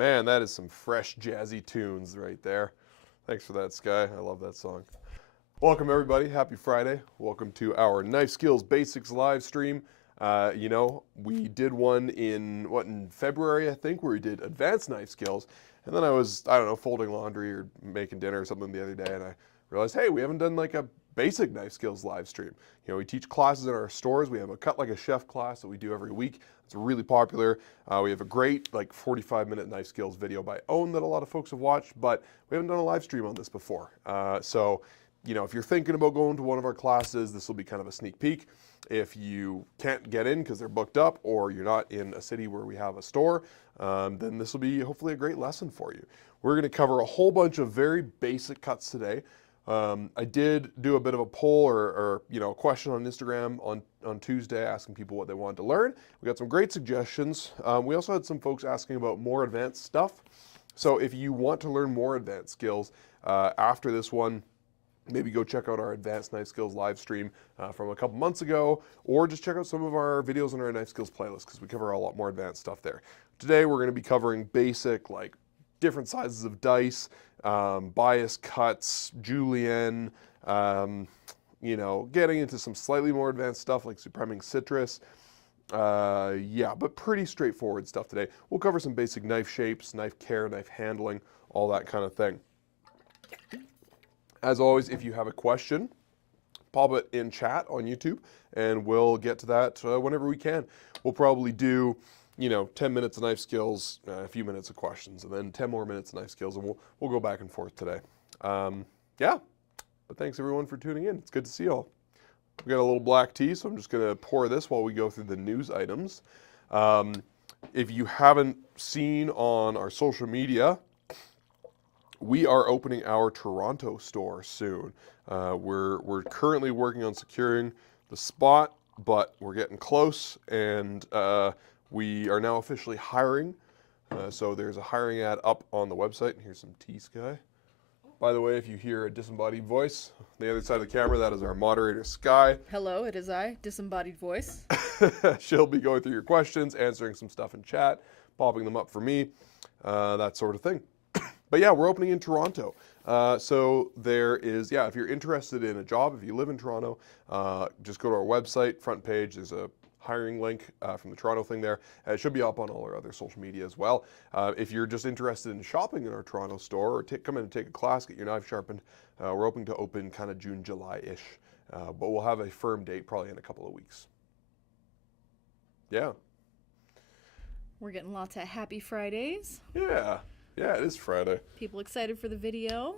Man, that is some fresh, jazzy tunes right there. Thanks for that, Sky. I love that song. Welcome, everybody. Happy Friday. Welcome to our Knife Skills Basics live stream. We did one in February, I think, where we did advanced knife skills. And then I was, folding laundry or making dinner or something the other day, and I realized, hey, we haven't done like a basic knife skills live stream. We teach classes in our stores. We have a Cut Like a Chef class that we do every week. It's really popular. We have a great 45-minute knife skills video by Owen that a lot of folks have watched, but we haven't done a live stream on this before. So if you're thinking about going to one of our classes, this will be kind of a sneak peek. If you can't get in because they're booked up or you're not in a city where we have a store, then this will be hopefully a great lesson for you. We're going to cover a whole bunch of very basic cuts today. I did do a bit of a poll or a question on Instagram on Tuesday asking people what they wanted to learn. We got some great suggestions. We also had some folks asking about more advanced stuff. So if you want to learn more advanced skills after this one, maybe go check out our Advanced Knife Skills live stream from a couple months ago, or just check out some of our videos on our Knife Skills playlist because we cover a lot more advanced stuff there. Today we're going to be covering basic, different sizes of dice, bias cuts, Julienne, getting into some slightly more advanced stuff like supreming citrus. But pretty straightforward stuff today. We'll cover some basic knife shapes, knife care, knife handling, all that kind of thing. As always, if you have a question, pop it in chat on YouTube, and we'll get to that whenever we can. We'll probably do 10 minutes of knife skills, a few minutes of questions, and then 10 more minutes of knife skills, and we'll go back and forth today. But thanks everyone for tuning in. It's good to see y'all. We got a little black tea, so I'm just going to pour this while we go through the news items. If you haven't seen on our social media, we are opening our Toronto store soon. We're currently working on securing the spot, but we're getting close, and we are now officially hiring. So there's a hiring ad up on the website. And here's some tea, Sky. By the way, if you hear a disembodied voice, on the other side of the camera, that is our moderator, Sky. Hello, it is I, disembodied voice. She'll be going through your questions, answering some stuff in chat, popping them up for me, that sort of thing. But yeah, we're opening in Toronto. So there is, if you're interested in a job, if you live in Toronto, just go to our website, front page, there's a hiring link from the Toronto thing there. It should be up on all our other social media as well. If you're just interested in shopping in our Toronto store or come in and take a class, get your knife sharpened, we're hoping to open kind of June, July-ish. But we'll have a firm date probably in a couple of weeks. Yeah. We're getting lots of happy Fridays. Yeah, it is Friday. People excited for the video.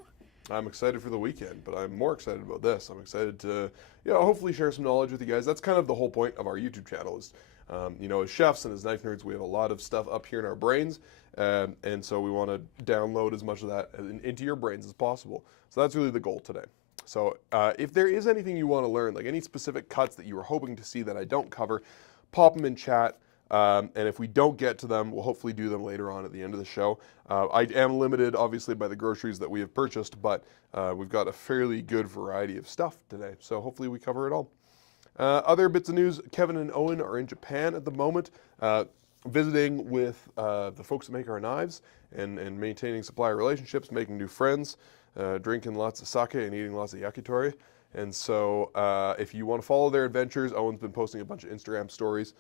I'm excited for the weekend, but I'm more excited about this. I'm excited to, hopefully share some knowledge with you guys. That's kind of the whole point of our YouTube channel is, as chefs and as knife nerds, we have a lot of stuff up here in our brains, and so we want to download as much of that into your brains as possible. So that's really the goal today. So if there is anything you want to learn, like any specific cuts that you were hoping to see that I don't cover, pop them in chat. And if we don't get to them, we'll hopefully do them later on at the end of the show. I am limited, obviously, by the groceries that we have purchased, but we've got a fairly good variety of stuff today, so hopefully we cover it all. Other bits of news, Kevin and Owen are in Japan at the moment, visiting with the folks that make our knives and maintaining supplier relationships, making new friends, drinking lots of sake and eating lots of yakitori. And so if you want to follow their adventures, Owen's been posting a bunch of Instagram stories,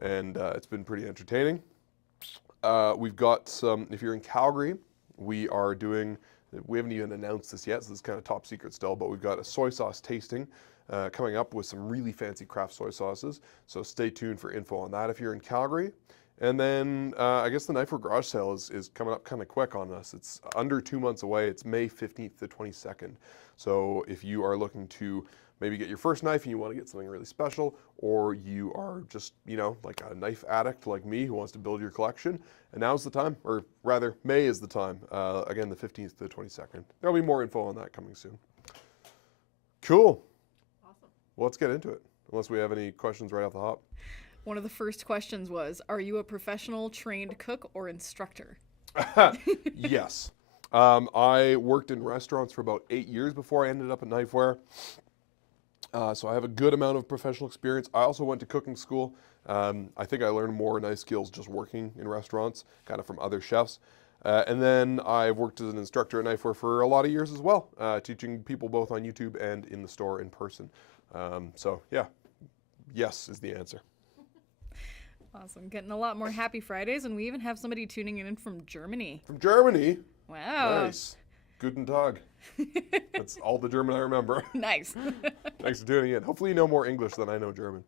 and it's been pretty entertaining. We've got some, if you're in Calgary, we haven't even announced this yet, so this is kind of top secret still, but we've got a soy sauce tasting coming up with some really fancy craft soy sauces, so stay tuned for info on that if you're in Calgary. And then I guess the Knifewear Garage Sale is coming up kind of quick on us. It's under 2 months away. It's May 15th to 22nd. So if you are looking to maybe get your first knife and you want to get something really special, or you are just, like a knife addict like me who wants to build your collection, and now's the time, or rather, May is the time. Again, the 15th to the 22nd. There'll be more info on that coming soon. Cool. Awesome. Well, let's get into it, unless we have any questions right off the hop. One of the first questions was, are you a professional trained cook or instructor? Yes. I worked in restaurants for about 8 years before I ended up at Knifewear. So I have a good amount of professional experience. I also went to cooking school. I think I learned more knife skills just working in restaurants, kind of from other chefs. And then I've worked as an instructor at Knifewear for a lot of years as well, teaching people both on YouTube and in the store in person. So yeah, yes is the answer. Awesome. Getting a lot more happy Fridays, and we even have somebody tuning in from Germany. From Germany? Wow. Nice. Guten Tag. That's all the German I remember. Nice. Thanks for tuning in. Hopefully you know more English than I know German.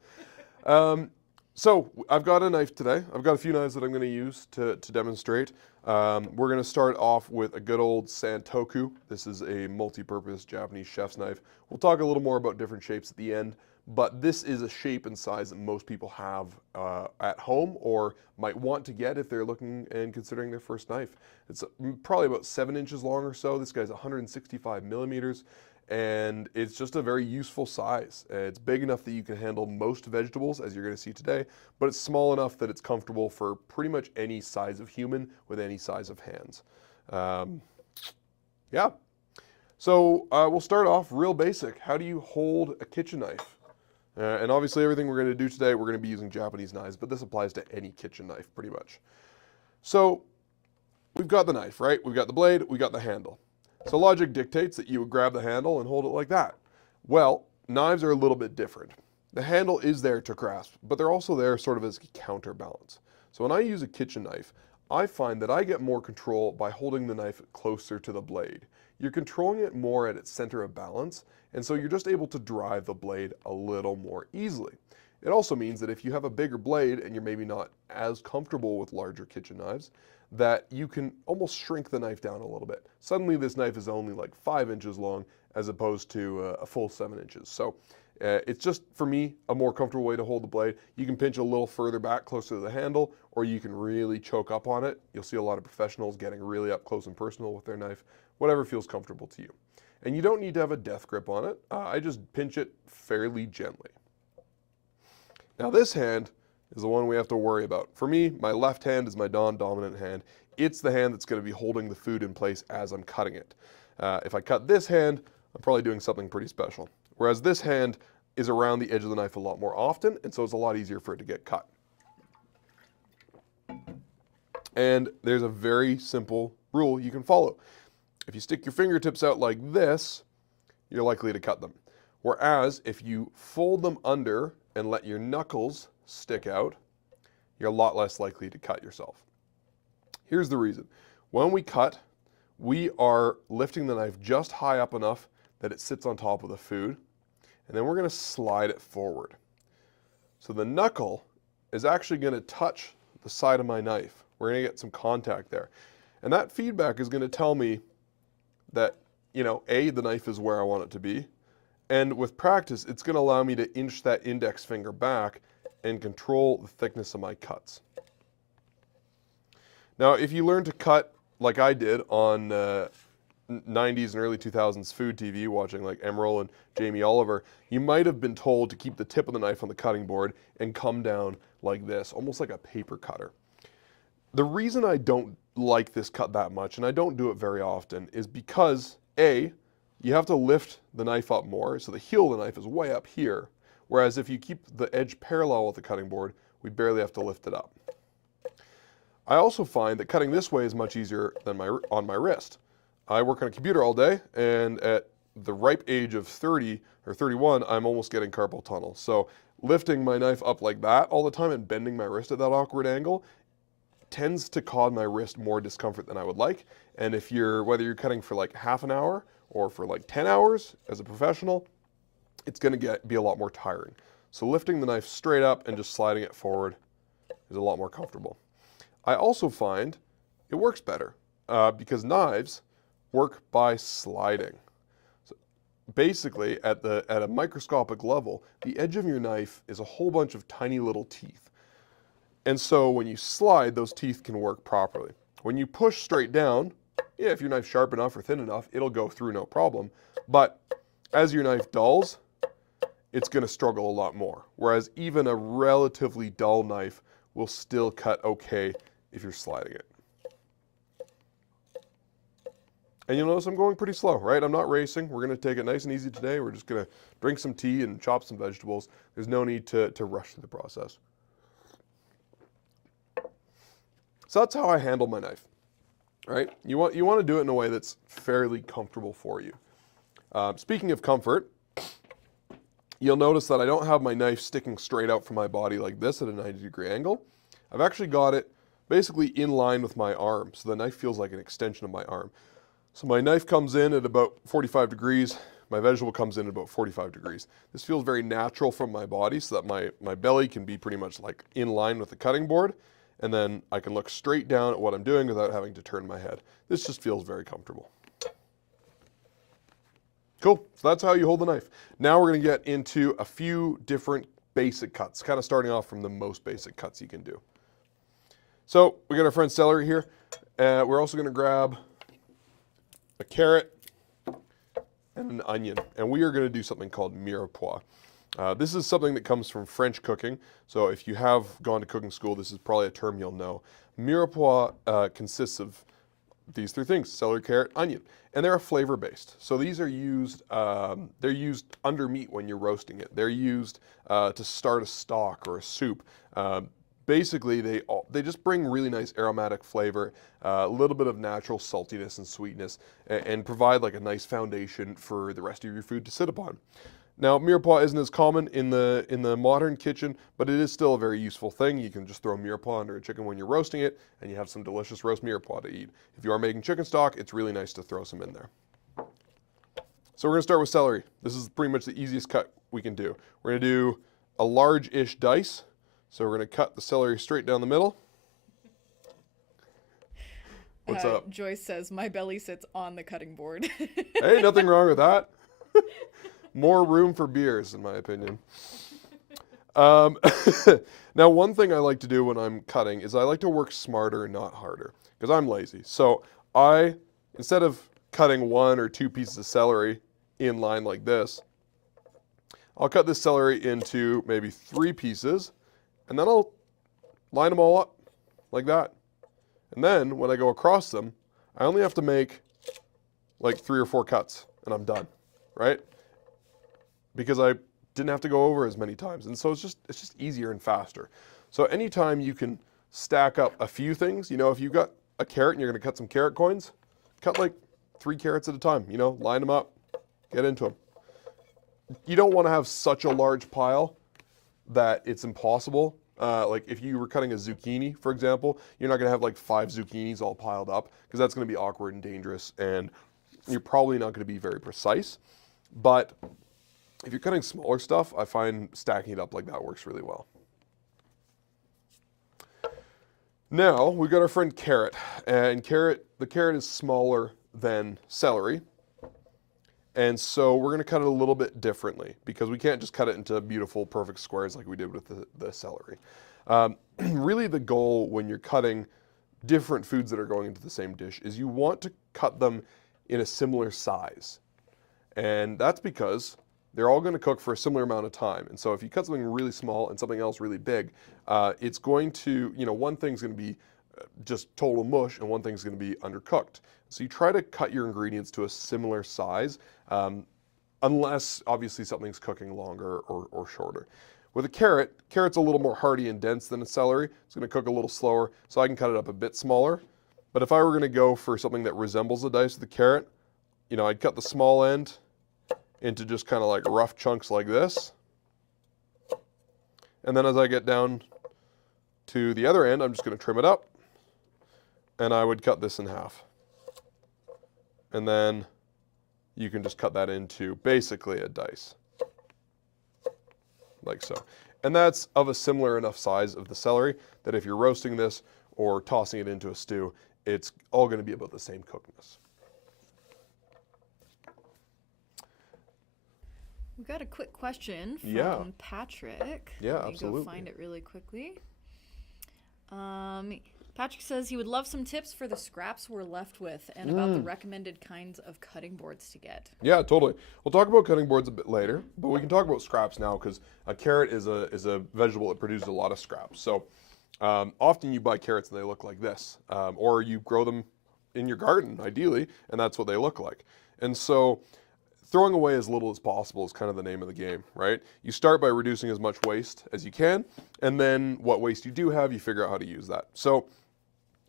So I've got a knife today. I've got a few knives that I'm going to use to demonstrate. We're going to start off with a good old Santoku. This is a multi-purpose Japanese chef's knife. We'll talk a little more about different shapes at the end, but this is a shape and size that most people have at home or might want to get if they're looking and considering their first knife. It's probably about 7 inches long or so. This guy's 165 millimeters. And it's just a very useful size. It's big enough that you can handle most vegetables, as you're going to see today, but it's small enough that it's comfortable for pretty much any size of human with any size of hands. Yeah. So we'll start off real basic. How do you hold a kitchen knife? And obviously everything we're going to do today, we're going to be using Japanese knives, but this applies to any kitchen knife pretty much. So we've got the knife, right? We've got the blade, we've got the handle. So logic dictates that you would grab the handle and hold it like that. Well, knives are a little bit different. The handle is there to grasp, but they're also there sort of as a counterbalance. So when I use a kitchen knife, I find that I get more control by holding the knife closer to the blade. You're controlling it more at its center of balance, and so you're just able to drive the blade a little more easily. It also means that if you have a bigger blade and you're maybe not as comfortable with larger kitchen knives, that you can almost shrink the knife down a little bit. Suddenly this knife is only like 5 inches long as opposed to a full 7 inches. So it's just, for me, a more comfortable way to hold the blade. You can pinch a little further back closer to the handle, or you can really choke up on it. You'll see a lot of professionals getting really up close and personal with their knife, whatever feels comfortable to you. And you don't need to have a death grip on it. I just pinch it fairly gently. Now this hand is the one we have to worry about. For me, my left hand is my dominant hand. It's the hand that's going to be holding the food in place as I'm cutting it. If I cut this hand, I'm probably doing something pretty special. Whereas this hand is around the edge of the knife a lot more often, and so it's a lot easier for it to get cut. And there's a very simple rule you can follow. If you stick your fingertips out like this, you're likely to cut them. Whereas if you fold them under and let your knuckles stick out, you're a lot less likely to cut yourself. Here's the reason. When we cut, we are lifting the knife just high up enough that it sits on top of the food, and then we're going to slide it forward. So the knuckle is actually going to touch the side of my knife. We're going to get some contact there. And that feedback is going to tell me that, you know, A, the knife is where I want it to be, and with practice, it's going to allow me to inch that index finger back and control the thickness of my cuts. Now, if you learn to cut like I did on 90s and early 2000s food TV, watching like Emeril and Jamie Oliver, you might have been told to keep the tip of the knife on the cutting board and come down like this, almost like a paper cutter. The reason I don't like this cut that much, and I don't do it very often, is because A, you have to lift the knife up more, so the heel of the knife is way up here. Whereas if you keep the edge parallel with the cutting board, we barely have to lift it up. I also find that cutting this way is much easier than on my wrist. I work on a computer all day, and at the ripe age of 30 or 31, I'm almost getting carpal tunnel. So lifting my knife up like that all the time and bending my wrist at that awkward angle tends to cause my wrist more discomfort than I would like. And if whether you're cutting for like half an hour or for like 10 hours as a professional, it's going to be a lot more tiring. So lifting the knife straight up and just sliding it forward is a lot more comfortable. I also find it works better because knives work by sliding. So basically, at a microscopic level, the edge of your knife is a whole bunch of tiny little teeth. And so when you slide, those teeth can work properly. When you push straight down, yeah, if your knife's sharp enough or thin enough, it'll go through no problem. But as your knife dulls, it's going to struggle a lot more. Whereas even a relatively dull knife will still cut okay if you're sliding it. And you'll notice I'm going pretty slow, right? I'm not racing. We're going to take it nice and easy today. We're just going to drink some tea and chop some vegetables. There's no need to rush through the process. So that's how I handle my knife. right? You want to do it in a way that's fairly comfortable for you. Speaking of comfort, you'll notice that I don't have my knife sticking straight out from my body like this at a 90-degree angle. I've actually got it basically in line with my arm, so the knife feels like an extension of my arm. So my knife comes in at about 45 degrees, my vegetable comes in at about 45 degrees. This feels very natural from my body so that my belly can be pretty much like in line with the cutting board, and then I can look straight down at what I'm doing without having to turn my head. This just feels very comfortable. Cool, so that's how you hold the knife. Now we're gonna get into a few different basic cuts, kind of starting off from the most basic cuts you can do. So we got our friend celery here. We're also gonna grab a carrot and an onion, and we are gonna do something called mirepoix. This is something that comes from French cooking, so if you have gone to cooking school, this is probably a term you'll know. Mirepoix consists of these three things: celery, carrot, onion, and they're flavor based. So these are used, they're used under meat when you're roasting it. They're used to start a stock or a soup. Basically, they just bring really nice aromatic flavor, a little bit of natural saltiness and sweetness, and provide like a nice foundation for the rest of your food to sit upon. Now, mirepoix isn't as common in the modern kitchen, but it is still a very useful thing. You can just throw mirepoix under a chicken when you're roasting it, and you have some delicious roast mirepoix to eat. If you are making chicken stock, it's really nice to throw some in there. So we're gonna start with celery. This is pretty much the easiest cut we can do. We're gonna do a large-ish dice. So we're gonna cut the celery straight down the middle. What's up? Joyce says, my belly sits on the cutting board. Hey, nothing wrong with that. More room for beers, in my opinion. Now, one thing I like to do when I'm cutting is I like to work smarter and not harder, because I'm lazy. So instead of cutting 1 or 2 pieces of celery in line like this, I'll cut this celery into maybe 3 pieces, and then I'll line them all up like that. And then when I go across them, I only have to make like 3 or 4 cuts, and I'm done, right? Because I didn't have to go over as many times. And so it's just easier and faster. So anytime you can stack up a few things, you know, if you've got a carrot and you're gonna cut some carrot coins, cut like 3 carrots at a time, you know, line them up, get into them. You don't wanna have such a large pile that it's impossible. Like if you were cutting a zucchini, for example, you're not gonna have like 5 zucchinis all piled up, because that's gonna be awkward and dangerous, and you're probably not gonna be very precise. But if you're cutting smaller stuff, I find stacking it up like that works really well. Now, we've got our friend carrot, and the carrot is smaller than celery. And so we're gonna cut it a little bit differently, because we can't just cut it into beautiful, perfect squares like we did with the celery. Really the goal when you're cutting different foods that are going into the same dish is you want to cut them in a similar size. And that's because they're all going to cook for a similar amount of time. And so if you cut something really small and something else really big, it's going to, you know, one thing's going to be just total mush and one thing's going to be undercooked. So you try to cut your ingredients to a similar size, unless obviously something's cooking longer or shorter. With a carrot's a little more hearty and dense than a celery. It's going to cook a little slower, so I can cut it up a bit smaller. But if I were going to go for something that resembles a dice of the carrot, you know, I'd cut the small end into just kind of like rough chunks like this. And then as I get down to the other end, I'm just going to trim it up, and I would cut this in half. And then you can just cut that into basically a dice, like so. And that's of a similar enough size of the celery that if you're roasting this or tossing it into a stew, it's all going to be about the same cookedness. We've got a quick question from Patrick. Yeah, Let me absolutely. go find it really quickly. Patrick says he would love some tips for the scraps we're left with and about the recommended kinds of cutting boards to get. Yeah, totally. We'll talk about cutting boards a bit later, but we can talk about scraps now, because a carrot is a vegetable that produces a lot of scraps. So often you buy carrots and they look like this, or you grow them in your garden, ideally, and that's what they look like. And so throwing away as little as possible is kind of the name of the game, right? You start by reducing as much waste as you can, and then what waste you do have, you figure out how to use that. So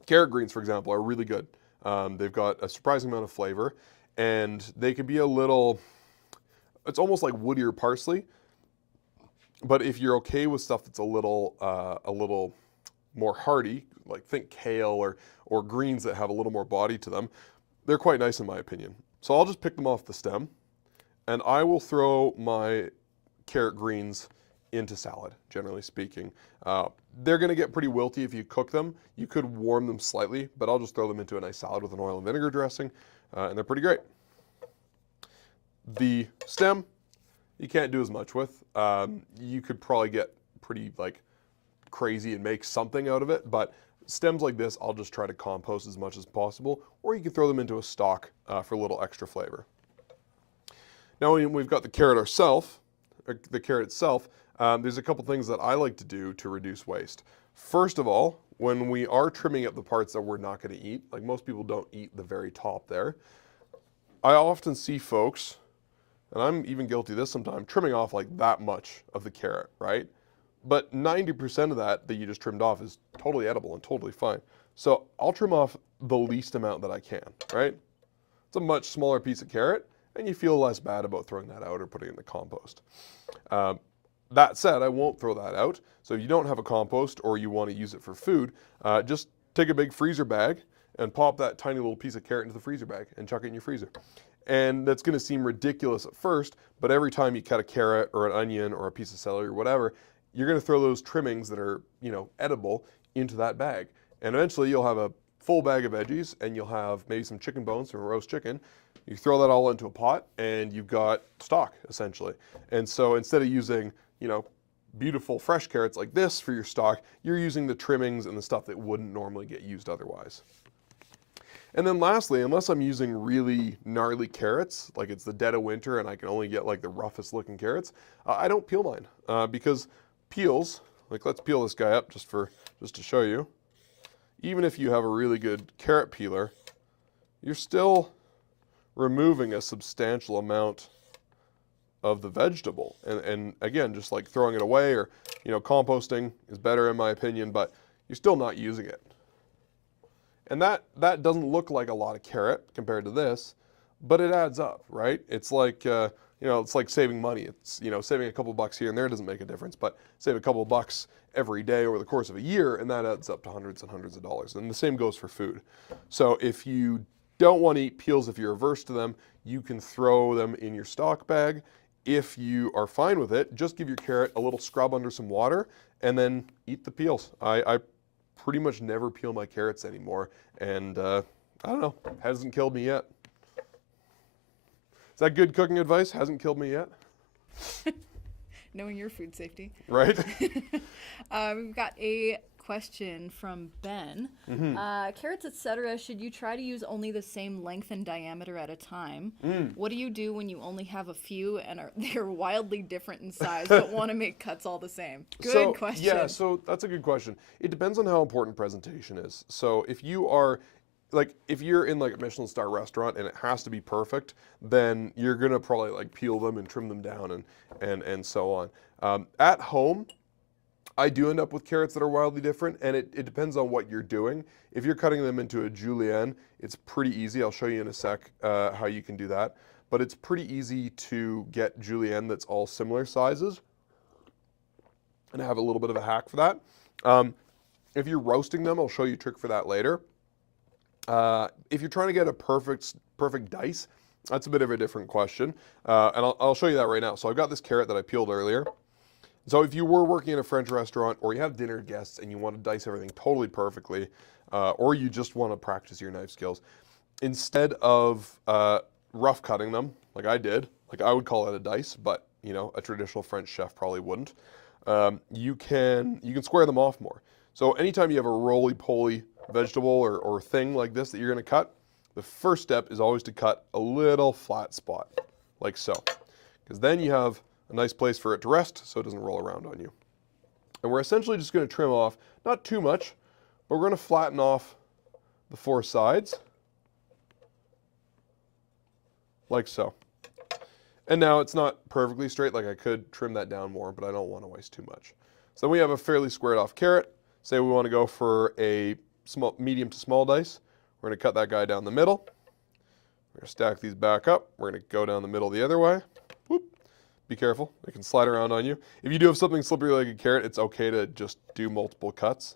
carrot greens, for example, are really good. They've got a surprising amount of flavor, and they could be a little, it's almost like woodier parsley. But if you're okay with stuff that's a little more hearty, like think kale or greens that have a little more body to them, they're quite nice in my opinion. So I'll just pick them off the stem, and I will throw my carrot greens into salad, generally speaking. They're going to get pretty wilty if you cook them. You could warm them slightly, but I'll just throw them into a nice salad with an oil and vinegar dressing, and they're pretty great. The stem, you can't do as much with. You could probably get pretty like crazy and make something out of it, but stems like this, I'll just try to compost as much as possible, or you can throw them into a stock for a little extra flavor. Now we've got the carrot itself, there's a couple things that I like to do to reduce waste. First of all, when we are trimming up the parts that we're not going to eat, like most people don't eat the very top there, I often see folks, and I'm even guilty of this sometimes, trimming off like that much of the carrot, right? But 90% of that you just trimmed off is totally edible and totally fine. So I'll trim off the least amount that I can, right? It's a much smaller piece of carrot, and you feel less bad about throwing that out or putting it in the compost. That said, I won't throw that out. So if you don't have a compost or you want to use it for food, just take a big freezer bag and pop that tiny little piece of carrot into the freezer bag and chuck it in your freezer. And that's going to seem ridiculous at first, but every time you cut a carrot or an onion or a piece of celery or whatever, you're going to throw those trimmings that are, edible into that bag. And eventually you'll have a full bag of veggies, and you'll have maybe some chicken bones from a roast chicken. You throw that all into a pot and you've got stock essentially. And so instead of using, beautiful fresh carrots like this for your stock, you're using the trimmings and the stuff that wouldn't normally get used otherwise. And then lastly, unless I'm using really gnarly carrots, like it's the dead of winter and I can only get like the roughest looking carrots, I don't peel mine because peels, like let's peel this guy up just to show you. Even if you have a really good carrot peeler, you're still removing a substantial amount of the vegetable. And again, just like throwing it away or, composting is better in my opinion, but you're still not using it. And that doesn't look like a lot of carrot compared to this, but it adds up, right? It's like, it's like saving money. It's, saving a couple bucks here and there doesn't make a difference, but save a couple bucks every day over the course of a year, and that adds up to hundreds and hundreds of dollars. And the same goes for food. So if you don't want to eat peels, if you're averse to them, you can throw them in your stock bag. If you are fine with it, just give your carrot a little scrub under some water and then eat the peels. I pretty much never peel my carrots anymore, and I don't know, hasn't killed me yet. Is that good cooking advice? Hasn't killed me yet? Knowing your food safety. Right? We've got a question from Ben. Carrots, etc., should you try to use only the same length and diameter at a time? What do you do when you only have a few and they're wildly different in size but want to make cuts all the same? Good question. Yeah, so that's a good question. It depends on how important presentation is. So if you are, if you're in like a Michelin star restaurant and it has to be perfect, then you're gonna probably like peel them and trim them down and so on. At home, I do end up with carrots that are wildly different, and it depends on what you're doing. If you're cutting them into a julienne, it's pretty easy. I'll show you in a sec how you can do that. But it's pretty easy to get julienne that's all similar sizes. And I have a little bit of a hack for that. If you're roasting them, I'll show you a trick for that later. If you're trying to get a perfect dice, that's a bit of a different question. And I'll show you that right now. So I've got this carrot that I peeled earlier. So if you were working in a French restaurant or you have dinner guests and you want to dice everything totally perfectly, or you just want to practice your knife skills, instead of rough cutting them like I did, like I would call it a dice, but a traditional French chef probably wouldn't, you can square them off more. So anytime you have a roly-poly vegetable or thing like this that you're going to cut, the first step is always to cut a little flat spot, like so. Because then you have a nice place for it to rest so it doesn't roll around on you. And we're essentially just going to trim off, not too much, but we're going to flatten off the four sides, like so. And now it's not perfectly straight, like I could trim that down more, but I don't want to waste too much. So then we have a fairly squared off carrot. Say we want to go for a medium to small dice. We're going to cut that guy down the middle. We're going to stack these back up. We're going to go down the middle the other way. Whoop. Be careful. It can slide around on you. If you do have something slippery like a carrot, it's okay to just do multiple cuts.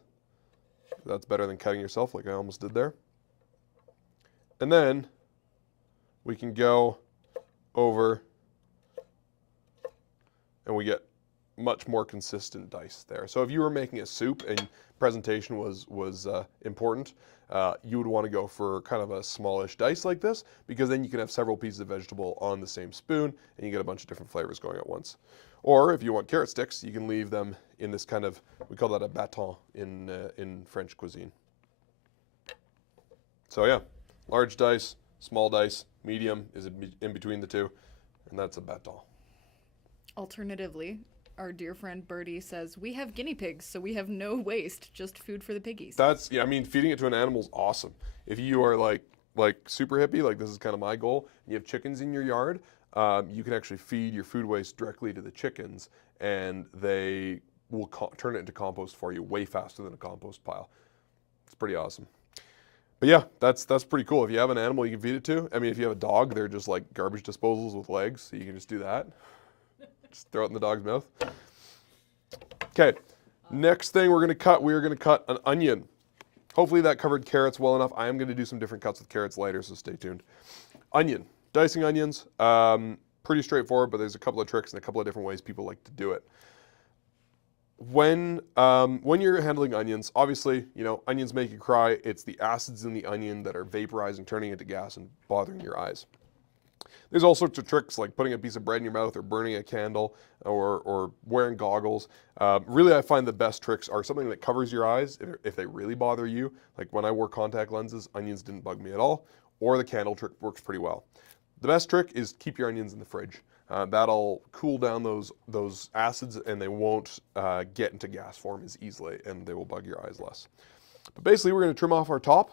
That's better than cutting yourself like I almost did there. And then we can go over and we get much more consistent dice there. So if you were making a soup and presentation was important, you would want to go for kind of a smallish dice like this, because then you can have several pieces of vegetable on the same spoon and you get a bunch of different flavors going at once. Or if you want carrot sticks, you can leave them in this kind of, we call that a bâton in French cuisine. So yeah, large dice, small dice, medium is in between the two, and that's a bâton. Alternatively, our dear friend Birdie says, we have guinea pigs, so we have no waste, just food for the piggies. That's, yeah, I mean, feeding it to an animal is awesome. If you are like super hippie, like this is kind of my goal, and you have chickens in your yard, you can actually feed your food waste directly to the chickens, and they will turn it into compost for you way faster than a compost pile. It's pretty awesome. But yeah, that's pretty cool. If you have an animal you can feed it to, I mean, if you have a dog, they're just like garbage disposals with legs, so you can just do that. Just throw it in the dog's mouth. Okay, next thing we're going to cut an onion. Hopefully that covered carrots well enough. I am going to do some different cuts with carrots later, so stay tuned. Onion, dicing onions, pretty straightforward, but there's a couple of tricks and a couple of different ways people like to do it. When you're handling onions, obviously, you know, onions make you cry. It's the acids in the onion that are vaporizing, turning into gas and bothering your eyes. There's all sorts of tricks like putting a piece of bread in your mouth or burning a candle or wearing goggles. Really, I find the best tricks are something that covers your eyes if they really bother you. Like when I wore contact lenses, onions didn't bug me at all, or the candle trick works pretty well. The best trick is keep your onions in the fridge. That'll cool down those acids and they won't get into gas form as easily and they will bug your eyes less. But basically, we're going to trim off our top.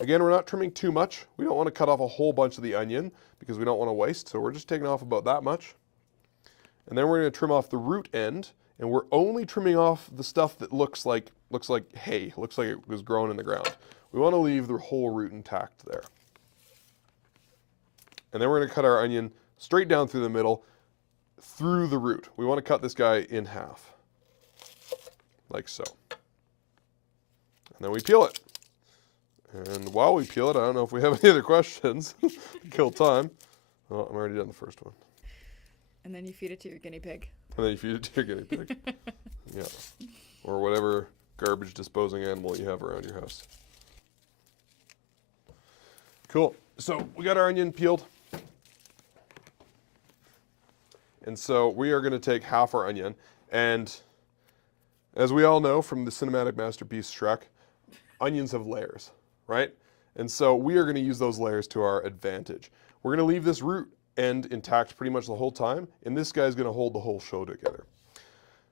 Again, we're not trimming too much. We don't want to cut off a whole bunch of the onion because we don't want to waste, so we're just taking off about that much. And then we're going to trim off the root end, and we're only trimming off the stuff that looks like hay, looks like it was grown in the ground. We want to leave the whole root intact there. And then we're going to cut our onion straight down through the middle, through the root. We want to cut this guy in half, like so. And then we peel it. And while we peel it, I don't know if we have any other questions. Kill time. Oh, I'm already done the first one. And then you feed it to your guinea pig. And then you feed it to your guinea pig. Yeah. Or whatever garbage disposing animal you have around your house. Cool. So we got our onion peeled. And so we are going to take half our onion. And as we all know from the cinematic masterpiece Shrek, onions have layers, right? And so we are going to use those layers to our advantage. We're going to leave this root end intact pretty much the whole time, and this guy is going to hold the whole show together.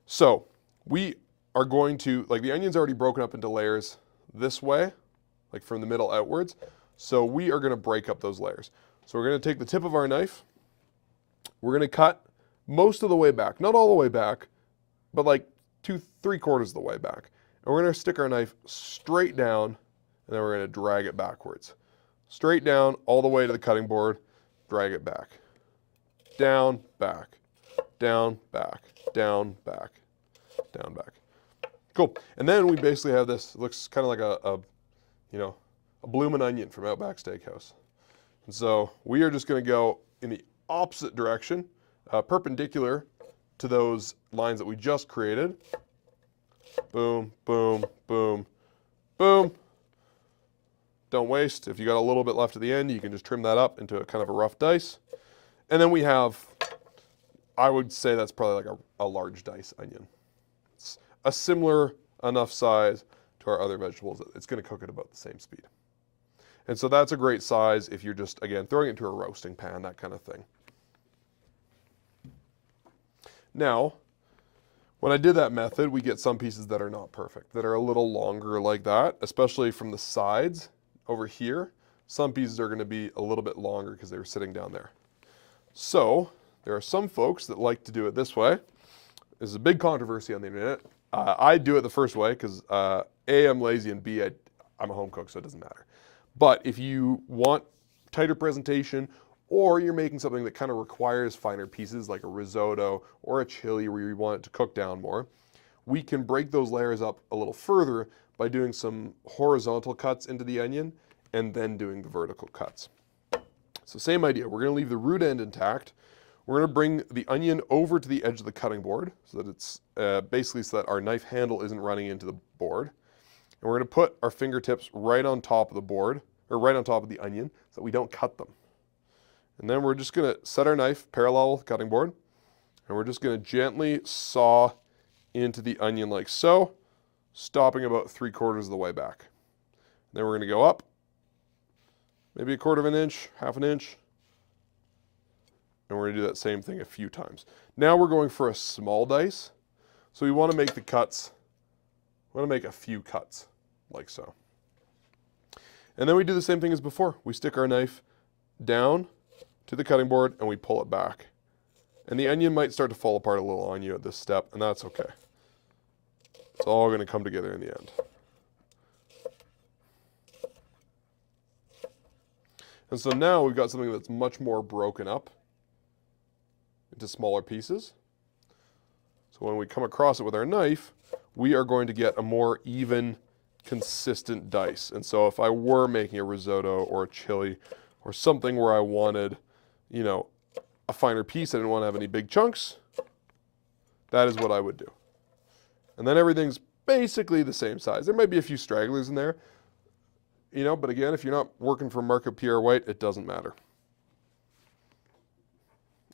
So we are going to, like the onion's already broken up into layers this way, like from the middle outwards. So we are going to break up those layers. So we're going to take the tip of our knife. We're going to cut most of the way back, not all the way back, but like 3/4 of the way back. And we're going to stick our knife straight down, and then we're going to drag it backwards. Straight down, all the way to the cutting board, drag it back. Down, back, down, back, down, back, down, back. Cool. And then we basically have this, it looks kind of like a bloomin' onion from Outback Steakhouse. And so we are just going to go in the opposite direction, perpendicular to those lines that we just created. Boom, boom, boom, boom. Don't waste. If you got a little bit left at the end, you can just trim that up into a kind of a rough dice. And then we have, I would say that's probably like a large dice onion. It's a similar enough size to our other vegetables. It's going to cook at about the same speed. And so that's a great size if you're just, again, throwing it into a roasting pan, that kind of thing. Now, when I did that method, we get some pieces that are not perfect, that are a little longer like that, especially from the sides over here. Some pieces are going to be a little bit longer because they were sitting down there. So there are some folks that like to do it this way. There's a big controversy on the internet. I do it the first way because A, I'm lazy, and B, I'm a home cook, so it doesn't matter. But if you want tighter presentation, or you're making something that kind of requires finer pieces like a risotto or a chili where you want it to cook down more, we can break those layers up a little further by doing some horizontal cuts into the onion and then doing the vertical cuts. So same idea, we're gonna leave the root end intact. We're gonna bring the onion over to the edge of the cutting board so that it's basically so that our knife handle isn't running into the board. And we're gonna put our fingertips right on top of the board, or right on top of the onion so that we don't cut them. And then we're just gonna set our knife parallel with the cutting board, and we're just gonna gently saw into the onion like so, stopping about 3/4 of the way back. Then we're gonna go up, maybe 1/4 of an inch, 1/2 an inch, and we're gonna do that same thing a few times. Now we're going for a small dice, so we wanna make the cuts, we wanna make a few cuts, like so. And then we do the same thing as before. We stick our knife down to the cutting board and we pull it back. And the onion might start to fall apart a little on you at this step, and that's okay. It's all gonna come together in the end. And so now we've got something that's much more broken up into smaller pieces. So when we come across it with our knife, we are going to get a more even, consistent dice. And so if I were making a risotto or a chili or something where I wanted, you know, a finer piece, I didn't want to have any big chunks, that is what I would do. And then everything's basically the same size. There might be a few stragglers in there, you know, but again, if you're not working for market PR white, it doesn't matter.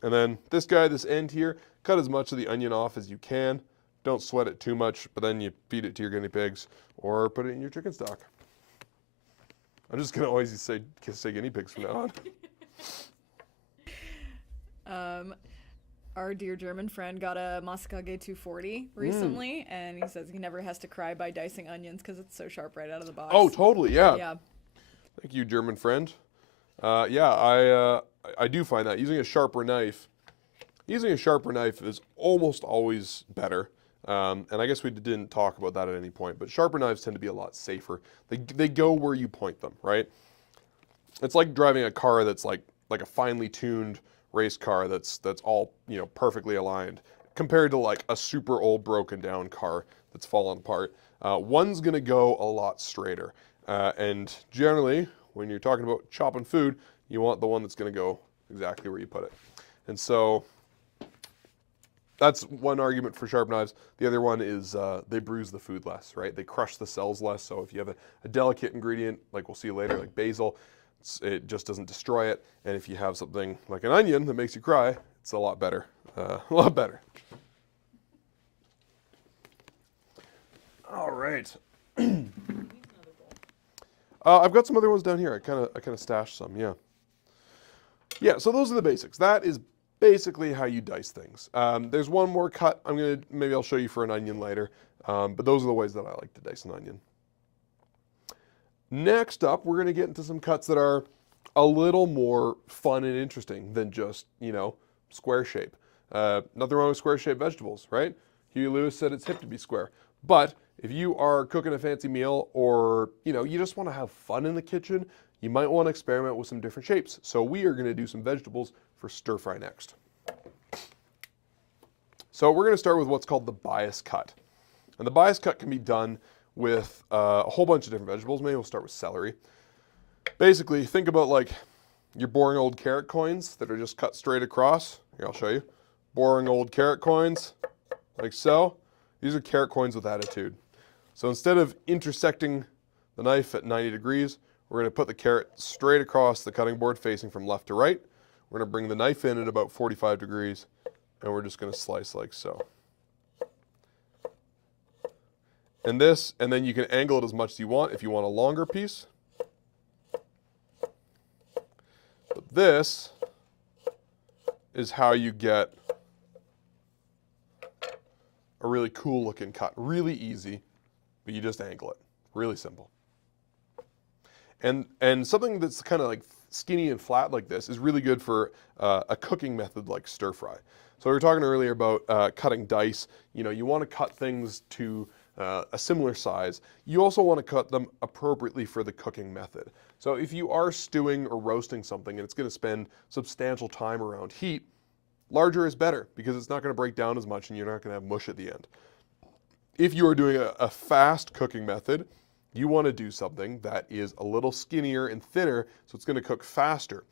And then this guy, this end here, cut as much of the onion off as you can. Don't sweat it too much, but then you feed it to your guinea pigs or put it in your chicken stock. I'm just gonna always say guinea pigs from now on. Our dear German friend got a Masakage 240 recently, and he says he never has to cry by dicing onions because it's so sharp right out of the box. Oh, totally, yeah. Yeah. Thank you, German friend. Yeah, I do find that using a sharper knife is almost always better. And I guess we didn't talk about that at any point, but sharper knives tend to be a lot safer. They go where you point them, right? It's like driving a car that's like a finely tuned race car that's all, you know, perfectly aligned compared to like a super old broken down car that's fallen apart. One's gonna go a lot straighter. And generally, when you're talking about chopping food, you want the one that's gonna go exactly where you put it. And so that's one argument for sharp knives. The other one is they bruise the food less, right? They crush the cells less. So if you have a delicate ingredient, like we'll see later, like basil, it just doesn't destroy it. And if you have something like an onion that makes you cry, it's a lot better. A lot better. All right. I've got some other ones down here. I kind of stashed some. Yeah. Yeah. So those are the basics. That is basically how you dice things. There's one more cut. Maybe I'll show you for an onion later. But those are the ways that I like to dice an onion. Next up, we're going to get into some cuts that are a little more fun and interesting than just, you know, square shape. Nothing wrong with square shaped vegetables, right? Huey Lewis said it's hip to be square. But if you are cooking a fancy meal or, you know, you just want to have fun in the kitchen, you might want to experiment with some different shapes. So we are going to do some vegetables for stir fry next. So we're going to start with what's called the bias cut. And the bias cut can be done with a whole bunch of different vegetables. Maybe we'll start with celery. Basically, think about like your boring old carrot coins that are just cut straight across. Here, I'll show you. Boring old carrot coins, like so. These are carrot coins with attitude. So instead of intersecting the knife at 90 degrees, we're going to put the carrot straight across the cutting board facing from left to right. We're going to bring the knife in at about 45 degrees, and we're just going to slice like so. And then you can angle it as much as you want if you want a longer piece. But this is how you get a really cool looking cut. Really easy, but you just angle it. Really simple. And something that's kind of like skinny and flat like this is really good for a cooking method like stir fry. So we were talking earlier about cutting dice. You know, you want to cut things to a similar size. You also want to cut them appropriately for the cooking method. So if you are stewing or roasting something and it's going to spend substantial time around heat, larger is better because it's not going to break down as much and you're not going to have mush at the end. If you are doing a fast cooking method, you want to do something that is a little skinnier and thinner, so it's going to cook faster.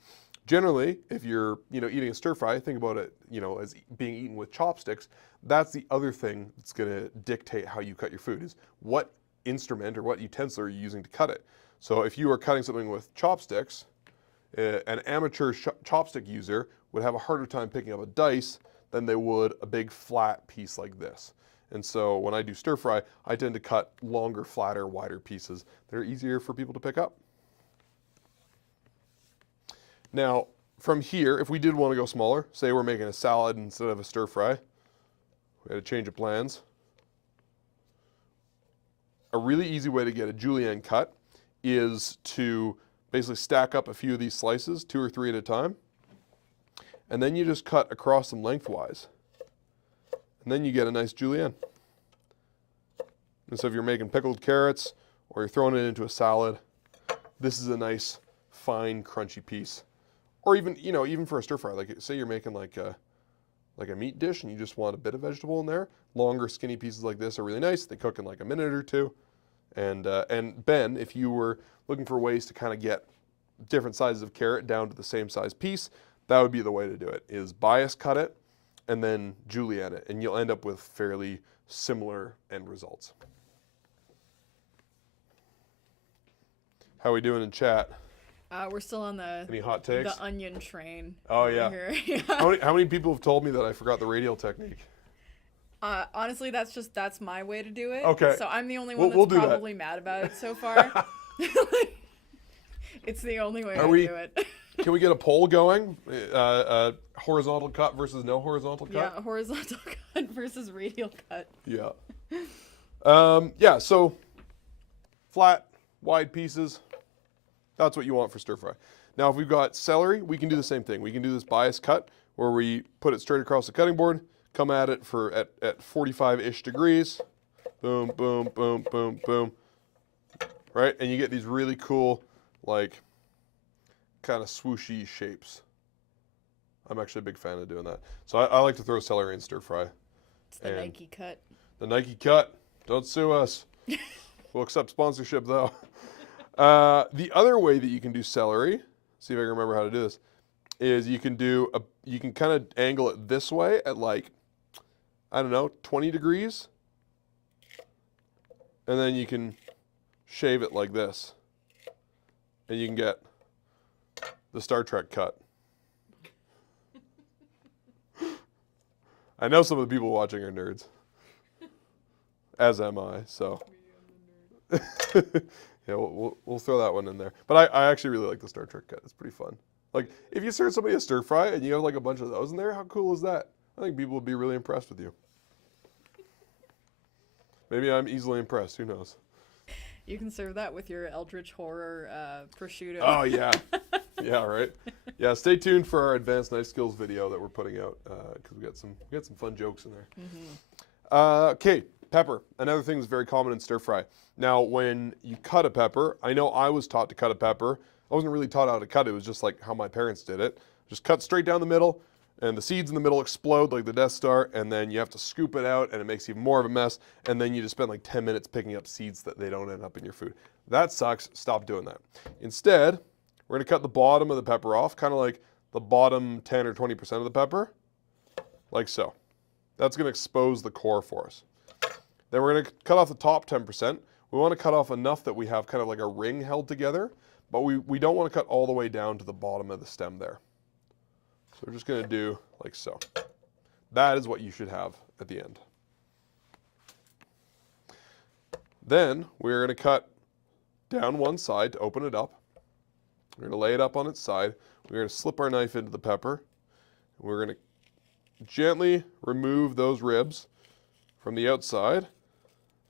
Generally, if you're eating a stir fry, think about it as being eaten with chopsticks. That's the other thing that's going to dictate how you cut your food, is what instrument or what utensil are you using to cut it. So if you are cutting something with chopsticks, an amateur chopstick user would have a harder time picking up a dice than they would a big flat piece like this. And so when I do stir fry, I tend to cut longer, flatter, wider pieces that are easier for people to pick up. Now, from here, if we did want to go smaller, say we're making a salad instead of a stir fry, we had a change of plans. A really easy way to get a julienne cut is to basically stack up a few of these slices, 2 or 3 at a time, and then you just cut across them lengthwise. And then you get a nice julienne. And so if you're making pickled carrots or you're throwing it into a salad, this is a nice, fine, crunchy piece. Or even, even for a stir fry, like say you're making like a meat dish and you just want a bit of vegetable in there. Longer, skinny pieces like this are really nice. They cook in like a minute or 2. And Ben, if you were looking for ways to kind of get different sizes of carrot down to the same size piece, that would be the way to do it, is bias cut it and then julienne it, and you'll end up with fairly similar end results. How are we doing in chat? We're still on any hot takes? The onion train. Oh yeah. Yeah. How many people have told me that I forgot the radial technique? Honestly, that's my way to do it. Okay. So I'm the only one We'll that's do probably mad about it so far. It's the only way I do it. Can we get a poll going? Horizontal cut versus no horizontal cut? Yeah, horizontal cut versus radial cut. Yeah. Yeah, so flat, wide pieces, that's what you want for stir fry. Now, if we've got celery, we can do the same thing. We can do this bias cut where we put it straight across the cutting board, come at it at 45-ish degrees. Boom, boom, boom, boom, boom. Right? And you get these really cool, like, kind of swooshy shapes. I'm actually a big fan of doing that. So I like to throw celery in stir fry. It's the Nike cut. The Nike cut. Don't sue us. We'll accept sponsorship though. The other way that you can do celery, see if I can remember how to do this, is you can kind of angle it this way at like, I don't know, 20 degrees. And then you can shave it like this. And you can get the Star Trek cut. I know some of the people watching are nerds. As am I, so. Yeah, we'll throw that one in there. But I actually really like the Star Trek cut. It's pretty fun. Like, if you serve somebody a stir fry and you have like a bunch of those in there, how cool is that? I think people would be really impressed with you. Maybe I'm easily impressed. Who knows? You can serve that with your Eldritch Horror prosciutto. Oh, yeah. Yeah, right? Yeah, stay tuned for our advanced knife skills video that we're putting out because we got some fun jokes in there. Mm-hmm. Okay, pepper. Another thing that's very common in stir fry. Now, when you cut a pepper, I know I was taught to cut a pepper. I wasn't really taught how to cut it. It was just like how my parents did it. Just cut straight down the middle, and the seeds in the middle explode like the Death Star, and then you have to scoop it out, and it makes even more of a mess, and then you just spend like 10 minutes picking up seeds that they don't end up in your food. That sucks. Stop doing that. Instead, we're going to cut the bottom of the pepper off, kind of like the bottom 10 or 20% of the pepper, like so. That's going to expose the core for us. Then we're going to cut off the top 10%. We want to cut off enough that we have kind of like a ring held together, but we don't want to cut all the way down to the bottom of the stem there. So we're just going to do like so. That is what you should have at the end. Then we're going to cut down one side to open it up. We're going to lay it up on its side. We're going to slip our knife into the pepper. We're going to gently remove those ribs from the outside.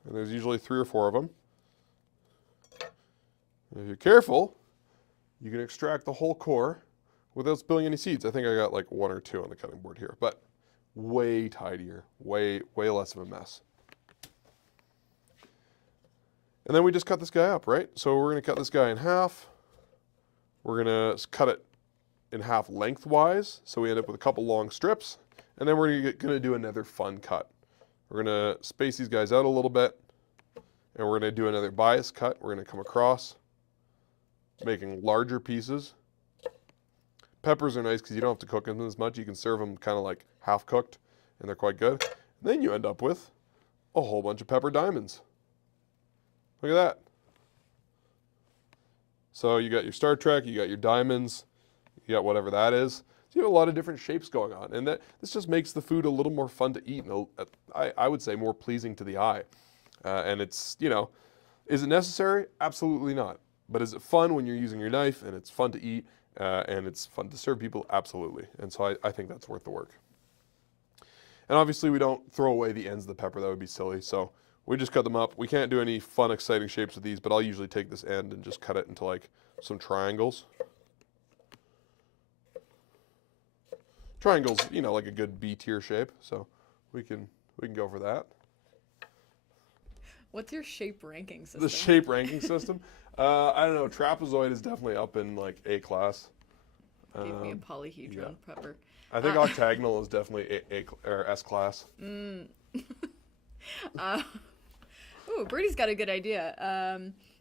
And there's usually 3 or 4 of them. And if you're careful, you can extract the whole core without spilling any seeds. I think I got like 1 or 2 on the cutting board here, but way tidier, way less of a mess. And then we just cut this guy up, right? So we're going to cut this guy in half. We're going to cut it in half lengthwise, so we end up with a couple long strips. And then we're going to do another fun cut. We're going to space these guys out a little bit. And we're going to do another bias cut. We're going to come across, making larger pieces. Peppers are nice because you don't have to cook them as much. You can serve them kind of like half cooked, and they're quite good. And then you end up with a whole bunch of pepper diamonds. Look at that. So you got your Star Trek, you got your diamonds, you got whatever that is. So you have a lot of different shapes going on. And this just makes the food a little more fun to eat and I would say more pleasing to the eye. And it's, you know, is it necessary? Absolutely not. But is it fun when you're using your knife and it's fun to eat and it's fun to serve people? Absolutely. And so I think that's worth the work. And obviously we don't throw away the ends of the pepper. That would be silly. So we just cut them up. We can't do any fun, exciting shapes with these, but I'll usually take this end and just cut it into like some triangles. Triangles, you know, like a good B tier shape. So we can go for that. What's your shape ranking system? The shape ranking system? I don't know. Trapezoid is definitely up in like A class. Give me a polyhedron pepper. I think octagonal is definitely A or S class. Ooh, Birdie's got a good idea.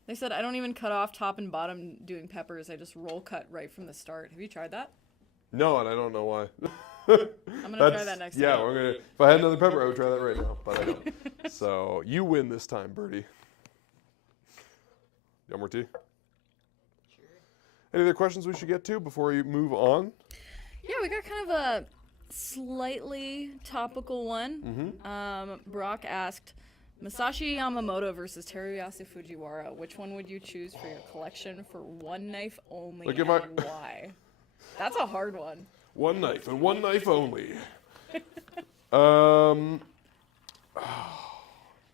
They said, I don't even cut off top and bottom doing peppers. I just roll cut right from the start. Have you tried that? No, and I don't know why. I'm going to try that next time. Yeah, if I had another pepper, I would try that right now, but I don't. So you win this time, Birdie. You want more tea? Sure. Any other questions we should get to before you move on? Yeah, we got kind of a slightly topical one. Brock asked, Masashi Yamamoto versus Teriyaki Fujiwara. Which one would you choose for your collection for one knife only, Like and why? That's a hard one. One knife and one knife only. I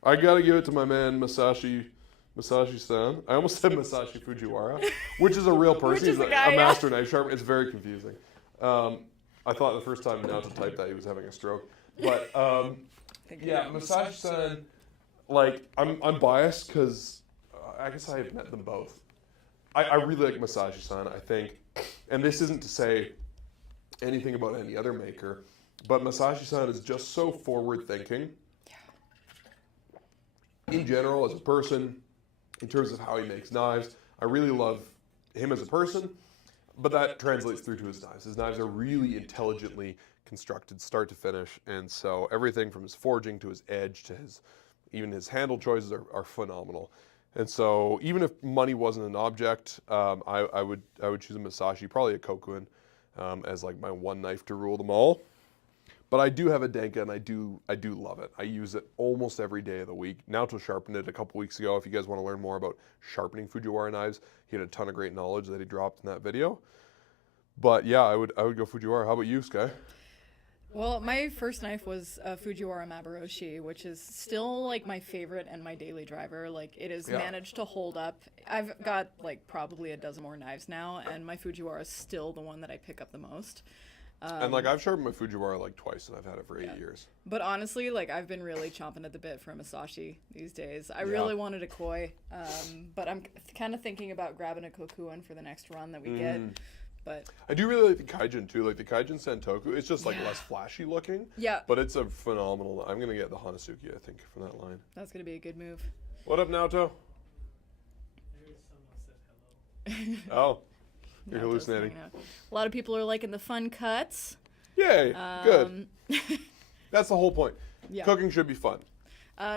gotta give it to my man Masashi-san. I almost said Masashi Fujiwara, which is a real person. He's a master knife sharpener. It's very confusing. I thought the first time now to type that he was having a stroke. But yeah, Masashi-san, like I'm biased because I guess I've met them both. I really like Masashi-san, I think. And this isn't to say anything about any other maker, but Masashi-san is just so forward-thinking. In general, as a person, in terms of how he makes knives, I really love him as a person, but that translates through to his knives. His knives are really intelligently constructed, start to finish, and so everything from his forging to his edge to even his handle choices are phenomenal. And so even if money wasn't an object, I would choose a Masashi, probably a Kokuin, as like my one knife to rule them all. But I do have a Denka, and I do love it. I use it almost every day of the week. Naoto sharpened it a couple weeks ago. If you guys want to learn more about sharpening Fujiwara knives, he had a ton of great knowledge that he dropped in that video. But yeah, I would go Fujiwara. How about you, Sky? Well, my first knife was a Fujiwara Maburoshi, which is still like my favorite and my daily driver. Like it has managed to hold up. I've got like probably a dozen more knives now, and my Fujiwara is still the one that I pick up the most. And like I've sharpened my Fujiwara like twice, and I've had it for 8 years. But honestly, like I've been really chomping at the bit for a Masashi these days. I really wanted a Koi, but I'm kind of thinking about grabbing a Kokuin for the next run that we get. But I do really like the Kaijin too. Like the Kaijin Sentoku, it's just like less flashy looking. Yeah. But it's a phenomenal. I'm gonna get the Hanasuki, I think, from that line. That's gonna be a good move. What up, Naoto? Oh, you're hallucinating. A lot of people are liking the fun cuts. Yay! Good. That's the whole point. Yeah. Cooking should be fun.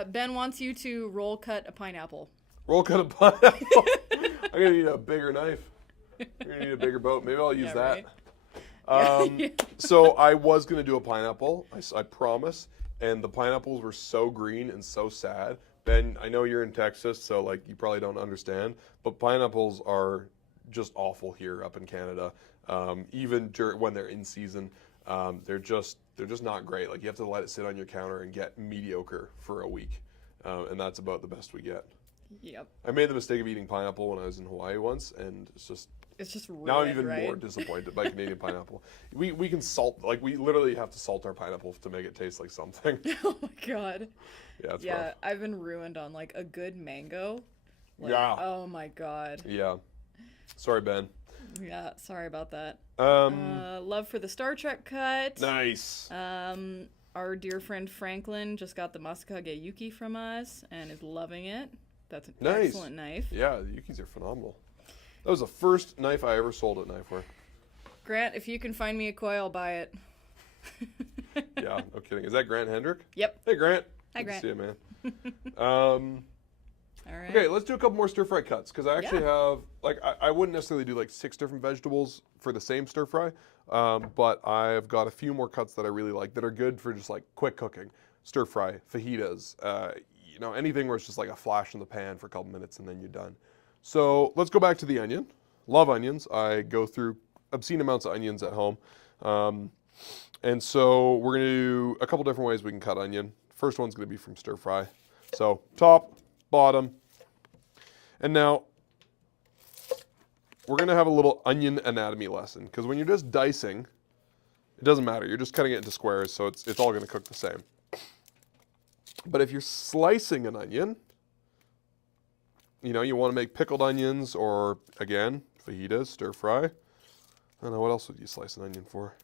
Ben wants you to roll cut a pineapple. Roll cut a pineapple. I'm gonna need a bigger knife. You're gonna need a bigger boat. Maybe I'll use that. Right. So I was gonna do a pineapple. I promise. And the pineapples were so green and so sad. Ben, I know you're in Texas, so like you probably don't understand. But pineapples are just awful here up in Canada. Even when they're in season, they're just not great. Like you have to let it sit on your counter and get mediocre for a week, and that's about the best we get. Yep. I made the mistake of eating pineapple when I was in Hawaii once, and it's just red, now I'm even more disappointed by Canadian pineapple. We can salt, like we literally have to salt our pineapple to make it taste like something. Oh my god. Yeah, it's yeah. rough. I've been ruined on like a good mango. Like, Yeah. oh my God. Yeah. Sorry, Ben. Yeah, sorry about that. Um, Love for the Star Trek cut. nice. Our dear friend Franklin just got the Masakage Yuki from us and is loving it. That's an Nice. excellent knife. Yeah, the Yukis are phenomenal. That was the first knife I ever sold at Knifewear. Grant, if you can find me a koi, I'll buy it. Yeah, no kidding. Is that Grant Hendrick? Yep. Hey, Grant. Hi, Good Grant. to see you, man. All right. Okay, let's do a couple more stir fry cuts because I actually have, like, I wouldn't necessarily do like 6 different vegetables for the same stir fry, but I've got a few more cuts that I really like that are good for just like quick cooking. Stir fry, fajitas, you know, anything where it's just like a flash in the pan for a couple minutes and then you're done. So let's go back to the onion. Love onions. I go through obscene amounts of onions at home. And so we're going to do a couple different ways we can cut onion. First one's going to be from stir fry. So top, bottom. And now we're going to have a little onion anatomy lesson because when you're just dicing, it doesn't matter. You're just cutting it into squares, so it's all going to cook the same. But if you're slicing an onion, you know, you want to make pickled onions or, again, fajitas, stir fry. I don't know, what else would you slice an onion for?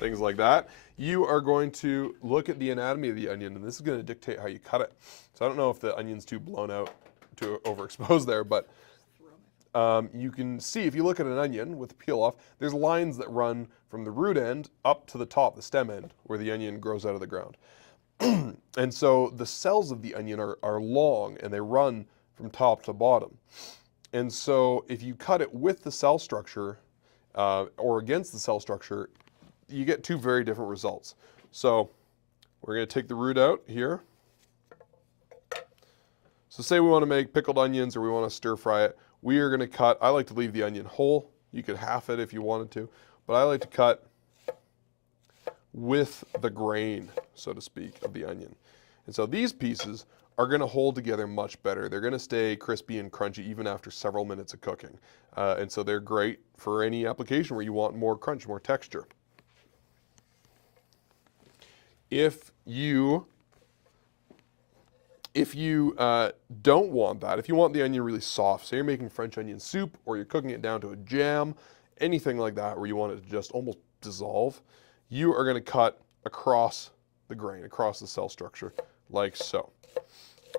Things like that. You are going to look at the anatomy of the onion, and this is going to dictate how you cut it. So I don't know if the onion's too blown out, too overexposed there, but you can see if you look at an onion with the peel off, there's lines that run from the root end up to the top, the stem end, where the onion grows out of the ground. And so the cells of the onion are long, and they run from top to bottom. And so if you cut it with the cell structure or against the cell structure, you get two very different results. So we're going to take the root out here. So say we want to make pickled onions or we want to stir fry it. We are going to cut, I like to leave the onion whole. You could half it if you wanted to, but I like to cut with the grain, so to speak, of the onion. And so these pieces are going to hold together much better. They're going to stay crispy and crunchy even after several minutes of cooking. And so they're great for any application where you want more crunch, more texture. If you don't want that, if you want the onion really soft, say you're making French onion soup or you're cooking it down to a jam, anything like that where you want it to just almost dissolve, you are going to cut across the grain, across the cell structure, like so.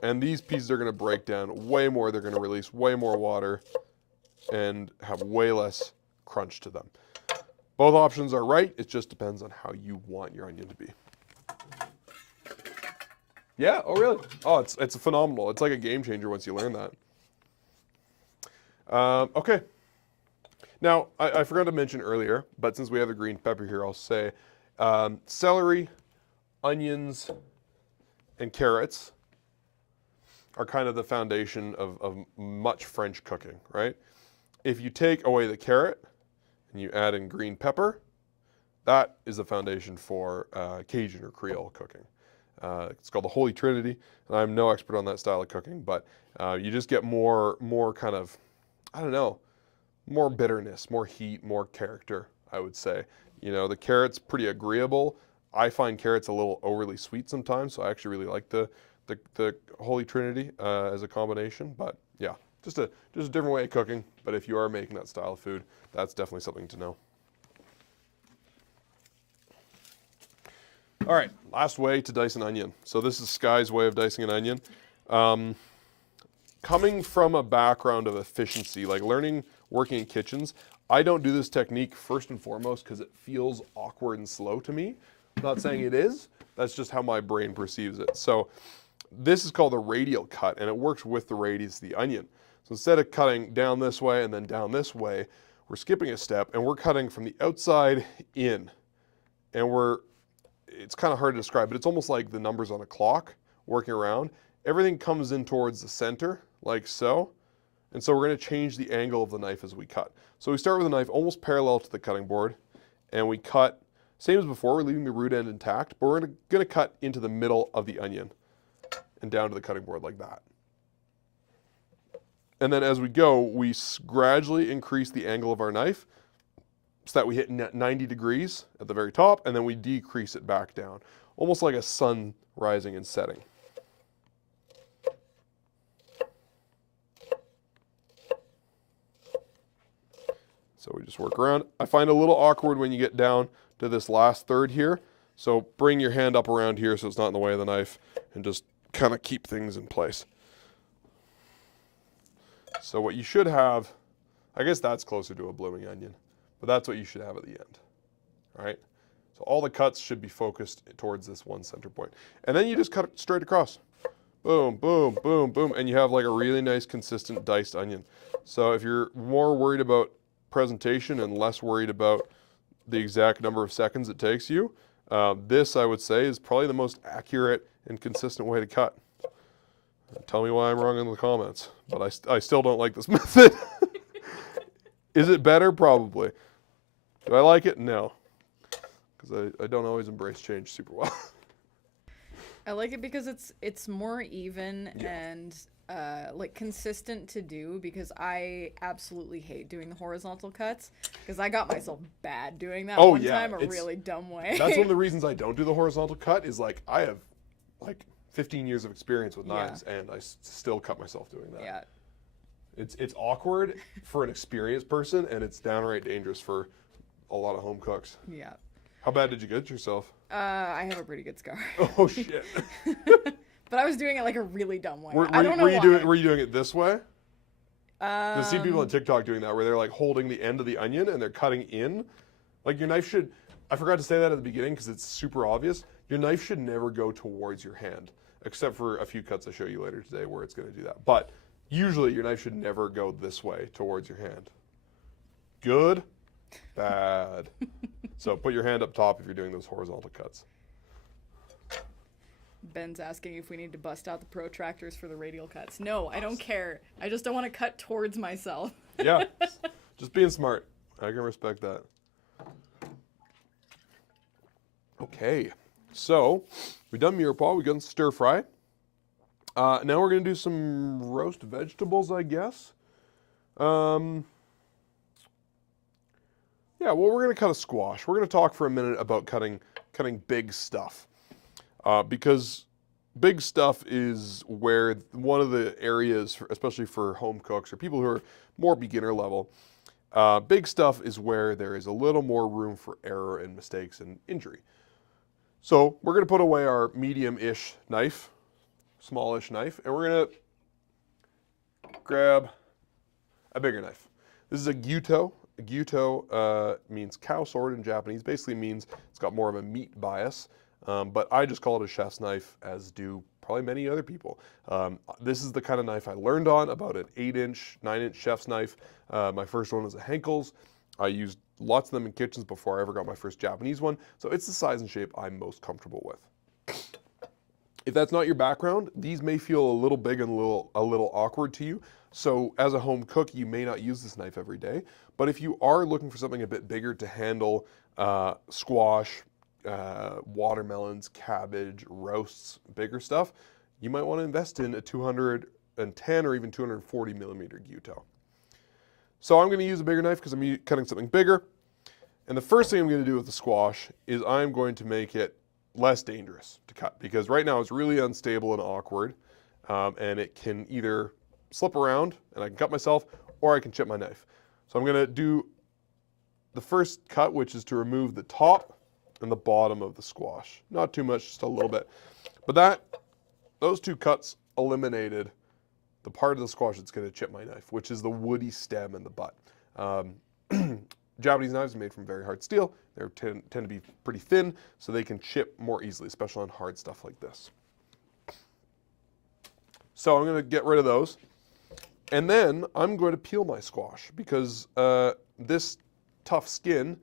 And these pieces are going to break down way more. They're going to release way more water and have way less crunch to them. Both options are right. It just depends on how you want your onion to be. Yeah, oh really? Oh, it's phenomenal. It's like a game changer once you learn that. Okay. Now, I forgot to mention earlier, but since we have the green pepper here, I'll say celery, onions, and carrots are kind of the foundation of much French cooking, right? If you take away the carrot and you add in green pepper, that is the foundation for Cajun or Creole cooking. It's called the Holy Trinity, and I'm no expert on that style of cooking, but you just get more kind of, I don't know, more bitterness, more heat, more character, I would say. You know, the carrot's pretty agreeable. I find carrots a little overly sweet sometimes, so I actually really like the Holy Trinity as a combination. But yeah, just a different way of cooking. But if you are making that style of food, that's definitely something to know. All right, last way to dice an onion. So this is Sky's way of dicing an onion. Coming from a background of efficiency, like working in kitchens, I don't do this technique first and foremost because it feels awkward and slow to me. I'm not saying it is, that's just how my brain perceives it. So this is called a radial cut, and it works with the radius of the onion. So instead of cutting down this way and then down this way, we're skipping a step and we're cutting from the outside in. And it's kind of hard to describe, but it's almost like the numbers on a clock working around. Everything comes in towards the center, like so. And so we're going to change the angle of the knife as we cut. So we start with a knife almost parallel to the cutting board, and we cut, same as before, we're leaving the root end intact, but we're going to cut into the middle of the onion and down to the cutting board like that. And then as we go, we gradually increase the angle of our knife so that we hit 90 degrees at the very top, and then we decrease it back down, almost like a sun rising and setting. So we just work around. I find it a little awkward when you get down to this last third here. So bring your hand up around here so it's not in the way of the knife and just kind of keep things in place. So what you should have, I guess that's closer to a blooming onion, but that's what you should have at the end. All right? So all the cuts should be focused towards this one center point. And then you just cut it straight across. Boom, boom, boom, boom, and you have like a really nice consistent diced onion. So if you're more worried about presentation and less worried about the exact number of seconds it takes you, this I would say is probably the most accurate and consistent way to cut. Tell me why I'm wrong in the comments, but I still don't like this method. Is it better? Probably. Do I like it? No. Because I don't always embrace change super well. I like it because it's more even and like consistent to do, because I absolutely hate doing the horizontal cuts because I got myself bad doing that one time a really dumb way. That's one of the reasons I don't do the horizontal cut is like I have like 15 years of experience with knives and I still cut myself doing that. Yeah. It's awkward for an experienced person and it's downright dangerous for a lot of home cooks. Yeah. How bad did you get yourself? I have a pretty good scar. Oh shit. But I was doing it like a really dumb way. I don't know why. Were you doing it this way? I see people on TikTok doing that where they're like holding the end of the onion and they're cutting in. Like your knife should, I forgot to say that at the beginning because it's super obvious. Your knife should never go towards your hand, except for a few cuts I show you later today where it's going to do that. But usually your knife should never go this way towards your hand. Good, bad. So put your hand up top if you're doing those horizontal cuts. Ben's asking if we need to bust out the protractors for the radial cuts. No, I don't care. I just don't want to cut towards myself. Yeah, just being smart. I can respect that. Okay, so we've done Mirepoix, we've done stir fry. Now we're going to do some roast vegetables, I guess. Yeah, well, we're going to cut a squash. We're going to talk for a minute about cutting big stuff. Because big stuff is where one of the areas, especially for home cooks or people who are more beginner level, big stuff is where there is a little more room for error and mistakes and injury. So we're going to put away our medium-ish knife, smallish knife, and we're going to grab a bigger knife. This is a gyuto. A gyuto means cow sword in Japanese. Basically means it's got more of a meat bias. But I just call it a chef's knife, as do probably many other people. This is the kind of knife I learned on, about an 8-inch, 9-inch chef's knife. My first one was a Henkel's. I used lots of them in kitchens before I ever got my first Japanese one. So it's the size and shape I'm most comfortable with. If that's not your background, these may feel a little big and a little awkward to you. So as a home cook, you may not use this knife every day. But if you are looking for something a bit bigger to handle squash, watermelons, cabbage, roasts, bigger stuff, you might want to invest in a 210 or even 240 millimeter gyuto. So I'm going to use a bigger knife because I'm cutting something bigger. And the first thing I'm going to do with the squash is I'm going to make it less dangerous to cut, because right now it's really unstable and awkward, and it can either slip around and I can cut myself, or I can chip my knife. So I'm going to do the first cut, which is to remove the top and the bottom of the squash. Not too much, just a little bit. But those two cuts eliminated the part of the squash that's going to chip my knife, which is the woody stem and the butt. Japanese knives are made from very hard steel. They tend to be pretty thin, so they can chip more easily, especially on hard stuff like this. So I'm going to get rid of those. And then I'm going to peel my squash, because this tough skin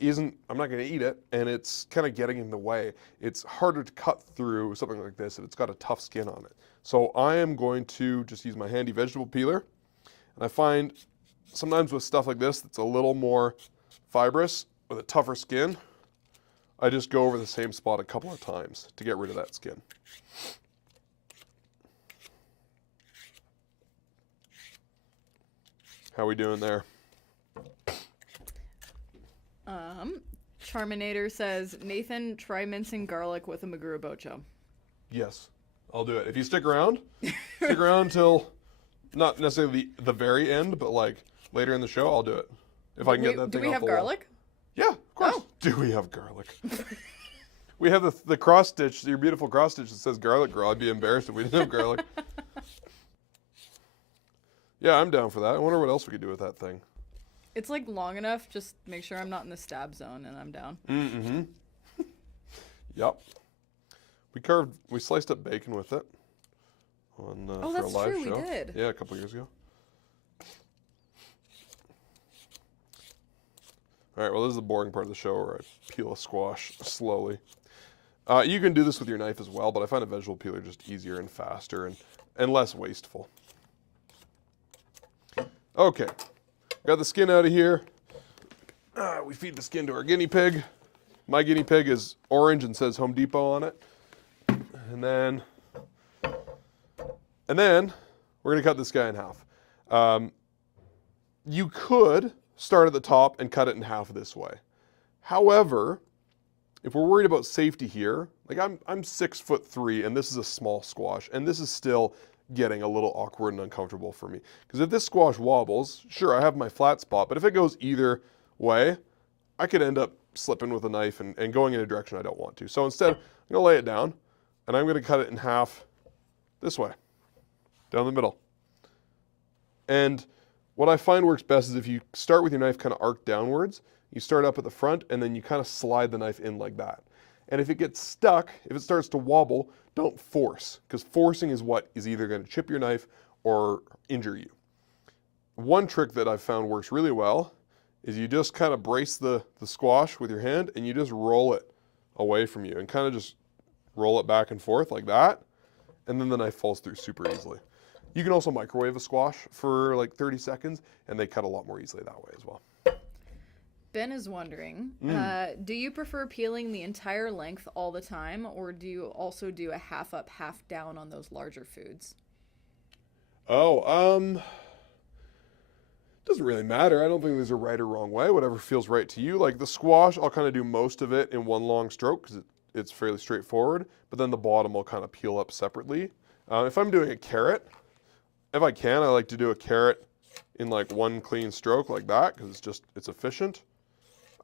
I'm not going to eat it, and it's kind of getting in the way. It's harder to cut through something like this if it's got a tough skin on it. So I am going to just use my handy vegetable peeler. And I find sometimes with stuff like this that's a little more fibrous, with a tougher skin, I just go over the same spot a couple of times to get rid of that skin. How we doing there? Charminator says, Nathan, try mincing garlic with a Maguro Bocho. Yes, I'll do it. If you stick around till not necessarily the very end, but like later in the show, I'll do it. If I can get that Do thing we off have the wall. garlic? Yeah, of course. Oh. Do we have garlic? We have the cross stitch, your beautiful cross stitch that says garlic girl. I'd be embarrassed if we didn't have garlic. Yeah, I'm down for that. I wonder what else we could do with that thing. It's like long enough. Just make sure I'm not in the stab zone, and I'm down. Mm-hmm. Yep. We sliced up bacon with it on Oh, for a that's live true, we show. did. Yeah, a couple years ago. All right, well, this is the boring part of the show where I peel a squash slowly. You can do this with your knife as well, but I find a vegetable peeler just easier and faster and less wasteful. Okay, got the skin out of here. We feed the skin to our guinea pig. My guinea pig is orange and says Home Depot on it. And then we're gonna cut this guy in half. You could start at the top and cut it in half this way. However, if we're worried about safety here, like I'm 6'3" and this is a small squash, and this is still getting a little awkward and uncomfortable for me. Because if this squash wobbles, sure, I have my flat spot, but if it goes either way, I could end up slipping with a knife and going in a direction I don't want to. So instead, I'm gonna lay it down, and I'm gonna cut it in half this way, down the middle. And what I find works best is if you start with your knife kind of arced downwards, you start up at the front, and then you kind of slide the knife in like that. And if it gets stuck, if it starts to wobble, don't force, because forcing is what is either going to chip your knife or injure you. One trick that I've found works really well is you just kind of brace the squash with your hand, and you just roll it away from you, and kind of just roll it back and forth like that, and then the knife falls through super easily. You can also microwave a squash for like 30 seconds, and they cut a lot more easily that way as well. Ben is wondering, do you prefer peeling the entire length all the time, or do you also do a half up, half down on those larger foods? Oh, doesn't really matter. I don't think there's a right or wrong way. Whatever feels right to you. Like the squash, I'll kind of do most of it in one long stroke because it's fairly straightforward, but then the bottom will kind of peel up separately. If I'm doing a carrot, if I can, I like to do a carrot in like one clean stroke like that because it's efficient.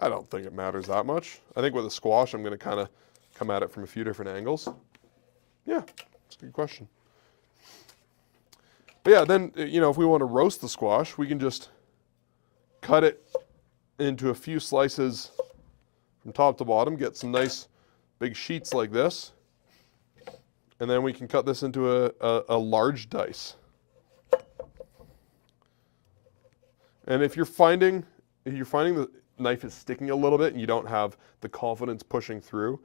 I don't think it matters that much. I think with a squash, I'm going to kind of come at it from a few different angles. Yeah, that's a good question. But yeah, then, you know, if we want to roast the squash, we can just cut it into a few slices from top to bottom, get some nice big sheets like this, and then we can cut this into a large dice. And if you're finding the knife is sticking a little bit and you don't have the confidence pushing through,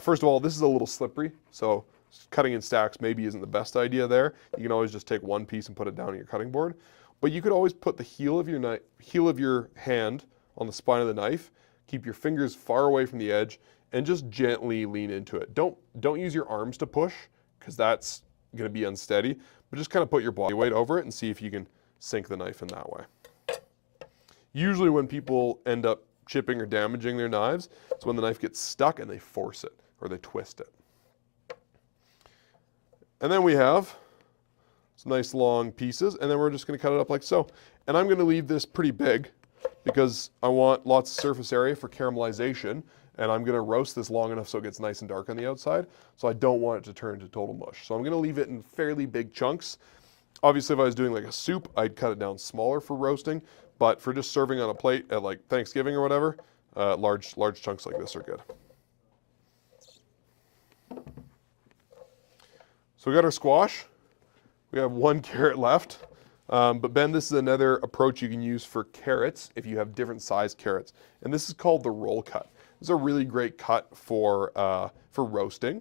first of all, this is a little slippery, so cutting in stacks maybe isn't the best idea there. You can always just take one piece and put it down on your cutting board, but you could always put the heel of your hand on the spine of the knife, keep your fingers far away from the edge, and just gently lean into it. Don't use your arms to push because that's going to be unsteady, but just kind of put your body weight over it and see if you can sink the knife in that way. Usually when people end up chipping or damaging their knives, it's when the knife gets stuck and they force it or they twist it. And then we have some nice long pieces, and then we're just going to cut it up like so. And I'm going to leave this pretty big because I want lots of surface area for caramelization, and I'm going to roast this long enough so it gets nice and dark on the outside, so I don't want it to turn into total mush. So I'm going to leave it in fairly big chunks. Obviously, if I was doing like a soup, I'd cut it down smaller for roasting, but for just serving on a plate at like Thanksgiving or whatever, large chunks like this are good. So we got our squash. We have one carrot left. But Ben, this is another approach you can use for carrots if you have different size carrots. And this is called the roll cut. This is a really great cut for roasting.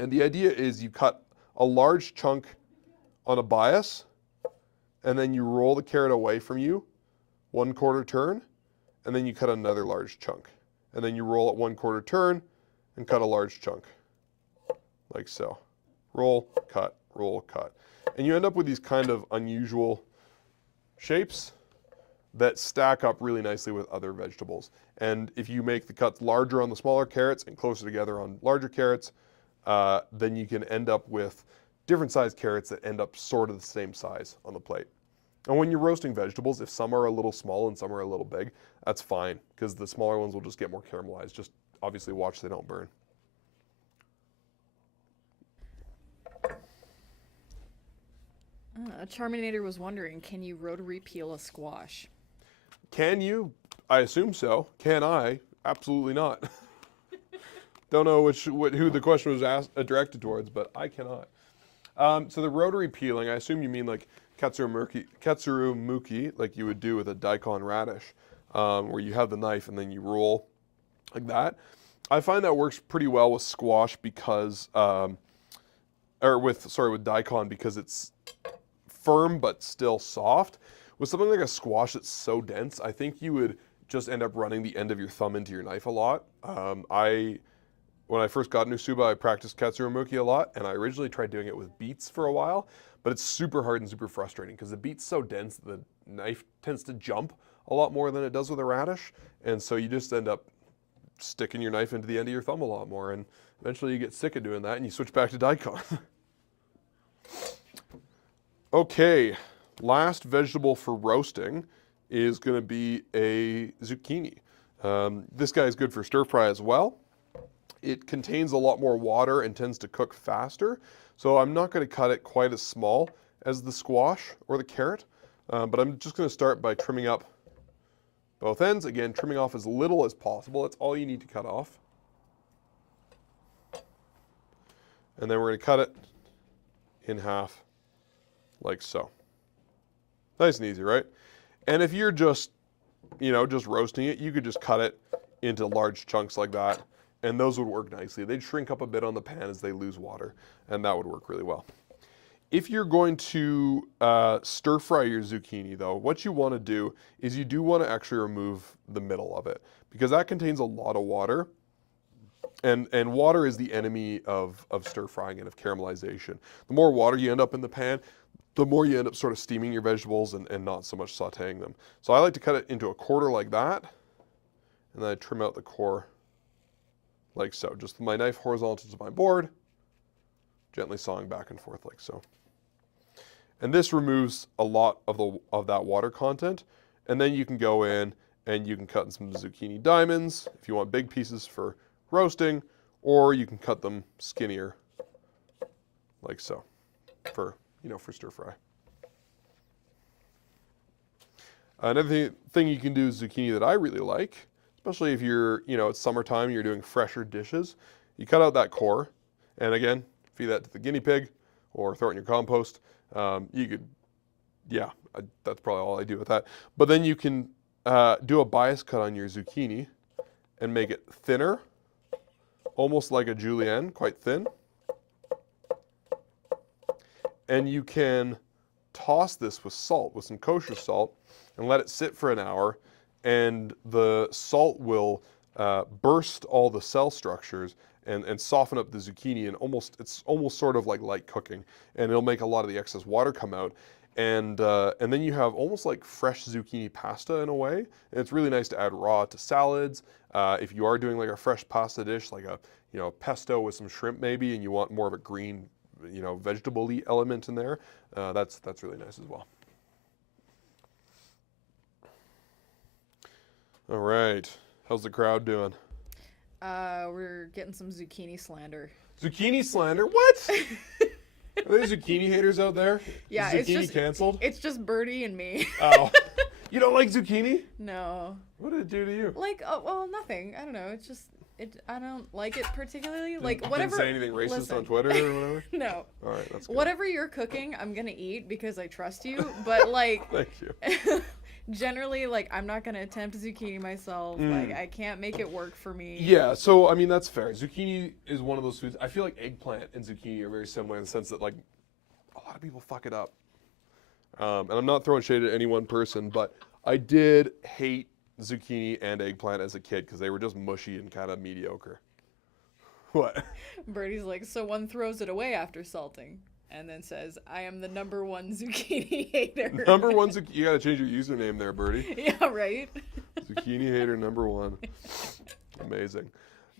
And the idea is you cut a large chunk on a bias, and then you roll the carrot away from you, 1/4 turn, and then you cut another large chunk. And then you roll it 1/4 turn and cut a large chunk, like so. Roll, cut, roll, cut. And you end up with these kind of unusual shapes that stack up really nicely with other vegetables. And if you make the cuts larger on the smaller carrots and closer together on larger carrots, then you can end up with different sized carrots that end up sort of the same size on the plate. And when you're roasting vegetables, if some are a little small and some are a little big, that's fine, because the smaller ones will just get more caramelized. Just obviously watch they don't burn. Charminator was wondering, can you rotary peel a squash? Can you? I assume so. Can I? Absolutely not. Don't know who the question was directed towards, but I cannot. So the rotary peeling, I assume you mean like katsurumuki, like you would do with a daikon radish, where you have the knife and then you roll like that. I find that works pretty well with squash because, with daikon, because it's firm but still soft. With something like a squash that's so dense, I think you would just end up running the end of your thumb into your knife a lot. When I first got into Suba, I practiced katsurumuki a lot, and I originally tried doing it with beets for a while, but it's super hard and super frustrating because the beet's so dense that the knife tends to jump a lot more than it does with a radish, and so you just end up sticking your knife into the end of your thumb a lot more, and eventually you get sick of doing that and you switch back to daikon. Okay, last vegetable for roasting is going to be a zucchini. This guy is good for stir fry as well. It contains a lot more water and tends to cook faster, so I'm not going to cut it quite as small as the squash or the carrot, but I'm just going to start by trimming up both ends. Again, trimming off as little as possible. That's all you need to cut off. And then we're going to cut it in half like so. Nice and easy, right? And if you're just, just roasting it, you could just cut it into large chunks like that, and those would work nicely. They'd shrink up a bit on the pan as they lose water, and that would work really well. If you're going to stir fry your zucchini, though, what you want to do is you do want to actually remove the middle of it, because that contains a lot of water, and water is the enemy of stir frying and of caramelization. The more water you end up in the pan, the more you end up sort of steaming your vegetables and not so much sauteing them. So I like to cut it into a quarter like that, and then I trim out the core like so. Just my knife horizontal to my board, gently sawing back and forth like so. And this removes a lot of that water content, and then you can go in and you can cut in some zucchini diamonds if you want big pieces for roasting, or you can cut them skinnier like so for stir fry. Another thing you can do with zucchini that I really like, especially if you're, it's summertime, you're doing fresher dishes, you cut out that core, and again, feed that to the guinea pig or throw it in your compost. That's probably all I do with that. But then you can do a bias cut on your zucchini and make it thinner, almost like a julienne, quite thin. And you can toss this with salt, with some kosher salt, and let it sit for an hour, and the salt will burst all the cell structures and soften up the zucchini, and it's almost sort of like light cooking, and it'll make a lot of the excess water come out, and then you have almost like fresh zucchini pasta in a way, and it's really nice to add raw to salads. If you are doing like a fresh pasta dish, like a pesto with some shrimp maybe, and you want more of a green vegetable-y element in there, that's really nice as well. All right, how's the crowd doing? We're getting some Zucchini Slander. Zucchini Slander? What? Are there zucchini haters out there? Yeah, is zucchini canceled? It's just Birdie and me. Oh, you don't like zucchini? No. What did it do to you? Nothing. I don't know. It's just I don't like it particularly. Whatever. Didn't say anything racist on Twitter or whatever? No. All right, that's good. Whatever you're cooking, I'm gonna eat because I trust you. But thank you. Generally, I'm not gonna attempt zucchini myself. I can't make it work for me. Yeah, so I mean that's fair. Zucchini is one of those foods. I feel like eggplant and zucchini are very similar in the sense that a lot of people fuck it up. And I'm not throwing shade at any one person, but I did hate zucchini and eggplant as a kid because they were just mushy and kind of mediocre. What? Birdie's like, so one throws it away after salting, and then says, I am the number one zucchini hater. Number one zucchini. You gotta change your username there, Birdie. Yeah, right? Zucchini hater number one. Amazing.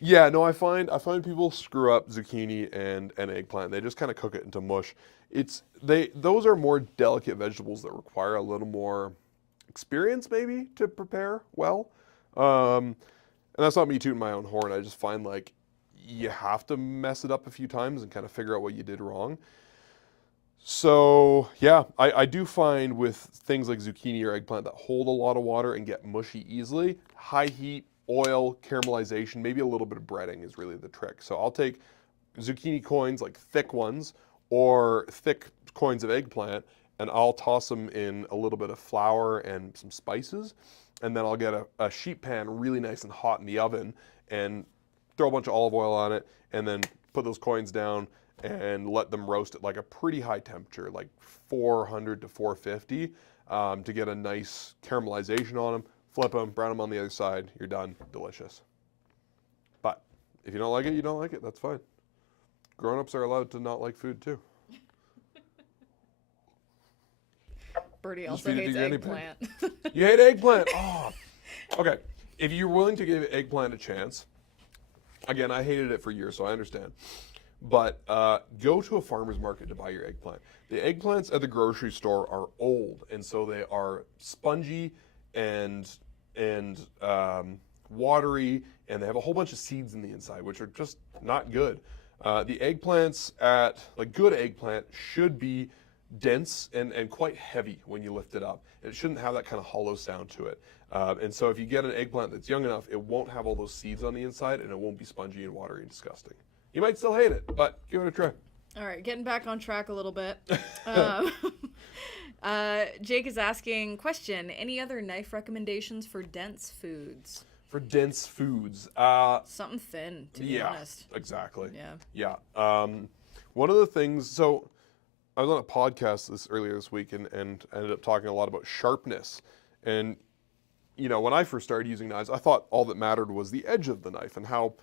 Yeah, no, I find people screw up zucchini and eggplant. They just kind of cook it into mush. Those are more delicate vegetables that require a little more experience maybe to prepare well. And that's not me tooting my own horn. I just find like you have to mess it up a few times and kind of figure out what you did wrong. So yeah, I do find with things like zucchini or eggplant that hold a lot of water and get mushy easily, high heat, oil, caramelization, maybe a little bit of breading is really the trick. So I'll take zucchini coins, like thick ones, or thick coins of eggplant, and I'll toss them in a little bit of flour and some spices. And then I'll get a sheet pan really nice and hot in the oven and throw a bunch of olive oil on it, and then put those coins down and let them roast at like a pretty high temperature, like 400 to 450, to get a nice caramelization on them. Flip them, brown them on the other side. You're done. Delicious. But if you don't like it, you don't like it. That's fine. Grown-ups are allowed to not like food too. Birdie Just also feed it to hates your guinea pig. eggplant. You hate eggplant? Oh. Okay. If you're willing to give eggplant a chance, again, I hated it for years, so I understand. But go to a farmer's market to buy your eggplant. The eggplants at the grocery store are old, and so they are spongy and watery, and they have a whole bunch of seeds in the inside, which are just not good. The eggplants at, like good eggplant, should be dense and quite heavy when you lift it up. It shouldn't have that kind of hollow sound to it. And so if you get an eggplant that's young enough, it won't have all those seeds on the inside, and it won't be spongy and watery and disgusting. You might still hate it, but give it a try. All right, getting back on track a little bit. Jake is asking, question, any other knife recommendations for dense foods? For dense foods, Something thin, to be honest. Exactly. Yeah. One of the things, so I was on a podcast earlier this week and ended up talking a lot about sharpness. And, you know, when I first started using knives, I thought all that mattered was the edge of the knife and how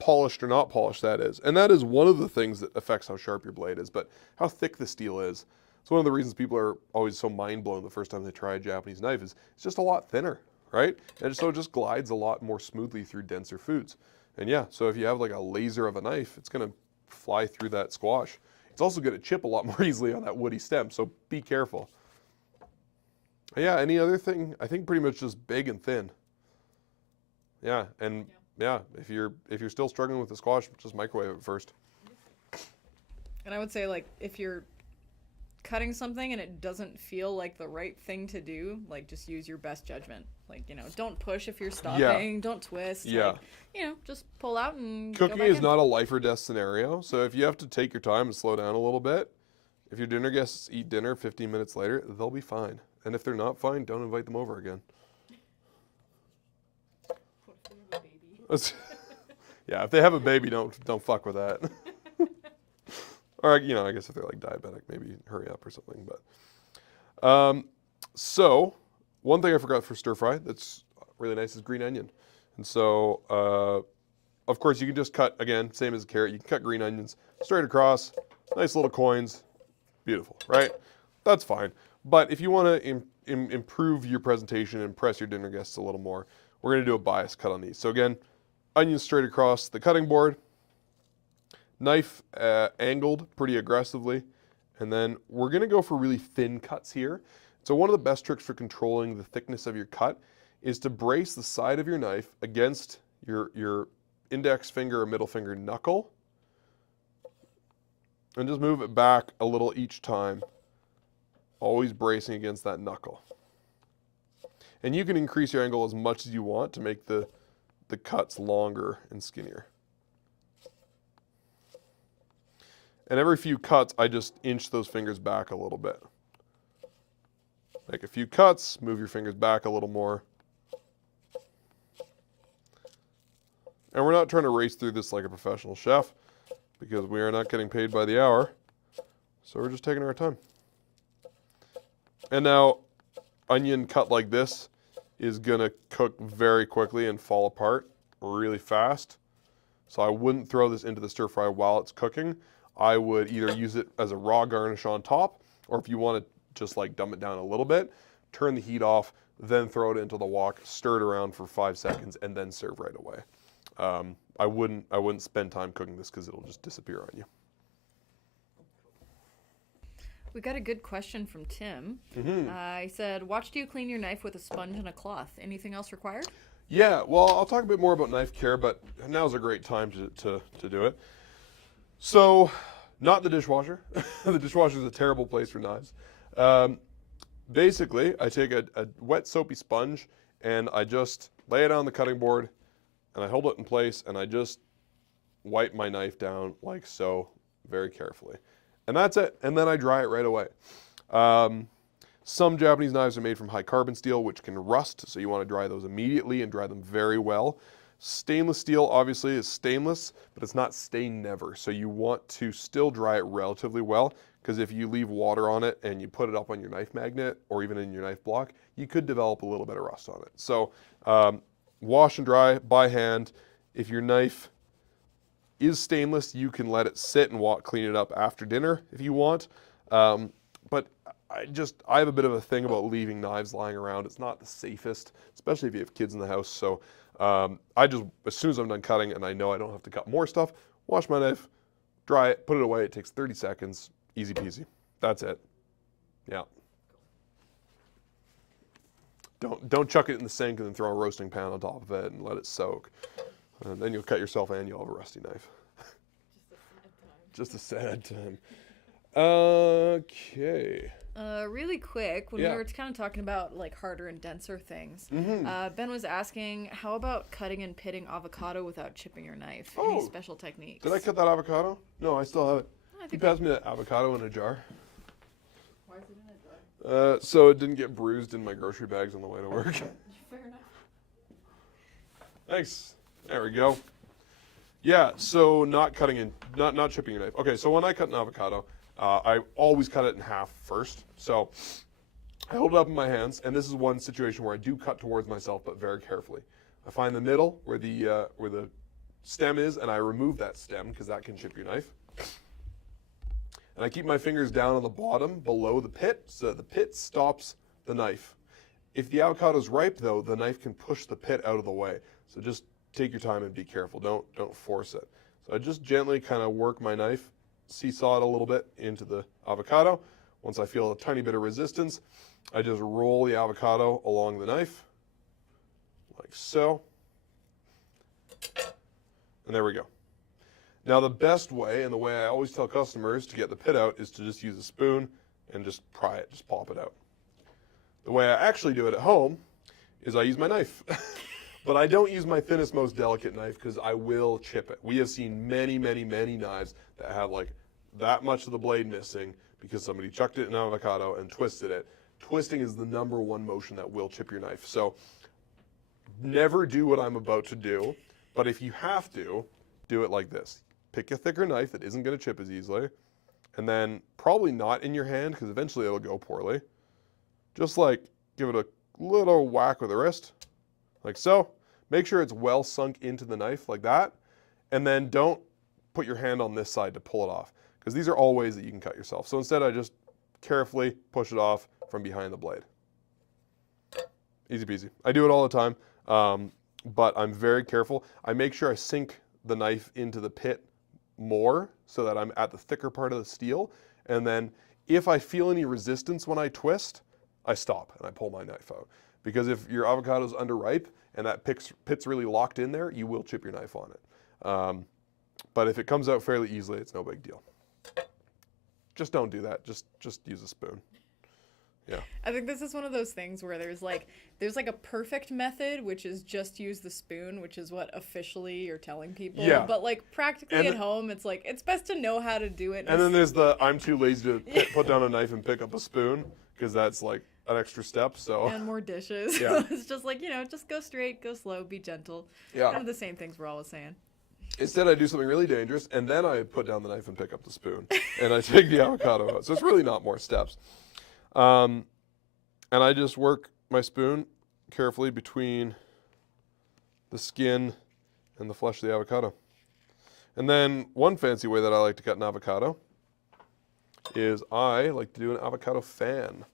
polished or not polished that is. And that is one of the things that affects how sharp your blade is, but how thick the steel is. It's one of the reasons people are always so mind blown the first time they try a Japanese knife is it's just a lot thinner, right? And so it just glides a lot more smoothly through denser foods. And yeah, so if you have like a laser of a knife, it's gonna fly through that squash. It's also gonna chip a lot more easily on that woody stem, so be careful. Yeah, any other thing? I think pretty much just big and thin. Yeah, and yeah, if you're still struggling with the squash, just microwave it first. And I would say, like, if you're cutting something and it doesn't feel like the right thing to do, like, just use your best judgment. Like, you know, don't push if you're stopping, don't twist. Yeah. Like, you know, just pull out and Cooking go back is in. not a life or death scenario, so if you have to take your time and slow down a little bit, if your dinner guests eat dinner 15 minutes later, they'll be fine. And if they're not fine, don't invite them over again. Yeah, if they have a baby, don't fuck with that. Or, you know, I guess if they're like diabetic, maybe hurry up or something. But so one thing I forgot for stir fry that's really nice is green onion. And so of course you can just cut, again, same as a carrot, you can cut green onions straight across, nice little coins, beautiful, right? That's fine. But if you want to improve your presentation and impress your dinner guests a little more, we're going to do a bias cut on these. So again, onions straight across the cutting board, knife angled pretty aggressively, and then we're going to go for really thin cuts here. So one of the best tricks for controlling the thickness of your cut is to brace the side of your knife against your index finger or middle finger knuckle, and just move it back a little each time, always bracing against that knuckle. And you can increase your angle as much as you want to make the cuts longer and skinnier. And every few cuts, I just inch those fingers back a little bit. Make a few cuts, move your fingers back a little more. And we're not trying to race through this like a professional chef because we are not getting paid by the hour. So we're just taking our time. And now, onion cut like this is gonna cook very quickly and fall apart really fast. So I wouldn't throw this into the stir fry while it's cooking. I would either use it as a raw garnish on top, or if you want to just like dumb it down a little bit, turn the heat off, then throw it into the wok, stir it around for 5 seconds, and then serve right away. I wouldn't spend time cooking this because it'll just disappear on you. We got a good question from Tim. He said, "Watched you clean your knife with a sponge and a cloth. Anything else required?" Yeah, well, I'll talk a bit more about knife care, but now's a great time to do it. So, not the dishwasher. The dishwasher is a terrible place for knives. Basically, I take a wet soapy sponge and I just lay it on the cutting board and I hold it in place and I just wipe my knife down like so, very carefully. And that's it. And then I dry it right away. Some Japanese knives are made from high carbon steel, which can rust, so you want to dry those immediately and dry them very well. Stainless steel obviously is stainless, but it's not stain never. So you want to still dry it relatively well, because if you leave water on it and you put it up on your knife magnet or even in your knife block, you could develop a little bit of rust on it. So wash and dry by hand. If your knife is stainless, you can let it sit and clean it up after dinner if you want. But I have a bit of a thing about leaving knives lying around. It's not the safest, especially if you have kids in the house. So I just, as soon as I'm done cutting and I know I don't have to cut more stuff, wash my knife, dry it, put it away. It takes 30 seconds, easy peasy. That's it. Yeah. Don't chuck it in the sink and then throw a roasting pan on top of it and let it soak. And then you'll cut yourself and you'll have a rusty knife. Just a sad time. Okay. Really quick, when Yeah. we were kind of talking about like harder and denser things, Ben was asking, how about cutting and pitting avocado without chipping your knife? Any Oh. special techniques? Did I cut that avocado? No, I still have it. I You think passed me that avocado in a jar. Why is it in a jar? So it didn't get bruised in my grocery bags on the way to work. Fair enough. Thanks. There we go. Yeah, so not cutting in, not chipping your knife. Okay, so when I cut an avocado, I always cut it in half first. So I hold it up in my hands, and this is one situation where I do cut towards myself, but very carefully. I find the middle where the stem is, and I remove that stem because that can chip your knife. And I keep my fingers down on the bottom below the pit, so that the pit stops the knife. If the avocado is ripe, though, the knife can push the pit out of the way. So just take your time and be careful. Don't force it. So I just gently kind of work my knife, seesaw it a little bit into the avocado. Once I feel a tiny bit of resistance, I just roll the avocado along the knife, like so. And there we go. Now the best way, and the way I always tell customers to get the pit out, is to just use a spoon and just pry it, just pop it out. The way I actually do it at home is I use my knife. But I don't use my thinnest, most delicate knife because I will chip it. We have seen many, many, many knives that have like that much of the blade missing because somebody chucked it in avocado and twisted it. Twisting is the #1 motion that will chip your knife. So never do what I'm about to do, but if you have to, do it like this. Pick a thicker knife that isn't going to chip as easily, and then probably not in your hand because eventually it'll go poorly. Just like give it a little whack with the wrist, like so. Make sure it's well sunk into the knife like that, and then don't put your hand on this side to pull it off because these are all ways that you can cut yourself. So instead I just carefully push it off from behind the blade. Easy peasy. I do it all the time, but I'm very careful. I make sure I sink the knife into the pit more so that I'm at the thicker part of the steel, and then if I feel any resistance when I twist, I stop and I pull my knife out. Because if your avocado is underripe and that pit's really locked in there, you will chip your knife on it. But if it comes out fairly easily, it's no big deal. Just don't do that. Just use a spoon. Yeah. I think this is one of those things where there's like a perfect method, which is just use the spoon, which is what officially you're telling people. Yeah. But like practically at home, it's like it's best to know how to do it. And then there's the I'm too lazy to put down a knife and pick up a spoon because that's like an extra step. So and more dishes. Yeah. It's just like, just go straight, go slow, be gentle. Yeah. Kind of the same things we're always saying. Instead, I do something really dangerous, and then I put down the knife and pick up the spoon, and I take the avocado out. So it's really not more steps. And I just work my spoon carefully between the skin and the flesh of the avocado. And then one fancy way that I like to cut an avocado is I like to do an avocado fan.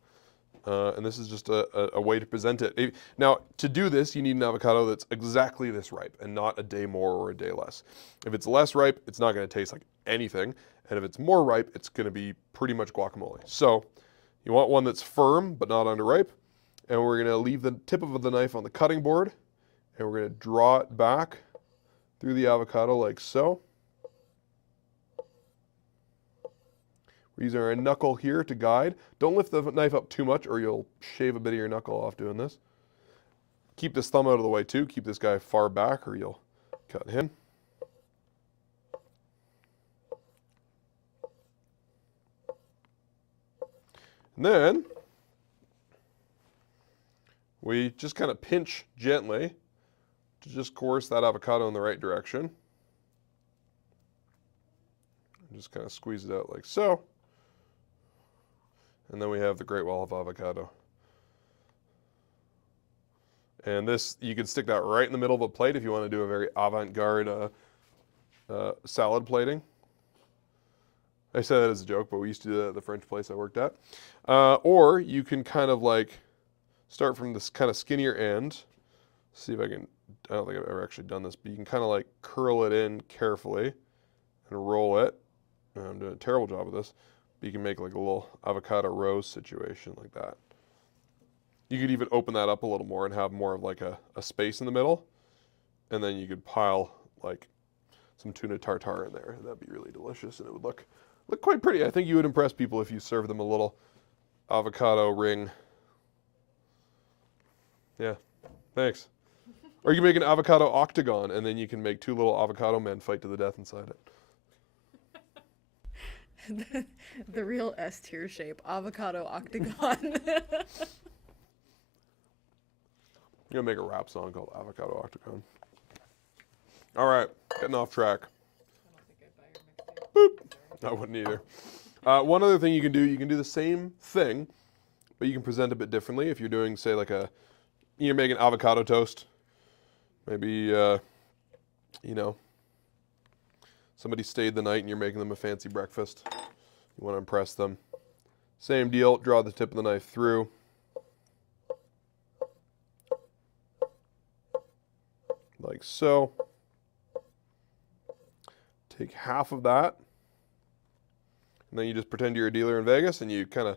And this is just a way to present it. Now, to do this, you need an avocado that's exactly this ripe and not a day more or a day less. If it's less ripe, it's not going to taste like anything. And if it's more ripe, it's going to be pretty much guacamole. So you want one that's firm but not underripe. And we're going to leave the tip of the knife on the cutting board. And we're going to draw it back through the avocado like so. We're using our knuckle here to guide. Don't lift the knife up too much or you'll shave a bit of your knuckle off doing this. Keep this thumb out of the way too. Keep this guy far back or you'll cut him. And then we just kind of pinch gently to just course that avocado in the right direction. And just kind of squeeze it out like so. And then we have the Great Wall of Avocado. And this, you can stick that right in the middle of a plate if you want to do a very avant-garde salad plating. I say that as a joke, but we used to do that at the French place I worked at. Or you can kind of like start from this kind of skinnier end. See if I can, I don't think I've ever actually done this, but you can kind of like curl it in carefully and roll it. I'm doing a terrible job of this. You can make like a little avocado rose situation like that. You could even open that up a little more and have more of like a space in the middle. And then you could pile like some tuna tartare in there. That'd be really delicious and it would look quite pretty. I think you would impress people if you serve them a little avocado ring. Yeah, thanks. Or you can make an avocado octagon and then you can make two little avocado men fight to the death inside it. The real S tier shape, avocado octagon. I'm gonna make a rap song called Avocado Octagon. All right, getting off track. Boop. I wouldn't either. One other thing you can do the same thing, but you can present a bit differently. If you're doing, say, like you're making avocado toast. Maybe, you know, somebody stayed the night and you're making them a fancy breakfast. You want to impress them. Same deal, draw the tip of the knife through. Like so. Take half of that. And then you just pretend you're a dealer in Vegas and you kind of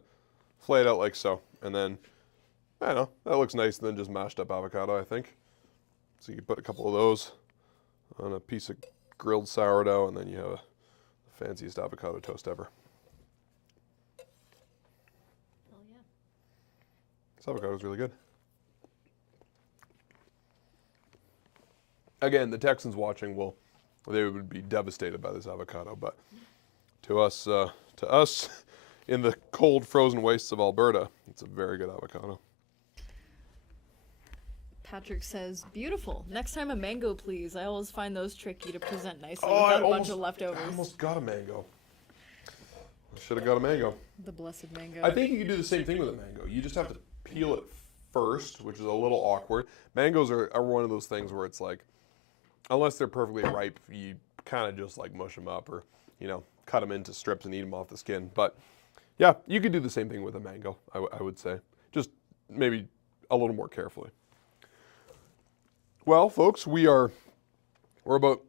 flay it out like so. And then, I don't know, that looks nicer than just mashed up avocado, I think. So you can put a couple of those on a piece of grilled sourdough and then you have the fanciest avocado toast ever. Oh yeah. This avocado is really good. Again, the Texans watching they would be devastated by this avocado, but to us in the cold, frozen wastes of Alberta, it's a very good avocado. Patrick says, beautiful. Next time a mango, please. I always find those tricky to present nicely without a bunch of leftovers. I almost got a mango. I should have got a mango. The blessed mango. I think you can do the same thing with a mango. You just have to peel it first, which is a little awkward. Mangoes are one of those things where it's like, unless they're perfectly ripe, you kind of just like mush them up or, you know, cut them into strips and eat them off the skin. But yeah, you could do the same thing with a mango, I would say. Just maybe a little more carefully. Well, folks, we're about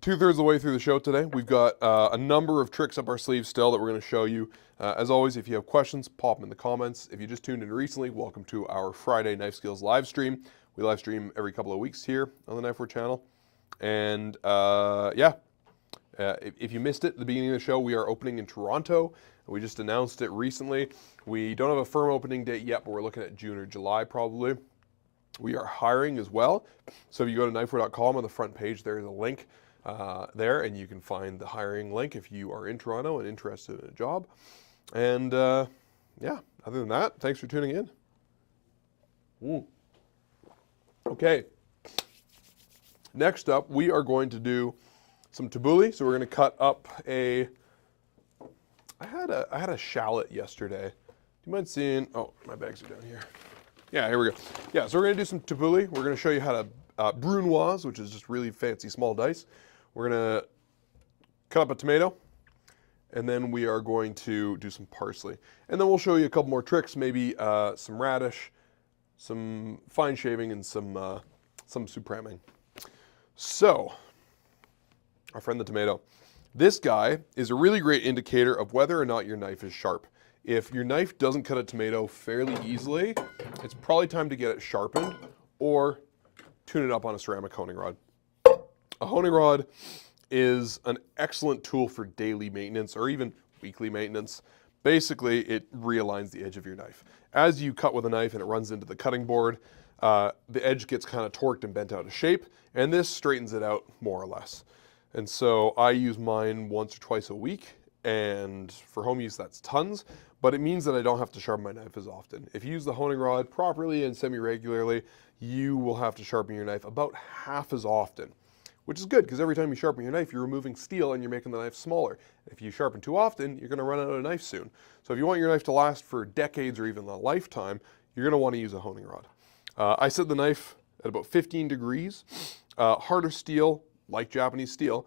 2/3 of the way through the show today. We've got a number of tricks up our sleeves still that we're going to show you. As always, if you have questions, pop them in the comments. If you just tuned in recently, welcome to our Friday Knife Skills live stream. We live stream every couple of weeks here on the Knifewear channel. And if you missed it at the beginning of the show, we are opening in Toronto. We just announced it recently. We don't have a firm opening date yet, but we're looking at June or July probably. We are hiring as well. So if you go to knifewear.com on the front page, there is a link there, and you can find the hiring link if you are in Toronto and interested in a job. And yeah, other than that, thanks for tuning in. Okay. Next up, we are going to do some tabbouleh. So we're going to cut up I had a shallot yesterday. Do you mind seeing? Oh, my bags are down here. Yeah, here we go. Yeah, so we're going to do some tabbouleh. We're going to show you how to Brunoise, which is just really fancy small dice. We're going to cut up a tomato and then we are going to do some parsley. And then we'll show you a couple more tricks, maybe some radish, some fine shaving, and some supreming. So, our friend the tomato. This guy is a really great indicator of whether or not your knife is sharp. If your knife doesn't cut a tomato fairly easily, it's probably time to get it sharpened or tune it up on a ceramic honing rod. A honing rod is an excellent tool for daily maintenance or even weekly maintenance. Basically, it realigns the edge of your knife. As you cut with a knife and it runs into the cutting board, the edge gets kind of torqued and bent out of shape, and this straightens it out more or less. And so I use mine once or twice a week, and for home use that's tons, but it means that I don't have to sharpen my knife as often. If you use the honing rod properly and semi-regularly, you will have to sharpen your knife about half as often, which is good because every time you sharpen your knife, you're removing steel and you're making the knife smaller. If you sharpen too often, you're going to run out of knife soon. So if you want your knife to last for decades or even a lifetime, you're going to want to use a honing rod. I set the knife at about 15 degrees. Harder steel, like Japanese steel,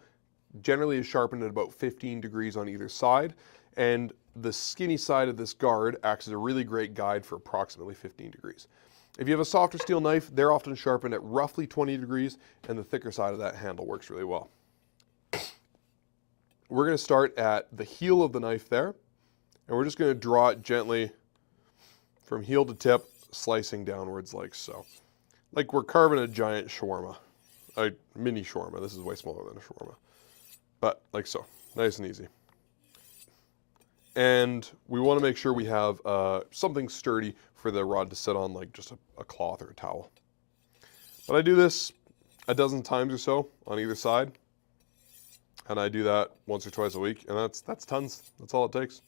generally is sharpened at about 15 degrees on either side, and the skinny side of this guard acts as a really great guide for approximately 15 degrees. If you have a softer steel knife, they're often sharpened at roughly 20 degrees, and the thicker side of that handle works really well. We're going to start at the heel of the knife there, and we're just going to draw it gently from heel to tip, slicing downwards like so. Like we're carving a giant shawarma. A mini shawarma. This is way smaller than a shawarma. But like so. Nice and easy. And we want to make sure we have something sturdy for the rod to sit on, like just a cloth or a towel. But I do this a dozen times or so on either side. And I do that once or twice a week. And that's tons. That's all it takes.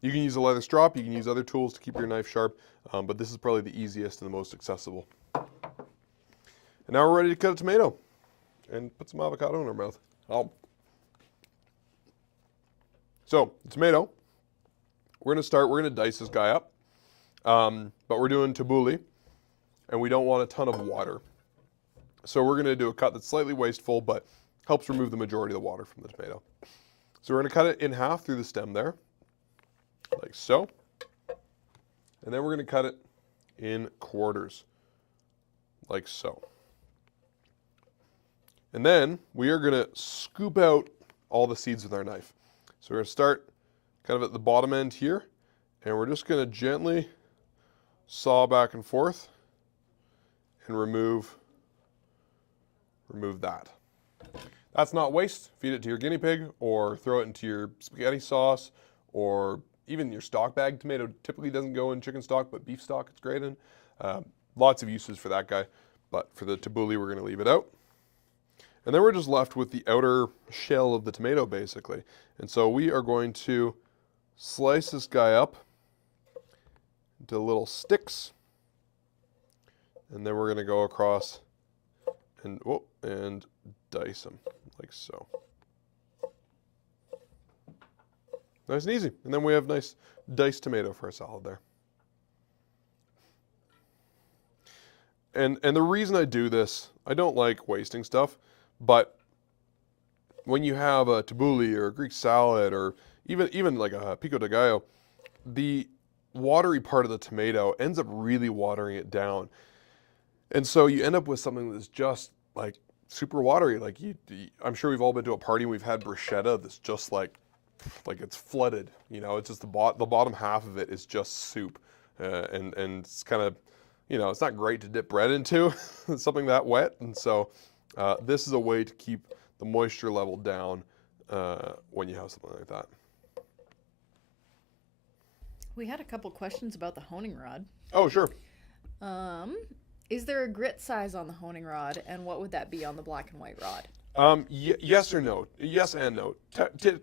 You can use a leather strop. You can use other tools to keep your knife sharp. But this is probably the easiest and the most accessible. And now we're ready to cut a tomato and put some avocado in our mouth. So, the tomato, we're going to dice this guy up, but we're doing tabbouleh, and we don't want a ton of water. So we're going to do a cut that's slightly wasteful, but helps remove the majority of the water from the tomato. So we're going to cut it in half through the stem there, like so. And then we're going to cut it in quarters, like so. And then we are going to scoop out all the seeds with our knife. So we're going to start kind of at the bottom end here, and we're just going to gently saw back and forth and remove that. That's not waste. Feed it to your guinea pig or throw it into your spaghetti sauce, or even your stock bag. Tomato typically doesn't go in chicken stock, but beef stock it's great in. Lots of uses for that guy, but for the tabbouleh we're going to leave it out. And then we're just left with the outer shell of the tomato, basically. And so we are going to slice this guy up into little sticks. And then we're going to go across and dice them, like so. Nice and easy. And then we have nice diced tomato for our salad there. And the reason I do this, I don't like wasting stuff. But when you have a tabbouleh or a Greek salad or even like a pico de gallo, the watery part of the tomato ends up really watering it down. And so you end up with something that's just like super watery. Like I'm sure we've all been to a party and we've had bruschetta that's just like it's flooded. You know, it's just the bottom half of it is just soup, and it's kind of, you know, it's not great to dip bread into something that wet. And so this is a way to keep the moisture level down when you have something like that. We had a couple questions about the honing rod. Oh, sure. Is there a grit size on the honing rod, and what would that be on the black and white rod? Yes or no. Yes and no.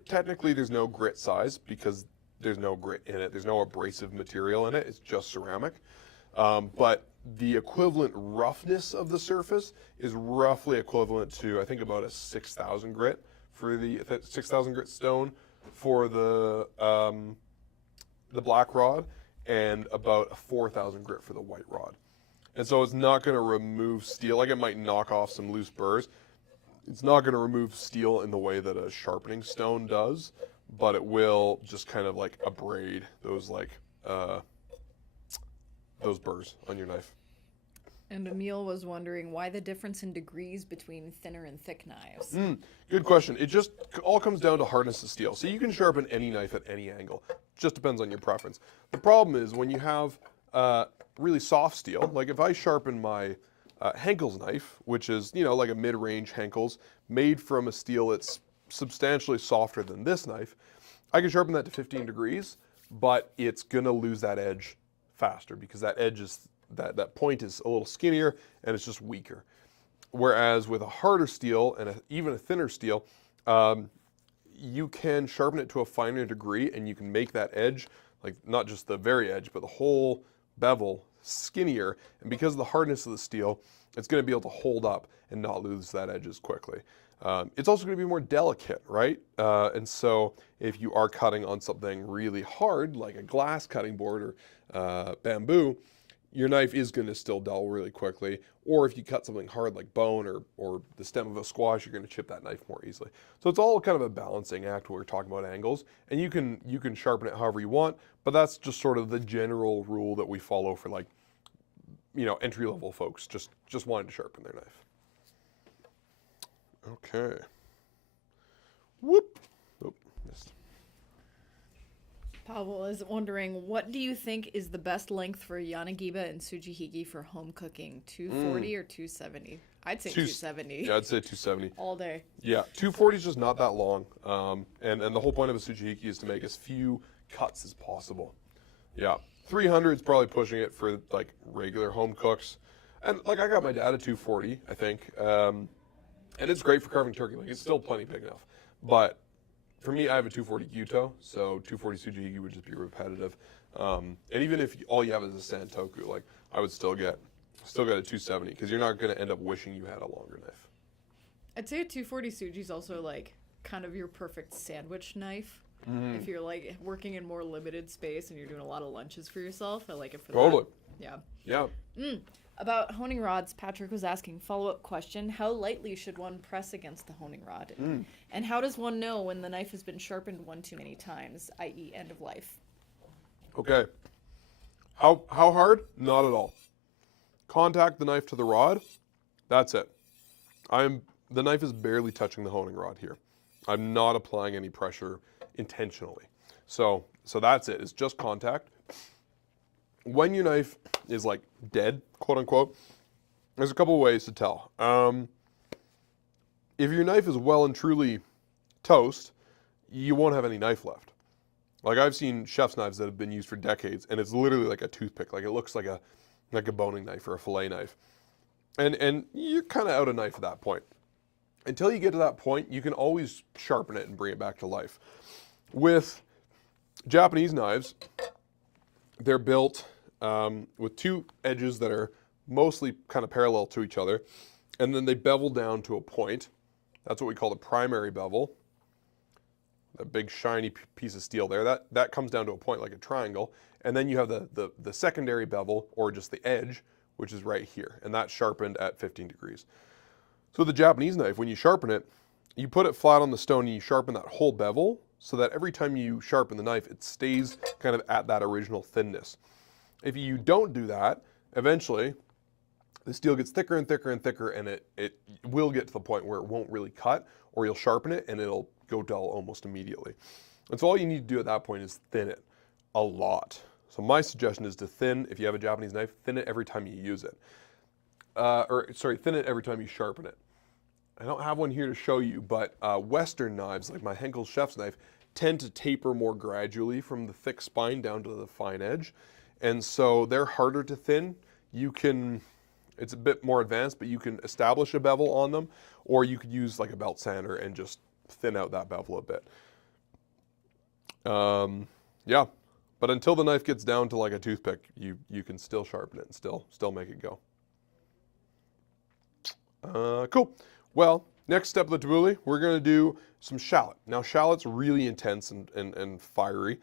Technically, there's no grit size because there's no grit in it. There's no abrasive material in it. It's just ceramic. But the equivalent roughness of the surface is roughly equivalent to, I think, about a 6,000 grit for the 6,000 grit stone for the black rod, and about a 4,000 grit for the white rod. And so it's not going to remove steel. Like, it might knock off some loose burrs. It's not going to remove steel in the way that a sharpening stone does, but it will just kind of like abrade those those burrs on your knife. And Emil was wondering why the difference in degrees between thinner and thick knives. Good question. It just all comes down to hardness of steel. So you can sharpen any knife at any angle. Just depends on your preference. The problem is when you have really soft steel, like if I sharpen my Henkel's knife, which is, you know, like a mid-range Henkel's, made from a steel that's substantially softer than this knife, I can sharpen that to 15 degrees, but it's gonna lose that edge faster because that edge is, that point is a little skinnier and it's just weaker. Whereas with a harder steel and even a thinner steel, you can sharpen it to a finer degree and you can make that edge, like not just the very edge, but the whole bevel skinnier. And because of the hardness of the steel, it's going to be able to hold up and not lose that edge as quickly. It's also going to be more delicate, right? And so if you are cutting on something really hard, like a glass cutting board or bamboo, your knife is going to still dull really quickly. Or if you cut something hard like bone or the stem of a squash, you're going to chip that knife more easily. So it's all kind of a balancing act when we're talking about angles. And you can sharpen it however you want, but that's just sort of the general rule that we follow for, like, you know, entry-level folks just wanting to sharpen their knife. Okay. Whoop. Oh, missed. Pavel is wondering, what do you think is the best length for Yanagiba and Tsujihige for home cooking? 240 or 270? I'd say 270. Yeah, I'd say 270. All day. Yeah, 240 is just not that long. And the whole point of a Tsujihige is to make as few cuts as possible. Yeah, 300 is probably pushing it for like regular home cooks. And like I got my dad at 240, I think. And it's great for carving turkey. Like it's still plenty big enough. But for me, I have a 240 Gyuto, so 240 Tsujihige would just be repetitive. And even if all you have is a Santoku, like I would still get a 270 because you're not going to end up wishing you had a longer knife. I'd say a 240 Tsuji is also like kind of your perfect sandwich knife. If you're like working in more limited space and you're doing a lot of lunches for yourself, I like it for Totally. that. Yeah. About honing rods, Patrick was asking, follow-up question, how lightly should one press against the honing rod? And how does one know when the knife has been sharpened one too many times, i.e. end of life? Okay. How hard? Not at all. Contact the knife to the rod. That's it. The knife is barely touching the honing rod here. I'm not applying any pressure intentionally. So that's it. It's just contact. When your knife is like dead, quote unquote, there's a couple of ways to tell. If your knife is well and truly toast, you won't have any knife left. Like I've seen chef's knives that have been used for decades, and it's literally like a toothpick. Like it looks like a boning knife or a fillet knife, and you're kind of out of knife at that point. Until you get to that point, you can always sharpen it and bring it back to life. With Japanese knives, they're built with two edges that are mostly kind of parallel to each other, and then they bevel down to a point. That's what we call the primary bevel. That big shiny piece of steel there, that comes down to a point like a triangle, and then you have the secondary bevel, or just the edge, which is right here, and that's sharpened at 15 degrees. So the Japanese knife, when you sharpen it, you put it flat on the stone and you sharpen that whole bevel so that every time you sharpen the knife, it stays kind of at that original thinness. If you don't do that, eventually the steel gets thicker and thicker and thicker, and it will get to the point where it won't really cut, or you'll sharpen it and it'll go dull almost immediately. And so all you need to do at that point is thin it a lot. So my suggestion is to thin, if you have a Japanese knife, thin it every time you use it. Thin it every time you sharpen it. I don't have one here to show you, but Western knives, like my Henkel chef's knife, tend to taper more gradually from the thick spine down to the fine edge. And so they're harder to thin. It's a bit more advanced, but you can establish a bevel on them, or you could use like a belt sander and just thin out that bevel a bit. Yeah, but until the knife gets down to like a toothpick, you can still sharpen it and still make it go. Cool. Well, next step of the tabbouleh, we're going to do some shallot. Now, shallot's really intense and fiery,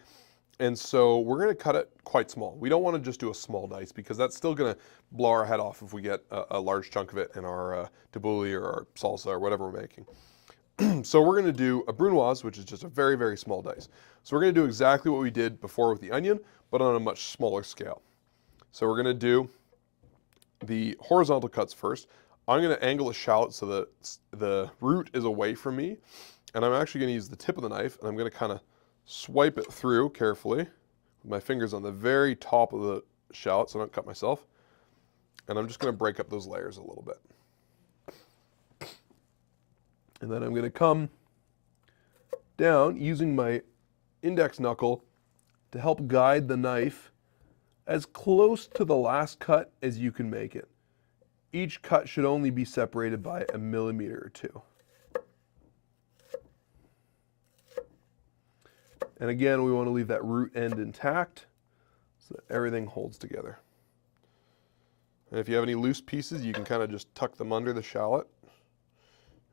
and so we're going to cut it quite small. We don't want to just do a small dice because that's still going to blow our head off if we get a large chunk of it in our tabbouleh or our salsa or whatever we're making. So we're going to do a Brunoise, which is just a very, very small dice. So we're going to do exactly what we did before with the onion, but on a much smaller scale. So we're going to do the horizontal cuts first. I'm going to angle the shallot so that the root is away from me. And I'm actually going to use the tip of the knife, and I'm going to kind of swipe it through carefully with my fingers on the very top of the shallot so I don't cut myself. And I'm just going to break up those layers a little bit. And then I'm going to come down using my index knuckle to help guide the knife as close to the last cut as you can make it. Each cut should only be separated by 1 millimeter or 2. And again, we want to leave that root end intact so that everything holds together. And if you have any loose pieces, you can kind of just tuck them under the shallot.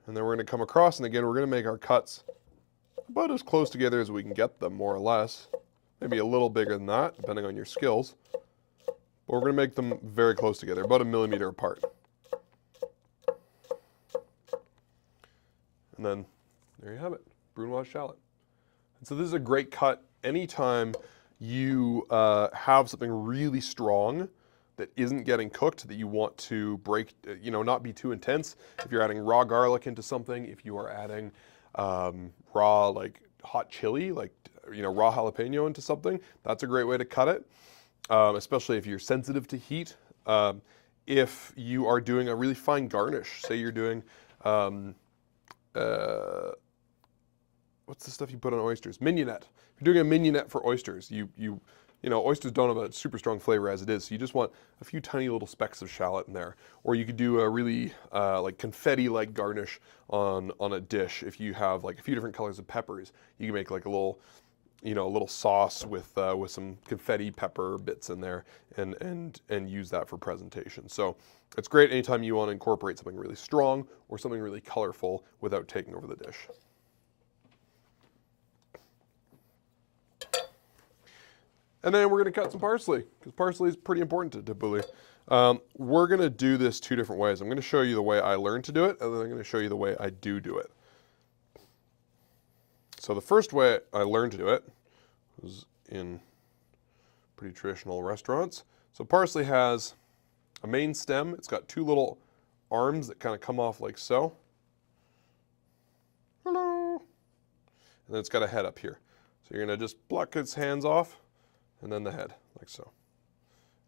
And then we're going to come across, and again, we're going to make our cuts about as close together as we can get them, more or less. Maybe a little bigger than that, depending on your skills. But we're going to make them very close together, about 1 millimeter apart. And then, there you have it, Brunoise shallot. And so this is a great cut anytime you have something really strong that isn't getting cooked, that you want to break, not be too intense. If you're adding raw garlic into something, if you are adding raw, like hot chili, like, raw jalapeno into something, that's a great way to cut it, especially if you're sensitive to heat. If you are doing a really fine garnish, say you're doing, what's the stuff you put on oysters? Mignonette. If you're doing a mignonette for oysters, oysters don't have a super strong flavor as it is, so you just want a few tiny little specks of shallot in there. Or you could do a really like confetti-like garnish on a dish. If you have like a few different colors of peppers, you can make like a little sauce with some confetti pepper bits in there, and use that for presentation. So it's great anytime you want to incorporate something really strong or something really colorful without taking over the dish. And then we're going to cut some parsley, because parsley is pretty important to tabbouleh. We're going to do this 2 different ways. I'm going to show you the way I learned to do it, and then I'm going to show you the way I do it. So the first way I learned to do it was in pretty traditional restaurants. So parsley has a main stem. It's got 2 little arms that kind of come off like so. Hello. And then it's got a head up here. So you're going to just pluck its hands off, and then the head, like so.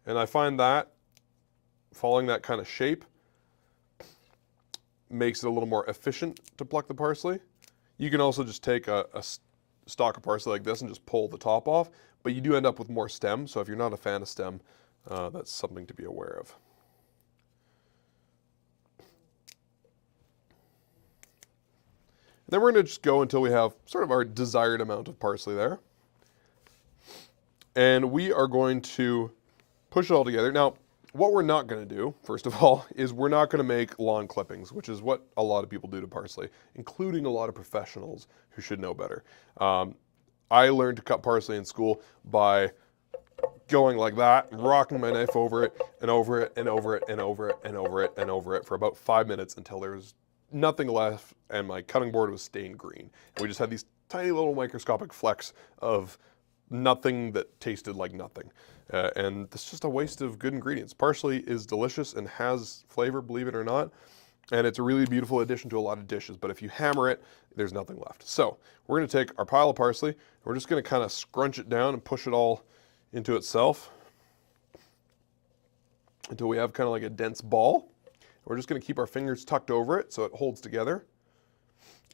And I find that following that kind of shape makes it a little more efficient to pluck the parsley. You can also just take a stalk of parsley like this and just pull the top off, but you do end up with more stem, so if you're not a fan of stem, that's something to be aware of. And then we're going to just go until we have sort of our desired amount of parsley there. And we are going to push it all together. Now, what we're not going to do, first of all, is we're not going to make lawn clippings, which is what a lot of people do to parsley, including a lot of professionals who should know better. I learned to cut parsley in school by going like that, rocking my knife over it, and over it, and over it, and over it, and over it, and over it for about 5 minutes until there was nothing left, and my cutting board was stained green. And we just had these tiny little microscopic flecks of nothing that tasted like nothing. And it's just a waste of good ingredients. Parsley is delicious and has flavor, believe it or not. And it's a really beautiful addition to a lot of dishes. But if you hammer it, there's nothing left. So we're going to take our pile of parsley. And we're just going to kind of scrunch it down and push it all into itself until we have kind of like a dense ball. We're just going to keep our fingers tucked over it so it holds together.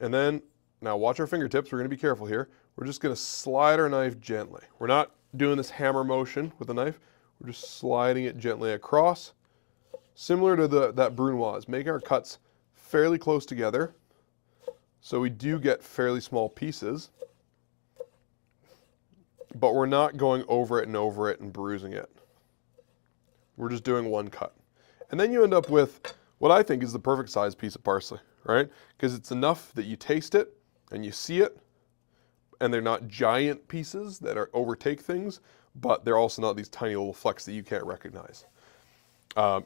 And then, now watch our fingertips. We're going to be careful here. We're just going to slide our knife gently. We're not doing this hammer motion with the knife. We're just sliding it gently across, similar to that Brunoise. Make our cuts fairly close together so we do get fairly small pieces, but we're not going over it and bruising it. We're just doing one cut. And then you end up with what I think is the perfect size piece of parsley, right? Because it's enough that you taste it and you see it, and they're not giant pieces that overtake things, but they're also not these tiny little flecks that you can't recognize.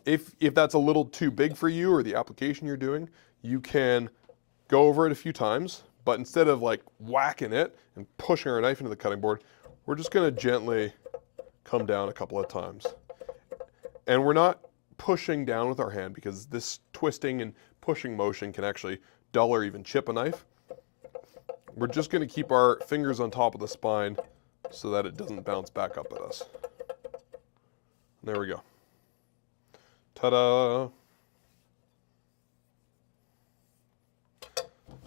If that's a little too big for you or the application you're doing, you can go over it a few times, but instead of like whacking it and pushing our knife into the cutting board, we're just gonna gently come down a couple of times. And we're not pushing down with our hand because this twisting and pushing motion can actually dull or even chip a knife. We're just gonna keep our fingers on top of the spine so that it doesn't bounce back up at us. There we go. Ta-da!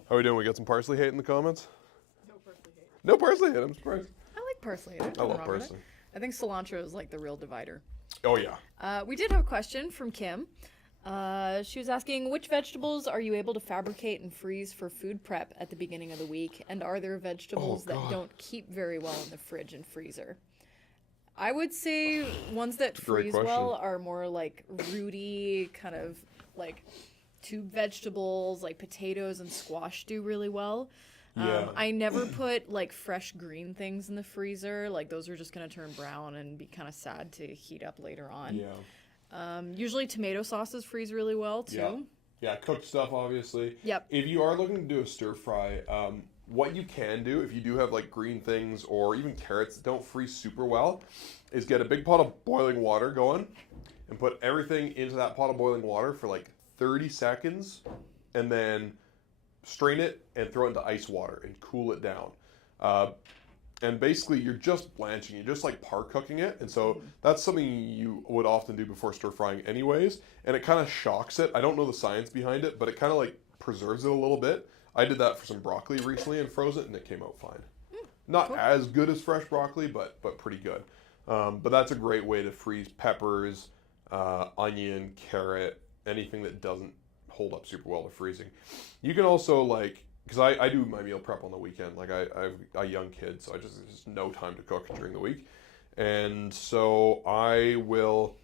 How are we doing? We got some parsley hate in the comments? No parsley hate. No parsley hate, I'm surprised. I like parsley. I love parsley. I think cilantro is like the real divider. Oh yeah. We did have a question from Kim. She was asking, which vegetables are you able to fabricate and freeze for food prep at the beginning of the week? And are there vegetables that don't keep very well in the fridge and freezer? I would say ones that freeze well are more like rooty, kind of like tube vegetables, like potatoes and squash do really well. I never put like fresh green things in the freezer. Like those are just going to turn brown and be kind of sad to heat up later on. Yeah. Usually tomato sauces freeze really well too. Yeah, cooked stuff obviously. Yep. If you are looking to do a stir fry, what you can do if you do have like green things or even carrots that don't freeze super well is get a big pot of boiling water going and put everything into that pot of boiling water for like 30 seconds and then strain it and throw it into ice water and cool it down. And basically you're just blanching, you're just like par cooking it. And so that's something you would often do before stir frying anyways. And it kind of shocks it. I don't know the science behind it, but it kind of like preserves it a little bit. I did that for some broccoli recently and froze it and it came out fine. Not as good as fresh broccoli, but pretty good. But that's a great way to freeze peppers, onion, carrot, anything that doesn't hold up super well to freezing. You can also like, because I do my meal prep on the weekend. Like I have a young kid, so there's just no time to cook during the week. And so I will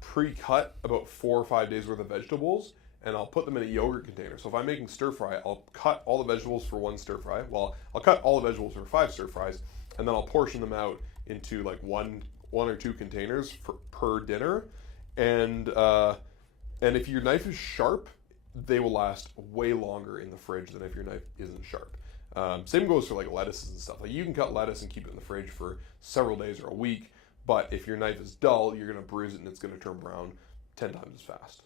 pre-cut about 4 or 5 days worth of vegetables and I'll put them in a yogurt container. So if I'm making stir fry, I'll cut all the vegetables for one stir fry. Well, I'll cut all the vegetables for 5 stir fries and then I'll portion them out into like one or two containers per dinner. And if your knife is sharp, they will last way longer in the fridge than if your knife isn't sharp. Same goes for like lettuces and stuff. Like you can cut lettuce and keep it in the fridge for several days or a week, but if your knife is dull, you're gonna bruise it and it's gonna turn brown 10 times as fast.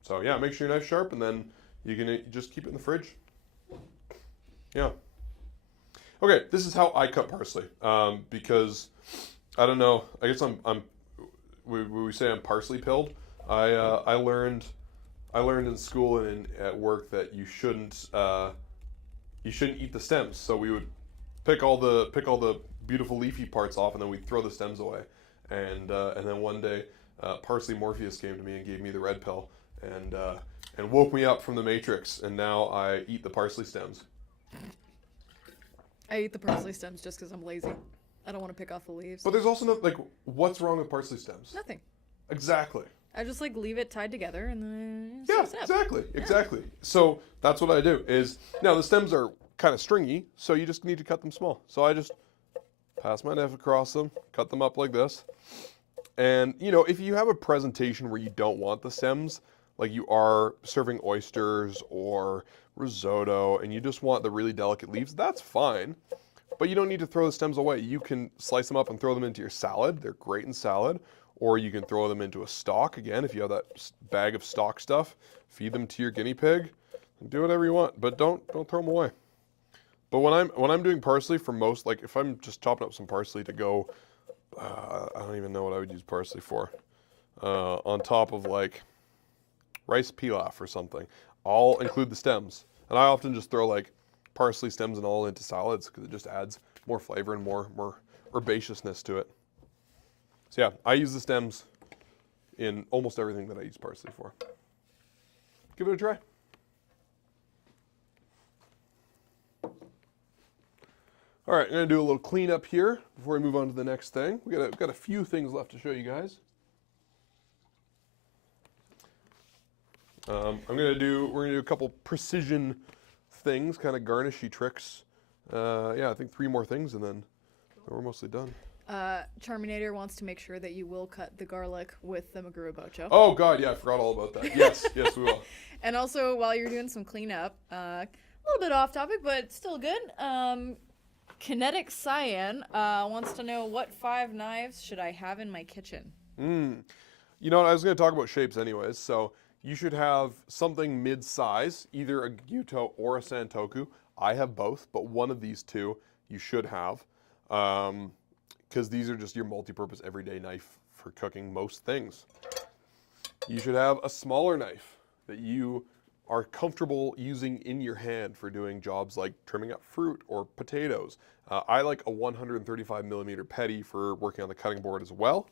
So yeah, make sure your knife's sharp and then you can just keep it in the fridge. Yeah. Okay, this is how I cut parsley. Because I don't know, I guess we say I'm parsley pilled. I learned in school and at work that you shouldn't eat the stems. So we would pick all the beautiful leafy parts off, and then we'd throw the stems away. And then one day, Parsley Morpheus came to me and gave me the red pill, and woke me up from the Matrix. And now I eat the parsley stems. I eat the parsley stems just because I'm lazy. I don't want to pick off the leaves. But there's also no, like, what's wrong with parsley stems? Nothing. Exactly. I just like leave it tied together and then Exactly. So that's what I do is, now the stems are kind of stringy, so you just need to cut them small. So I just pass my knife across them, cut them up like this. And you know, if you have a presentation where you don't want the stems, like you are serving oysters or risotto and you just want the really delicate leaves, that's fine. But you don't need to throw the stems away. You can slice them up and throw them into your salad. They're great in salad. Or you can throw them into a stock. Again, if you have that bag of stock stuff, feed them to your guinea pig. Do whatever you want, but don't throw them away. But when I'm doing parsley for most, like if I'm just chopping up some parsley to go, I don't even know what I would use parsley for, on top of like rice pilaf or something, I'll include the stems. And I often just throw like parsley stems and all into salads because it just adds more flavor and more herbaceousness to it. So yeah, I use the stems in almost everything that I use parsley for. Give it a try. All right, I'm gonna do a little cleanup here before we move on to the next thing. We've got a few things left to show you guys. We're gonna do a couple precision things, kind of garnishy tricks. Yeah, I think 3 more things and then we're mostly done. Charminator wants to make sure that you will cut the garlic with the Maguro Bocho. Oh God, yeah, I forgot all about that. Yes, yes, we will. And also, while you're doing some cleanup, a little bit off topic, but still good. Kinetic Cyan wants to know, what 5 knives should I have in my kitchen? You know what, I was going to talk about shapes anyways, so you should have something mid-size, either a Gyuto or a Santoku. I have both, but one of these two you should have, because these are just your multi-purpose everyday knife for cooking most things. You should have a smaller knife that you are comfortable using in your hand for doing jobs like trimming up fruit or potatoes. I like a 135 millimeter petty for working on the cutting board as well.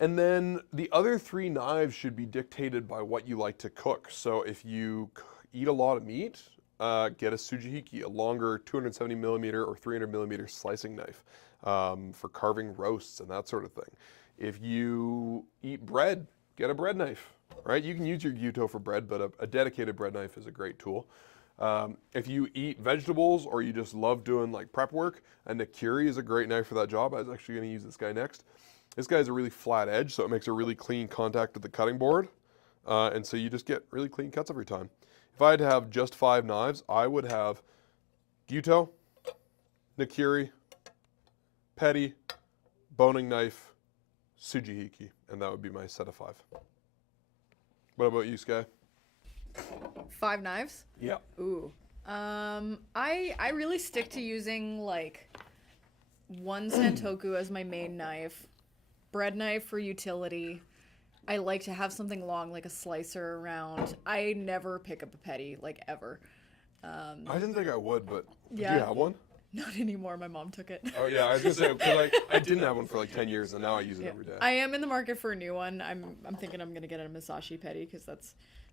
And then the other 3 knives should be dictated by what you like to cook. So if you eat a lot of meat, get a Sujihiki, a longer 270 millimeter or 300 millimeter slicing knife for carving roasts and that sort of thing. If you eat bread, get a bread knife, right? You can use your Gyuto for bread, but a dedicated bread knife is a great tool. If you eat vegetables or you just love doing like prep work, a Nakiri is a great knife for that job. I was actually going to use this guy next. This guy has a really flat edge, so it makes a really clean contact with the cutting board. And so you just get really clean cuts every time. If I had to have just 5 knives, I would have Gyuto, Nakiri, petty, boning knife, Sujihiki, and that would be my set of 5. What about you, Sky? 5 knives? Yeah. Ooh. I really stick to using like one Santoku as my main knife, bread knife for utility. I like to have something long like a slicer around. I never pick up a petty, like ever. I didn't think I would, but Yeah. do you have one? Not anymore. My mom took it. Oh yeah, I was gonna say, because I didn't have one for like 10 years, and now I use it every day. I am in the market for a new one. I'm thinking I'm gonna get a Masashi petty because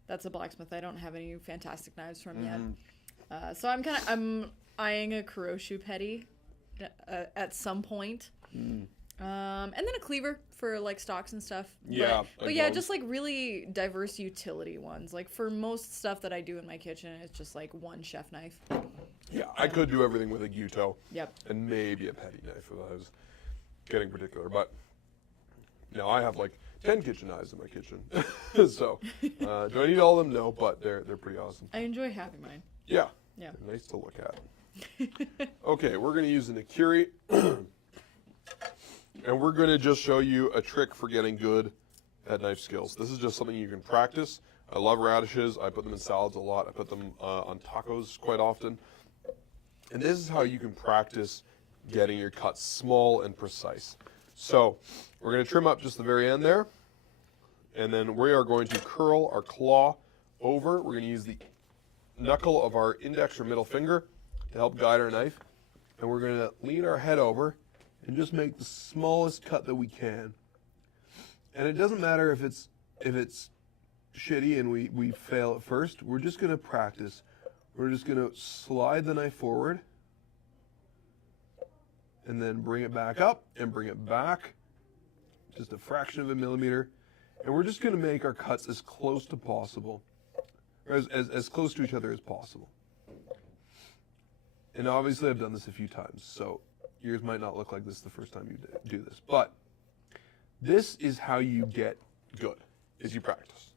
that's a blacksmith I don't have any fantastic knives from yet. So I'm eyeing a Kuroshu petty at some point. And then a cleaver for like stocks and stuff. Yeah. But yeah, just like really diverse utility ones. Like for most stuff that I do in my kitchen, it's just like one chef knife. Yeah, I could do everything with a Gyuto. Yep. And maybe a petty knife if I was getting particular. But no, I have like 10 kitchen knives in my kitchen. So do I need all of them? No, but they're pretty awesome. I enjoy having mine. Yeah. Yeah. They're nice to look at. Okay, we're going to use an Akiri. And we're going to just show you a trick for getting good at knife skills. This is just something you can practice. I love radishes. I put them in salads a lot. I put them on tacos quite often. And this is how you can practice getting your cuts small and precise. So we're going to trim up just the very end there. And then we are going to curl our claw over. We're going to use the knuckle of our index or middle finger to help guide our knife. And we're going to lean our head over and just make the smallest cut that we can. And it doesn't matter if it's shitty and we fail at first. We're just going to practice. We're just going to slide the knife forward and then bring it back up and bring it back just a fraction of a millimeter. And we're just going to make our cuts as close to possible, or as close to each other as possible. And obviously I've done this a few times, so yours might not look like this the first time you do this. But this is how you get good, is you practice.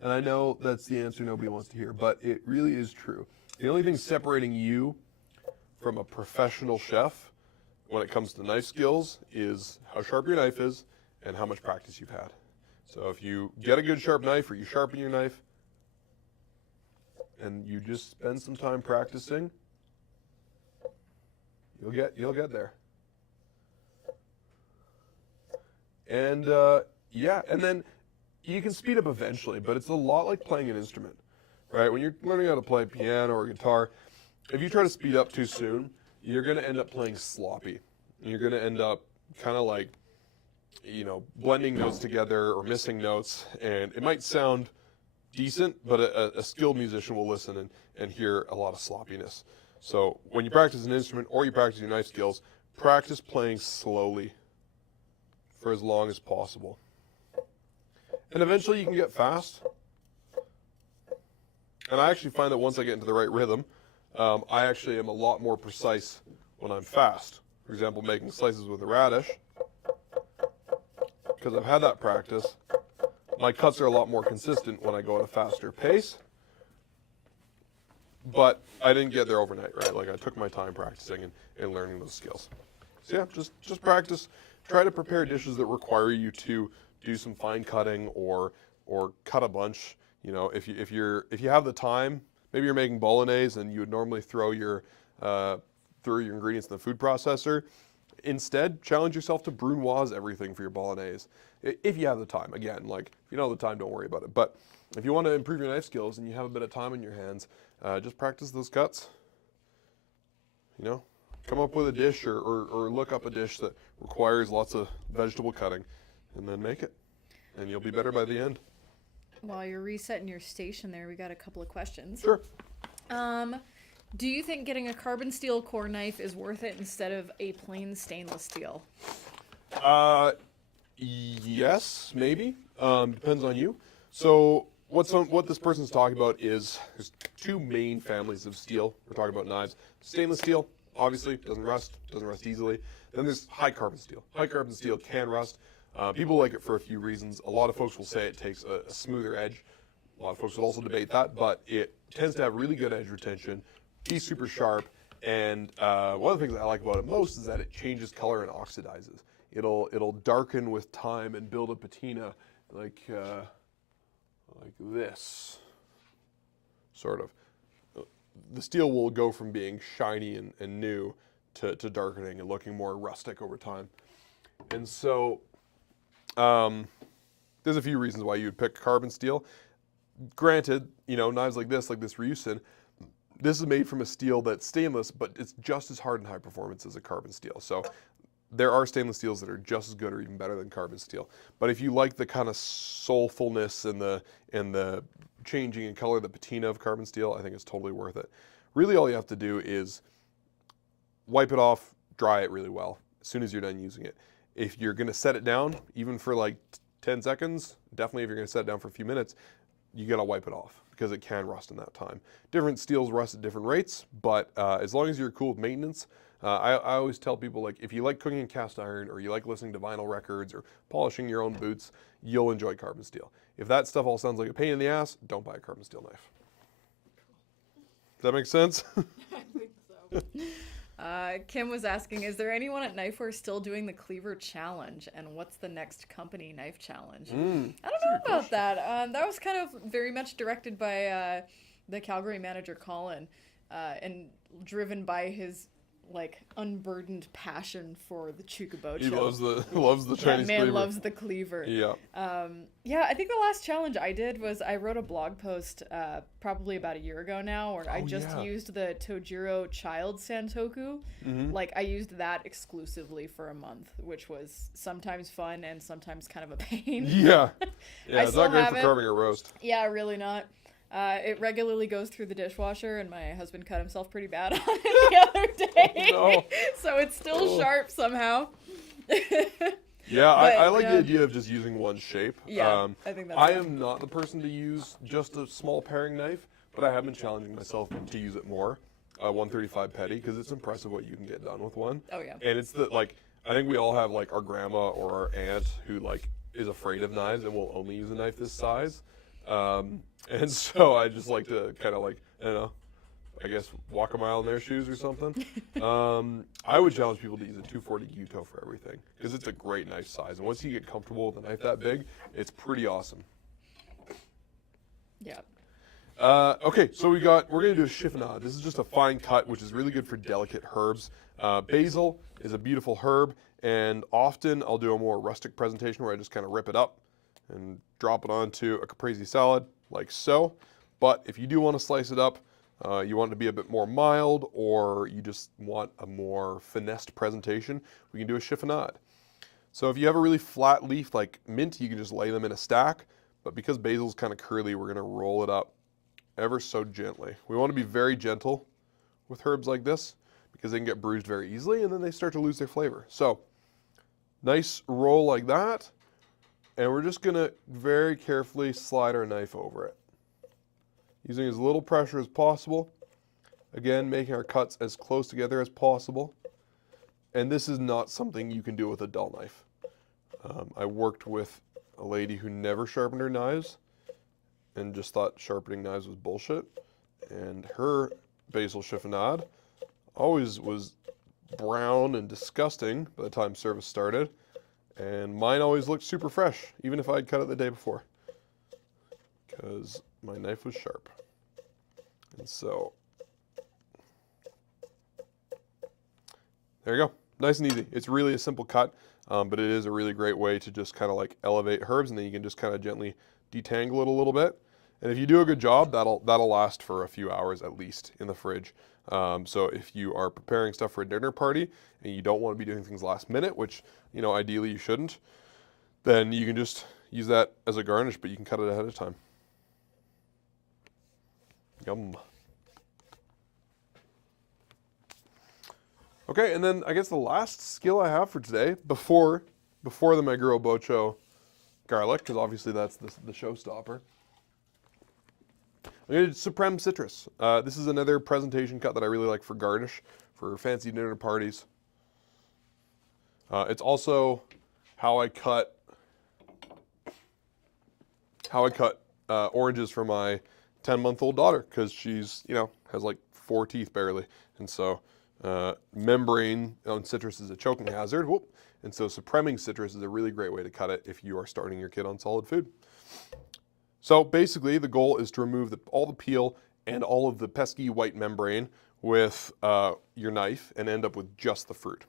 And I know that's the answer nobody wants to hear, but it really is true. The only thing separating you from a professional chef when it comes to knife skills is how sharp your knife is and how much practice you've had. So if you get a good sharp knife or you sharpen your knife and you just spend some time practicing, you'll get there. And yeah, and then you can speed up eventually, but it's a lot like playing an instrument, right? When you're learning how to play piano or guitar, if you try to speed up too soon, you're going to end up playing sloppy. You're going to end up kind of like, you know, blending notes together or missing notes, and it might sound decent, but a skilled musician will listen and hear a lot of sloppiness. So when you practice an instrument or you practice your knife skills, practice playing slowly for as long as possible. And eventually you can get fast. And I actually find that once I get into the right rhythm, I actually am a lot more precise when I'm fast, for example, making slices with a radish, because I've had that practice, my cuts are a lot more consistent when I go at a faster pace. But I didn't get there overnight, right? Like I took my time practicing and learning those skills. So yeah, just practice. Try to prepare dishes that require you to do some fine cutting or cut a bunch. You know, if you have the time, maybe you're making bolognese and you would normally throw your ingredients in the food processor. Instead, challenge yourself to Brunoise everything for your bolognese. If you have the time. Again, like if you don't have the time, don't worry about it. But if you want to improve your knife skills and you have a bit of time in your hands, just practice those cuts. You know, come up with a dish or look up a dish that requires lots of vegetable cutting and then make it. And you'll be better by the end. While you're resetting your station there, we got a couple of questions. Sure. Do you think getting a carbon steel core knife is worth it instead of a plain stainless steel? Yes, maybe. Depends on you. So what this person's talking about is there's two main families of steel. We're talking about knives. Stainless steel, obviously, doesn't rust easily. Then there's high carbon steel. High carbon steel can rust. People like it for a few reasons. A lot of folks will say it takes a smoother edge. A lot of folks will also debate that, but it tends to have really good edge retention, be super sharp, and one of the things I like about it most is that it changes color and oxidizes. It'll darken with time and build a patina like this, sort of. The steel will go from being shiny and new to darkening and looking more rustic over time. And so there's a few reasons why you would pick carbon steel. Granted, you know, knives like this Ryusen, this is made from a steel that's stainless, but it's just as hard and high performance as a carbon steel. So there are stainless steels that are just as good or even better than carbon steel. But if you like the kind of soulfulness and the changing in color, the patina of carbon steel, I think it's totally worth it. Really all you have to do is wipe it off, dry it really well as soon as you're done using it. If you're going to set it down, even for like 10 seconds, definitely if you're going to set it down for a few minutes, you got to wipe it off because it can rust in that time. Different steels rust at different rates, but as long as you're cool with maintenance, I always tell people, like, if you like cooking in cast iron or you like listening to vinyl records or polishing your own boots, you'll enjoy carbon steel. If that stuff all sounds like a pain in the ass, don't buy a carbon steel knife. Does that make sense? I think so. Kim was asking, is there anyone at Knifewear still doing the Cleaver Challenge? And what's the next company knife challenge? I don't know about that. That was kind of very much directed by the Calgary manager, Colin, and driven by his like unburdened passion for the Bocho. He loves the Chinese man cleaver. Loves the cleaver. Yeah. Yeah, I think the last challenge I did was I wrote a blog post probably about a year ago now where I just used the Tojiro Child Santoku. Like I used that exclusively for a month, which was sometimes fun and sometimes kind of a pain. Yeah. Yeah, it's still not great have for it. carving a roast. Yeah, really not. It regularly goes through the dishwasher, and my husband cut himself pretty bad on it the other day. Oh, no. So it's still sharp somehow. Yeah, I like yeah. the idea of just using one shape. Yeah, I think that's I fun. am not the person to use just a small paring knife, but I have been challenging myself to use it more. 135 petty, because it's impressive what you can get done with one. Oh, yeah. And it's I think we all have like our grandma or our aunt who like is afraid of knives and will only use a knife this size. And so I just like to kind of like, I don't know, I guess walk a mile in their shoes or something. I would challenge people to use a 240 Gyuto for everything because it's a great knife size. And once you get comfortable with a knife that big, it's pretty awesome. Yeah. Okay, so we're going to do a chiffonade. This is just a fine cut, which is really good for delicate herbs. Basil is a beautiful herb, and often I'll do a more rustic presentation where I just kind of rip it up and drop it onto a caprese salad, like so. But if you do want to slice it up, you want it to be a bit more mild, or you just want a more finessed presentation, we can do a chiffonade. So if you have a really flat leaf like mint, you can just lay them in a stack. But because basil's kind of curly, we're going to roll it up ever so gently. We want to be very gentle with herbs like this because they can get bruised very easily and then they start to lose their flavor. So nice roll like that. And we're just going to very carefully slide our knife over it, using as little pressure as possible. Again, making our cuts as close together as possible. And this is not something you can do with a dull knife. I worked with a lady who never sharpened her knives and just thought sharpening knives was bullshit. And her basil chiffonade always was brown and disgusting by the time service started. And mine always looked super fresh, even if I'd cut it the day before. Because my knife was sharp. And so, there you go. Nice and easy. It's really a simple cut, but it is a really great way to just kind of like elevate herbs, and then you can just kind of gently detangle it a little bit. And if you do a good job, that'll last for a few hours at least in the fridge. So if you are preparing stuff for a dinner party and you don't want to be doing things last minute, which, you know, ideally you shouldn't, then you can just use that as a garnish, but you can cut it ahead of time. Yum. Okay, and then I guess the last skill I have for today, before the Maguro Bocho garlic, because obviously that's the showstopper, I'm going to Supreme Citrus. This is another presentation cut that I really like for garnish, for fancy dinner parties. It's also how I cut oranges for my 10-month-old daughter, because she's, you know, has like 4 teeth barely. And so membrane on citrus is a choking hazard. Whoop. And so supreming citrus is a really great way to cut it if you are starting your kid on solid food. So basically the goal is to remove all the peel and all of the pesky white membrane with your knife and end up with just the fruit.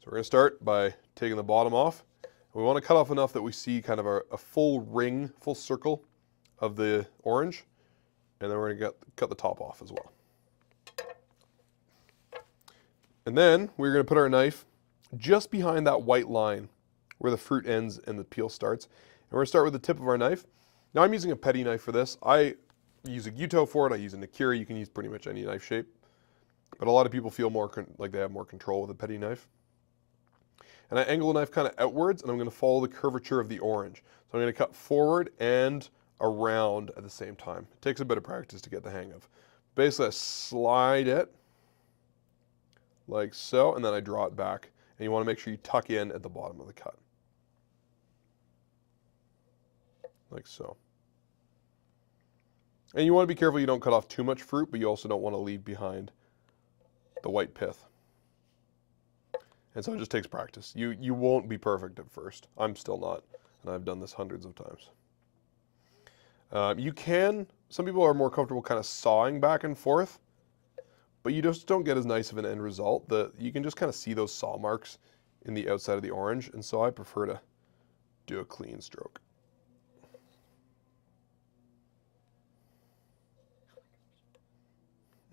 So we're going to start by taking the bottom off. We want to cut off enough that we see kind of a full ring, full circle of the orange, and then we're going to cut the top off as well. And then we're going to put our knife just behind that white line where the fruit ends and the peel starts. And we're going to start with the tip of our knife. Now I'm using a petty knife for this. I use a Gyuto for it. I use a Nakiri. You can use pretty much any knife shape. But a lot of people feel more like they have more control with a petty knife. And I angle the knife kind of outwards, and I'm going to follow the curvature of the orange. So I'm going to cut forward and around at the same time. It takes a bit of practice to get the hang of. Basically, I slide it like so, and then I draw it back. And you want to make sure you tuck in at the bottom of the cut. Like so. And you want to be careful you don't cut off too much fruit, but you also don't want to leave behind the white pith. And so it just takes practice. You won't be perfect at first. I'm still not, and I've done this hundreds of times. Some people are more comfortable kind of sawing back and forth, but you just don't get as nice of an end result. You can just kind of see those saw marks in the outside of the orange, and so I prefer to do a clean stroke.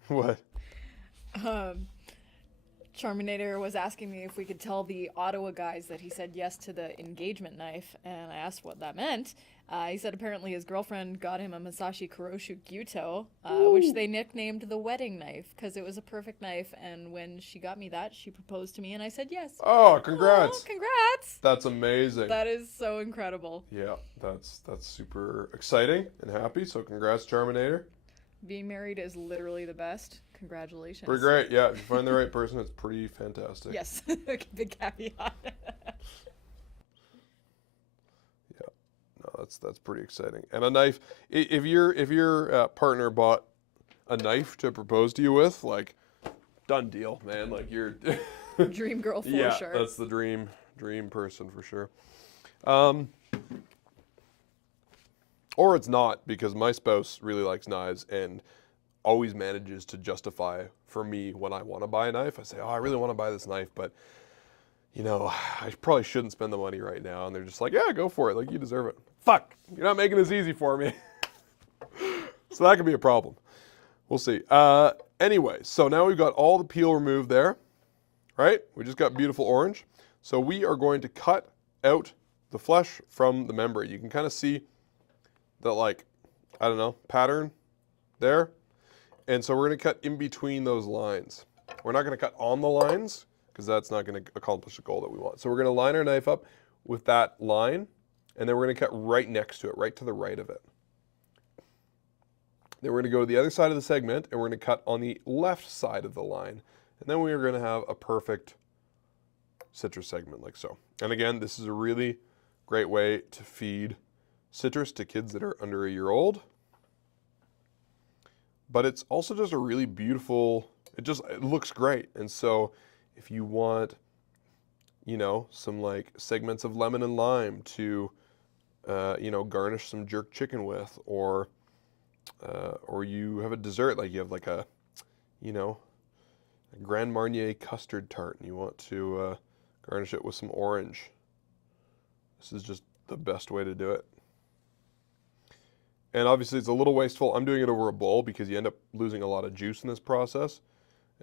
What? Charminator was asking me if we could tell the Ottawa guys that he said yes to the engagement knife, and I asked what that meant. He said apparently his girlfriend got him a Masashi Kuroshu Gyuto, which they nicknamed the wedding knife because it was a perfect knife, and when she got me that, she proposed to me, and I said yes. Oh, congrats. Oh, congrats. That's amazing. That is so incredible. Yeah, that's super exciting and happy, so congrats, Charminator. Being married is literally the best. Congratulations. Pretty great, yeah. If you find the right person, it's pretty fantastic. Yes, big caveat. Yeah, no, that's pretty exciting. And a knife. If your partner bought a knife to propose to you with, like, done deal, man. Like you're dream girl for yeah, sure. That's the dream person for sure. Or it's not, because my spouse really likes knives and always manages to justify for me when I want to buy a knife. I say, oh, I really want to buy this knife, but, you know, I probably shouldn't spend the money right now. And they're just like, yeah, go for it. Like, you deserve it. Fuck, you're not making this easy for me. So that could be a problem. We'll see. Anyway, so now we've got all the peel removed there, right? We just got beautiful orange. So we are going to cut out the flesh from the membrane. You can kind of see that, like, I don't know, pattern there. And so we're going to cut in between those lines. We're not going to cut on the lines because that's not going to accomplish the goal that we want. So we're going to line our knife up with that line, and then we're going to cut right next to it, right to the right of it. Then we're going to go to the other side of the segment, and we're going to cut on the left side of the line. And then we are going to have a perfect citrus segment like so. And again, this is a really great way to feed citrus to kids that are under a year old. But it's also just a really beautiful, it looks great. And so if you want, you know, some like segments of lemon and lime to, you know, garnish some jerk chicken with, or you have a dessert, like you have like a, you know, a Grand Marnier custard tart and you want to garnish it with some orange. This is just the best way to do it. And obviously it's a little wasteful. I'm doing it over a bowl because you end up losing a lot of juice in this process.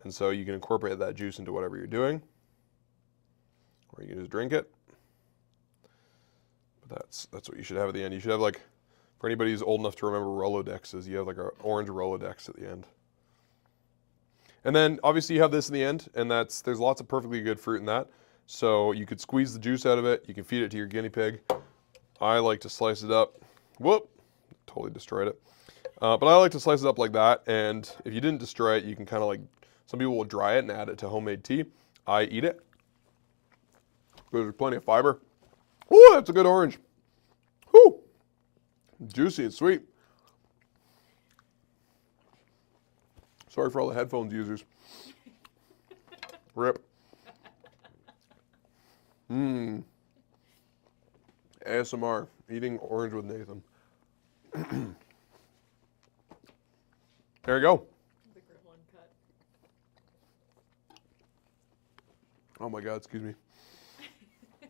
And so you can incorporate that juice into whatever you're doing. Or you can just drink it. But that's what you should have at the end. You should have, like, for anybody who's old enough to remember Rolodexes, you have like an orange Rolodex at the end. And then obviously you have this in the end, and there's lots of perfectly good fruit in that. So you could squeeze the juice out of it. You can feed it to your guinea pig. I like to slice it up. Whoop! Totally destroyed it. But I like to slice it up like that, and if you didn't destroy it, you can kind of like, some people will dry it and add it to homemade tea. I eat it. There's plenty of fiber. Ooh, that's a good orange. Whoo! Juicy and sweet. Sorry for all the headphones users. Rip. ASMR, eating orange with Nathan. There you go. Oh my God, excuse me.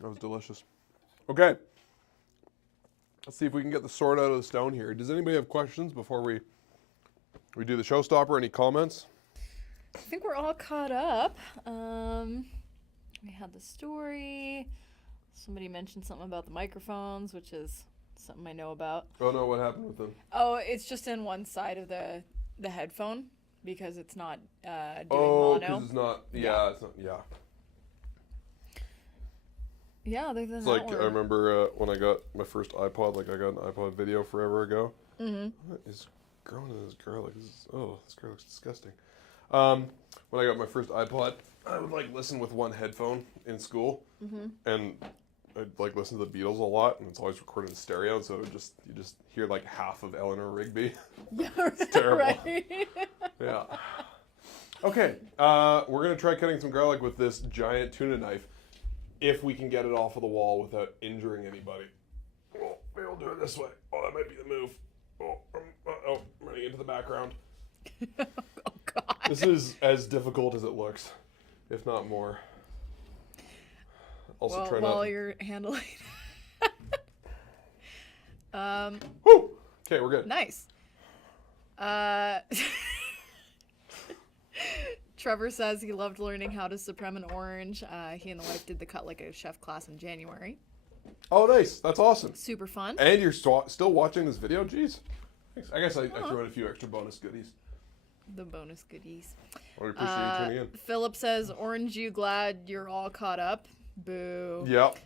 That was delicious. Okay. Let's see if we can get the sword out of the stone here. Does anybody have questions before we do the showstopper? Any comments? I think we're all caught up. We had the story. Somebody mentioned something about the microphones, which is something I know about. Oh no, what happened with them? Oh, it's just in one side of the headphone because it's not doing mono. because it's not. Yeah, it's not. Yeah. Yeah, other than it's that, like I remember when I got my first iPod. Like I got an iPod video forever ago. What is growing in this garlic? This garlic looks disgusting. When I got my first iPod, I would like listen with one headphone in school, and I'd like listen to the Beatles a lot, and it's always recorded in stereo, so you just hear like half of Eleanor Rigby. Yeah, it's terrible. Right. Yeah. Okay, we're gonna try cutting some garlic with this giant tuna knife, if we can get it off of the wall without injuring anybody. Oh, maybe we'll do it this way. Oh, that might be the move. Oh, I'm running into the background. Oh God. This is as difficult as it looks, if not more. Also, well, while you're handling. Woo! Okay, we're good. Nice. Trevor says he loved learning how to supreme an orange. He and the wife did the cut like a chef class in January. Oh, nice. That's awesome. Super fun. And you're still watching this video? Jeez. Thanks. I guess I threw in a few extra bonus goodies. The bonus goodies. I appreciate you tuning in. Philip says, Orange, you glad you're all caught up? Boo. Yep.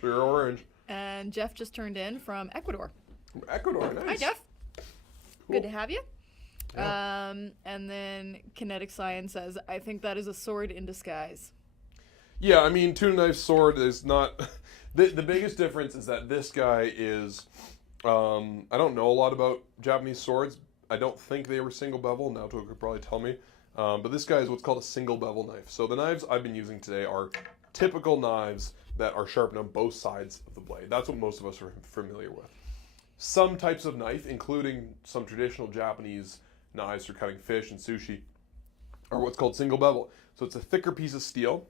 Sure orange. And Jeff just turned in from Ecuador. From Ecuador, nice. Hi, Jeff. Cool. Good to have you. Yeah. And then Kinetic Science says, I think that is a sword in disguise. Yeah, I mean, tuna knife sword is not... The biggest difference is that this guy is... I don't know a lot about Japanese swords. I don't think they were single bevel. Naoto could probably tell me. But this guy is what's called a single bevel knife. So the knives I've been using today are typical knives that are sharpened on both sides of the blade. That's what most of us are familiar with. Some types of knife, including some traditional Japanese knives for cutting fish and sushi, are what's called single bevel. So it's a thicker piece of steel.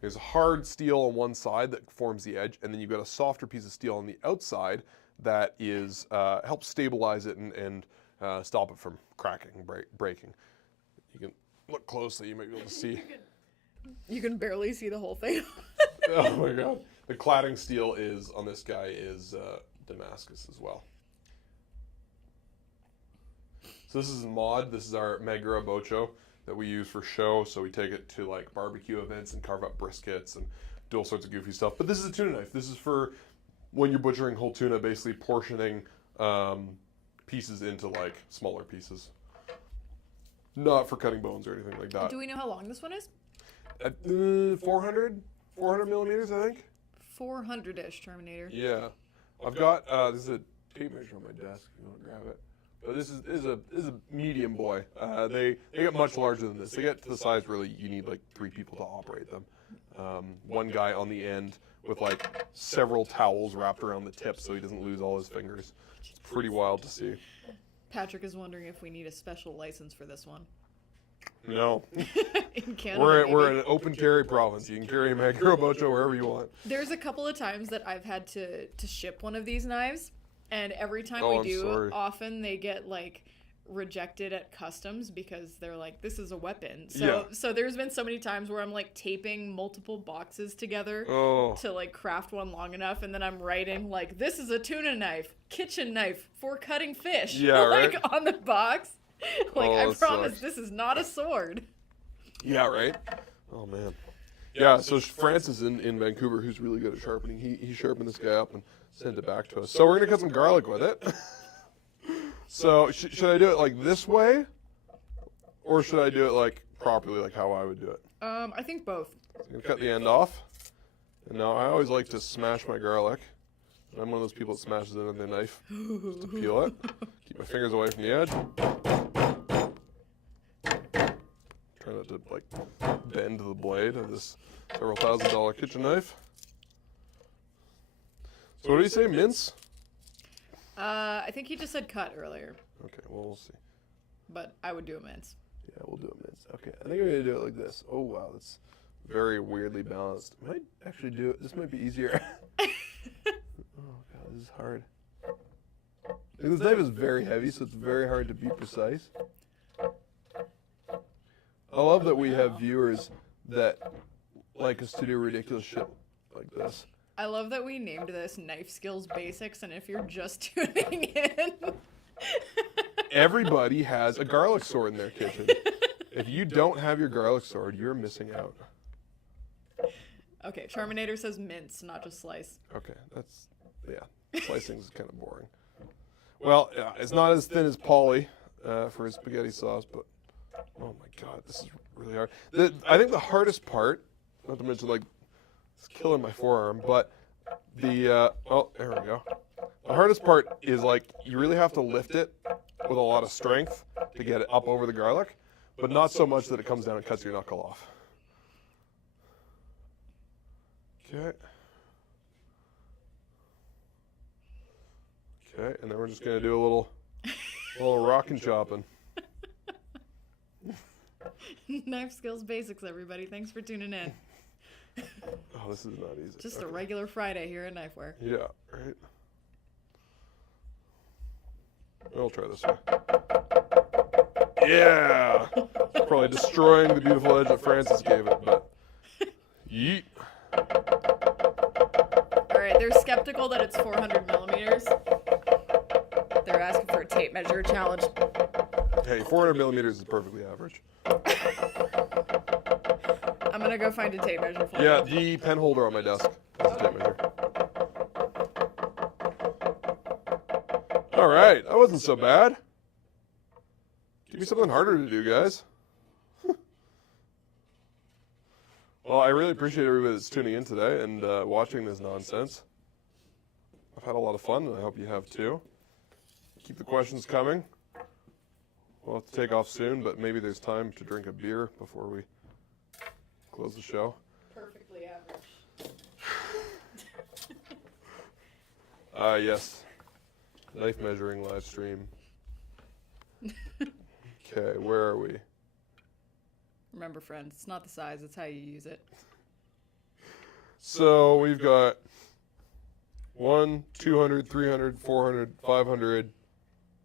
There's a hard steel on one side that forms the edge, and then you've got a softer piece of steel on the outside that is helps stabilize it and stop it from cracking and breaking. You can look closely, you might be able to see. You can barely see the whole thing. Oh my God. The cladding steel is on this guy is Damascus as well. So this is mod. This is our Maguro Bocho that we use for show. So we take it to like barbecue events and carve up briskets and do all sorts of goofy stuff. But this is a tuna knife. This is for when you're butchering whole tuna, basically portioning pieces into like smaller pieces. not for cutting bones or anything like that. Do we know how long this one is? 400 millimeters, I think. 400-ish, Terminator. Yeah, I've got this is a tape measure on my desk. If you want to grab it. But this is a medium boy. They get much larger than this. They get to the size really you need like 3 people to operate them. One guy on the end with like several towels wrapped around the tip so he doesn't lose all his fingers. It's pretty wild to see. Patrick is wondering if we need a special license for this one. No. In Canada, we're an open carry province. You can carry a Maguro Bocho wherever you want. There's a couple of times that I've had to ship one of these knives, and every time we do, sorry. often they get like rejected at customs because they're like, this is a weapon. So there's been so many times where I'm like taping multiple boxes together to like craft one long enough, and then I'm writing like, this is a tuna knife, kitchen knife for cutting fish. Yeah, like right? on the box. Like, I promise sucks. this is not a sword. Yeah, right? Oh, man. Yeah, so Francis in Vancouver, who's really good at sharpening, he sharpened this guy up and sent it back to us. So we're going to cut some garlic with it. So should I do it like this way? Or should I do it like properly, like how I would do it? I think both. So I'm going to cut the end off. And now I always like to smash my garlic. I'm one of those people that smashes it on their knife just to peel it. Keep my fingers away from the edge. Try not to like bend the blade of this several $1,000 kitchen knife. So what do you say, mince? I think he just said cut earlier, Okay, well, we'll see. but I would do a mince. Yeah, we'll do a mince. Okay, I think I'm gonna do it like this. Oh wow, that's very weirdly balanced. I might actually do it. This might be easier. Oh god, this is hard. This knife is very heavy, so it's very hard to be precise. I love that we have viewers that like us to do ridiculous shit like this. I love that we named this Knife Skills Basics, and if you're just tuning in... Everybody has a garlic sword in their kitchen. If you don't have your garlic sword, you're missing out. Okay, Charminator says mince, not just slice. Okay, that's, yeah, slicing is kind of boring. Well, yeah, it's not as thin as Polly for his spaghetti sauce, but oh my god, this is really hard. I think the hardest part, not to mention like, it's killing my forearm, but the, oh, there we go. The hardest part is like, you really have to lift it with a lot of strength to get it up over the garlic, but not so much that it comes down and cuts your knuckle off. Okay. Okay, and then we're just gonna do a little rockin' chopping. Knife Skills Basics, everybody. Thanks for tuning in. Oh, this is not easy. Just a regular Friday here at Knifewear. Yeah, right. I'll try this way. Yeah! Probably destroying the beautiful edge that Francis gave it, but yeet. Alright, they're skeptical that it's 400 millimeters. They're asking for a tape measure challenge. Hey, 400 millimeters is perfectly average. I'm gonna go find a tape measure for Yeah, you. the pen holder on my desk is a tape measure. All right, that wasn't so bad. Give me something harder to do, guys. Well, I really appreciate everybody that's tuning in today and watching this nonsense. I've had a lot of fun, and I hope you have too. Keep the questions coming. We'll have to take off soon, but maybe there's time to drink a beer before we close the show. Perfectly average. Yes. Knife measuring live stream. Okay, where are we? Remember, friends, it's not the size, it's how you use it. So we've got 1, 200, 300, 400, 500,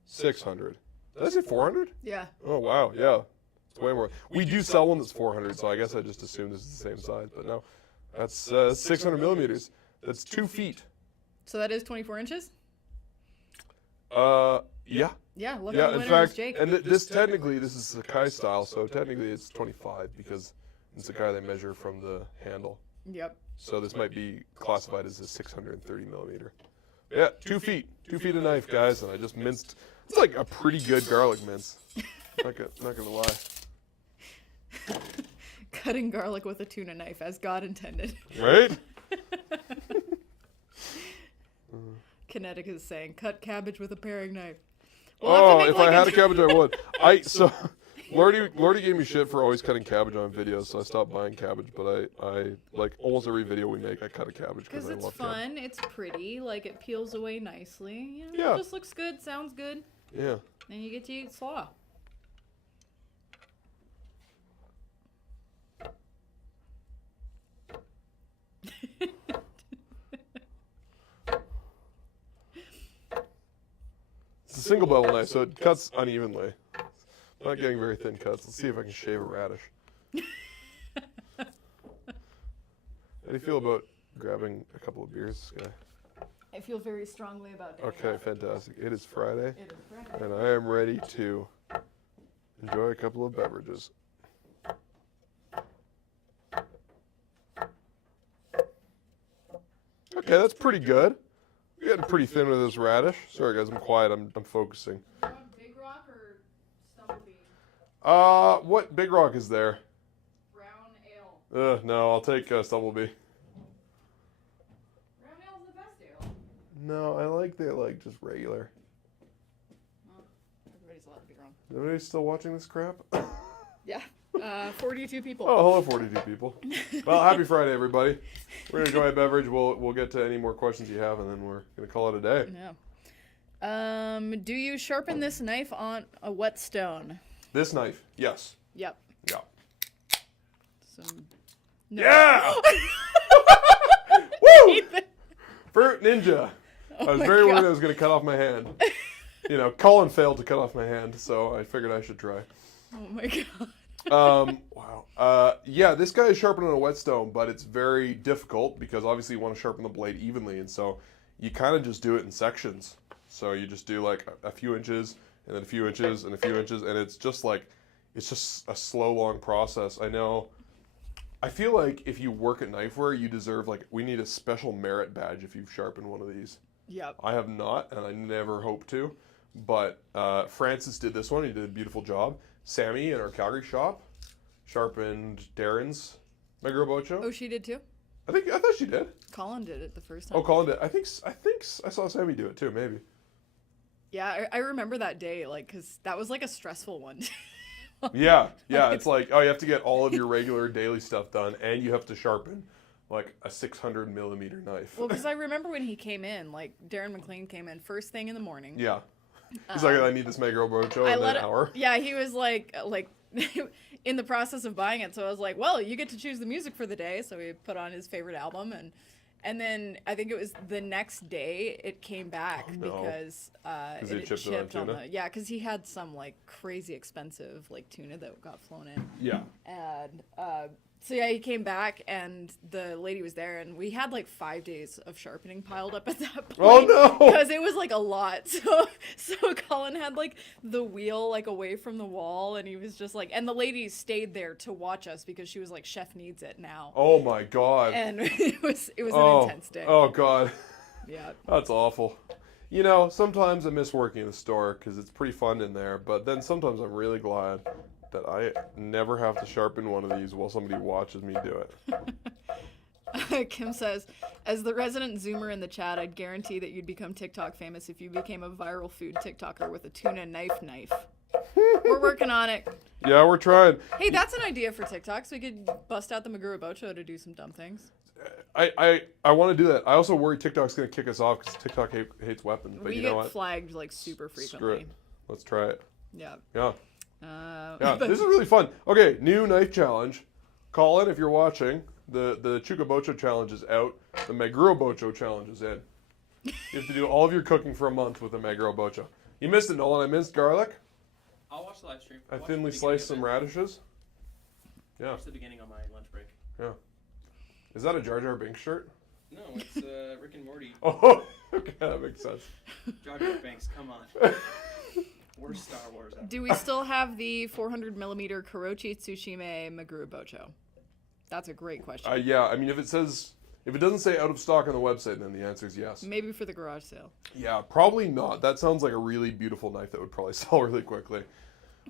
600. Did I say 400? Yeah. Oh, wow, yeah. It's way more. We do sell one that's 400, so I guess I just assumed this is the same size, but no. That's 600 millimeters. That's 2 feet. So that is 24 inches? Yeah. Yeah, look Yeah, at the in winner is fact, Jake. and this is Sakai style, so technically it's 25 because in Sakai they measure from the handle. Yep. So this might be classified as a 630 millimeter. Yeah, 2 feet. 2 feet of knife, guys, and I just minced. It's like a pretty good garlic mince. Not gonna lie. Cutting garlic with a tuna knife, as God intended. Right? Kinetic is saying, cut cabbage with a paring knife. Oh, if I had a cabbage, I would. Lordy gave me shit for always cutting cabbage on videos, so I stopped buying cabbage. But I like almost every video we make, I cut a cabbage because I love it's fun, cabbage. it's pretty, like it peels away nicely. Yeah. It just looks good, sounds good. Yeah. And you get to eat slaw. It's a single bevel knife, so it cuts unevenly. I'm not getting very thin cuts. Let's see if I can shave a radish. How do you feel about grabbing a couple of beers, this guy? I feel very strongly about it. Okay, fantastic. It is Friday, It is Friday. and I am ready to enjoy a couple of beverages. Okay, that's pretty good. We're getting pretty thin with this radish. Sorry, guys, I'm quiet. I'm focusing. Do you want Big Rock or Stumblebee? What Big Rock is there? Brown ale. No, I'll take Stumblebee. Brown ale's the best ale. No, I like just regular. Well, everybody's allowed to be wrong. Everybody still watching this crap? Yeah. 42 people. Oh, hello, 42 people. Well, happy Friday, everybody. We're gonna enjoy a beverage. We'll get to any more questions you have, and then we're gonna call it a day. Yeah. Do you sharpen this knife on a whetstone? This knife, yes. Yep. Yeah. No. Yeah! Woo! Fruit Ninja. I was very worried I was gonna cut off my hand. You know, Colin failed to cut off my hand, so I figured I should try. Oh my god. Wow. Yeah, this guy is sharpened on a whetstone, but it's very difficult because obviously you want to sharpen the blade evenly, and so you kind of just do it in sections. So you just do like a few inches, and then a few inches, and a few inches, and it's just a slow, long process. I feel like if you work at Knifewear, you deserve, we need a special merit badge if you've sharpened one of these. Yep. I have not, and I never hope to, but Francis did this one. He did a beautiful job. Sammy in our Calgary shop sharpened Darren's Maguro Bocho. Oh, she did too? I thought she did. Colin did it the first time. Oh, Colin did. I think I saw Sammy do it too, maybe. Yeah, I remember that day, because that was a stressful one. Yeah. It's you have to get all of your regular daily stuff done, and you have to sharpen a 600 millimeter knife. Well, because I remember when he came in, Darren McLean came in first thing in the morning. Yeah. He's I need this Maguro Bocho in an hour. Yeah, he was in the process of buying it, so I was like, well, you get to choose the music for the day. So he put on his favorite album, and then I think it was the next day it came back because it had chipped on the because he had some crazy expensive tuna that got flown in. Yeah. And so yeah, he came back and the lady was there, and we had 5 days of sharpening piled up at that point. Oh no! Because it was a lot. So Colin had the wheel away from the wall, and he was just and the lady stayed there to watch us because she was chef needs it now. Oh my god! And it was an intense day. Oh god. Yeah. That's awful. Sometimes I miss working in the store because it's pretty fun in there, but then sometimes I'm really glad that I never have to sharpen one of these while somebody watches me do it. Kim says, as the resident Zoomer in the chat, I'd guarantee that you'd become TikTok famous if you became a viral food TikToker with a tuna knife. We're working on it. Yeah, we're trying. Hey, that's an idea for TikTok, so we could bust out the Maguro Bocho to do some dumb things. I want to do that. I also worry TikTok's going to kick us off because TikTok hates weapons. But we you know get what? Flagged super frequently. Screw it. Let's try it. Yeah. Yeah. This is really fun. Okay, new knife challenge. Colin, if you're watching, the Chuka Bocho challenge is out. The Maguro Bocho challenge is in. You have to do all of your cooking for a month with the Maguro Bocho. You missed it, Nolan. I minced garlic. I'll watch the live stream. I thinly sliced some radishes. Yeah. Watch the beginning on my lunch break. Yeah. Is that a Jar Jar Binks shirt? No, it's Rick and Morty. Oh, okay, that makes sense. Jar Jar Binks, come on. Worst Star Wars ever. Do we still have the 400 millimeter Karochi Tsushime Maguro Bocho? That's a great question. Yeah, I mean, if it doesn't say out of stock on the website, then the answer is yes. Maybe for the garage sale. Yeah, probably not. That sounds like a really beautiful knife that would probably sell really quickly.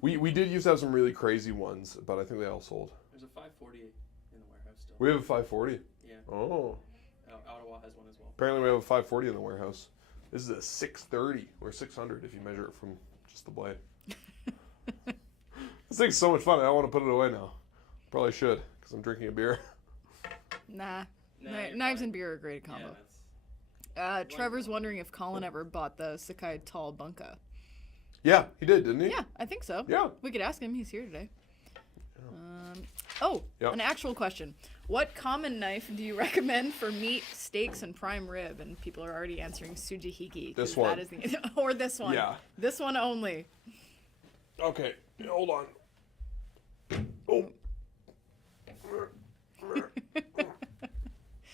We did used to have some really crazy ones, but I think they all sold. There's a 540 in the warehouse still. We have a 540. Yeah. Oh. Ottawa has one as well. Apparently we have a 540 in the warehouse. This is a 630 or 600 if you measure it from just the blade. This thing's so much fun. I don't want to put it away now. Probably should because I'm drinking a beer. Nah. Nah, you're Knives fine. and beer are a great combo. Yeah, Trevor's wondering if Colin ever bought the Sakai Tall Bunka. Yeah, he did, didn't he? Yeah, I think so. Yeah. We could ask him. He's here today. Yep. An actual question. What common knife do you recommend for meat, steaks, and prime rib? And people are already answering Sujihiki. This one. That is the, or this one. Yeah. This one only. Okay, hold on. Oh.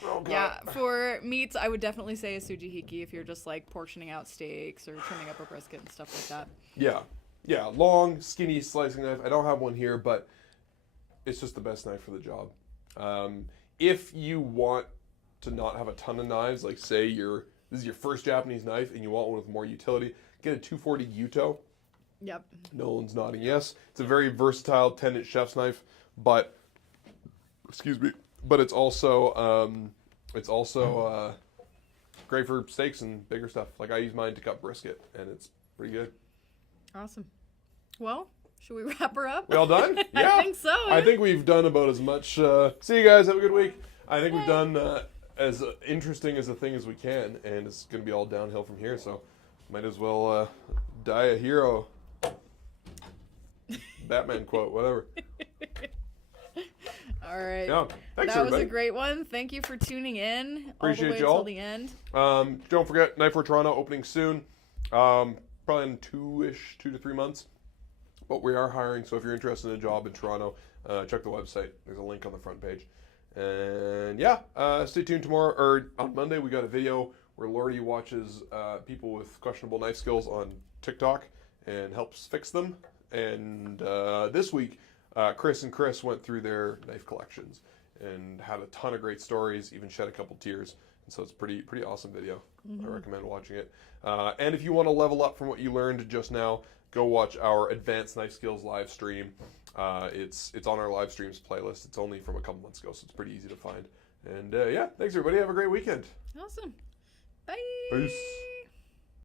Oh, God. Yeah, for meats, I would definitely say a Sujihiki if you're just like portioning out steaks or trimming up a brisket and stuff like that. Yeah, long, skinny slicing knife. I don't have one here, but it's just the best knife for the job. If you want to not have a ton of knives, like say this is your first Japanese knife and you want one with more utility, get a 240 Yuto. Yep. Nolan's nodding yes. It's a very versatile 10-inch chef's knife, but it's also great for steaks and bigger stuff. Like I use mine to cut brisket, and it's pretty good. Awesome. Well, should we wrap her up? We all done? Yeah. I think so. I think we've done about as much. See you guys. Have a good week. I think we've done as interesting as a thing as we can, and it's going to be all downhill from here. So, might as well die a hero. Batman quote, whatever. All right. Yeah. Thanks, that everybody. was a great one. Thank you for tuning in Appreciate all the way y'all. till the end. Don't forget, Knifewear Toronto opening soon. Probably in 2 to 3 months. But we are hiring, so if you're interested in a job in Toronto, check the website. There's a link on the front page. And yeah, stay tuned tomorrow, or on Monday, we got a video where Lordy watches people with questionable knife skills on TikTok and helps fix them. And this week, Chris and Chris went through their knife collections and had a ton of great stories, even shed a couple tears. And so it's pretty awesome video. I recommend watching it. And if you want to level up from what you learned just now, go watch our Advanced Knife Skills live stream. It's on our live streams playlist. It's only from a couple months ago, so it's pretty easy to find. And yeah, thanks everybody. Have a great weekend. Awesome. Bye. Peace.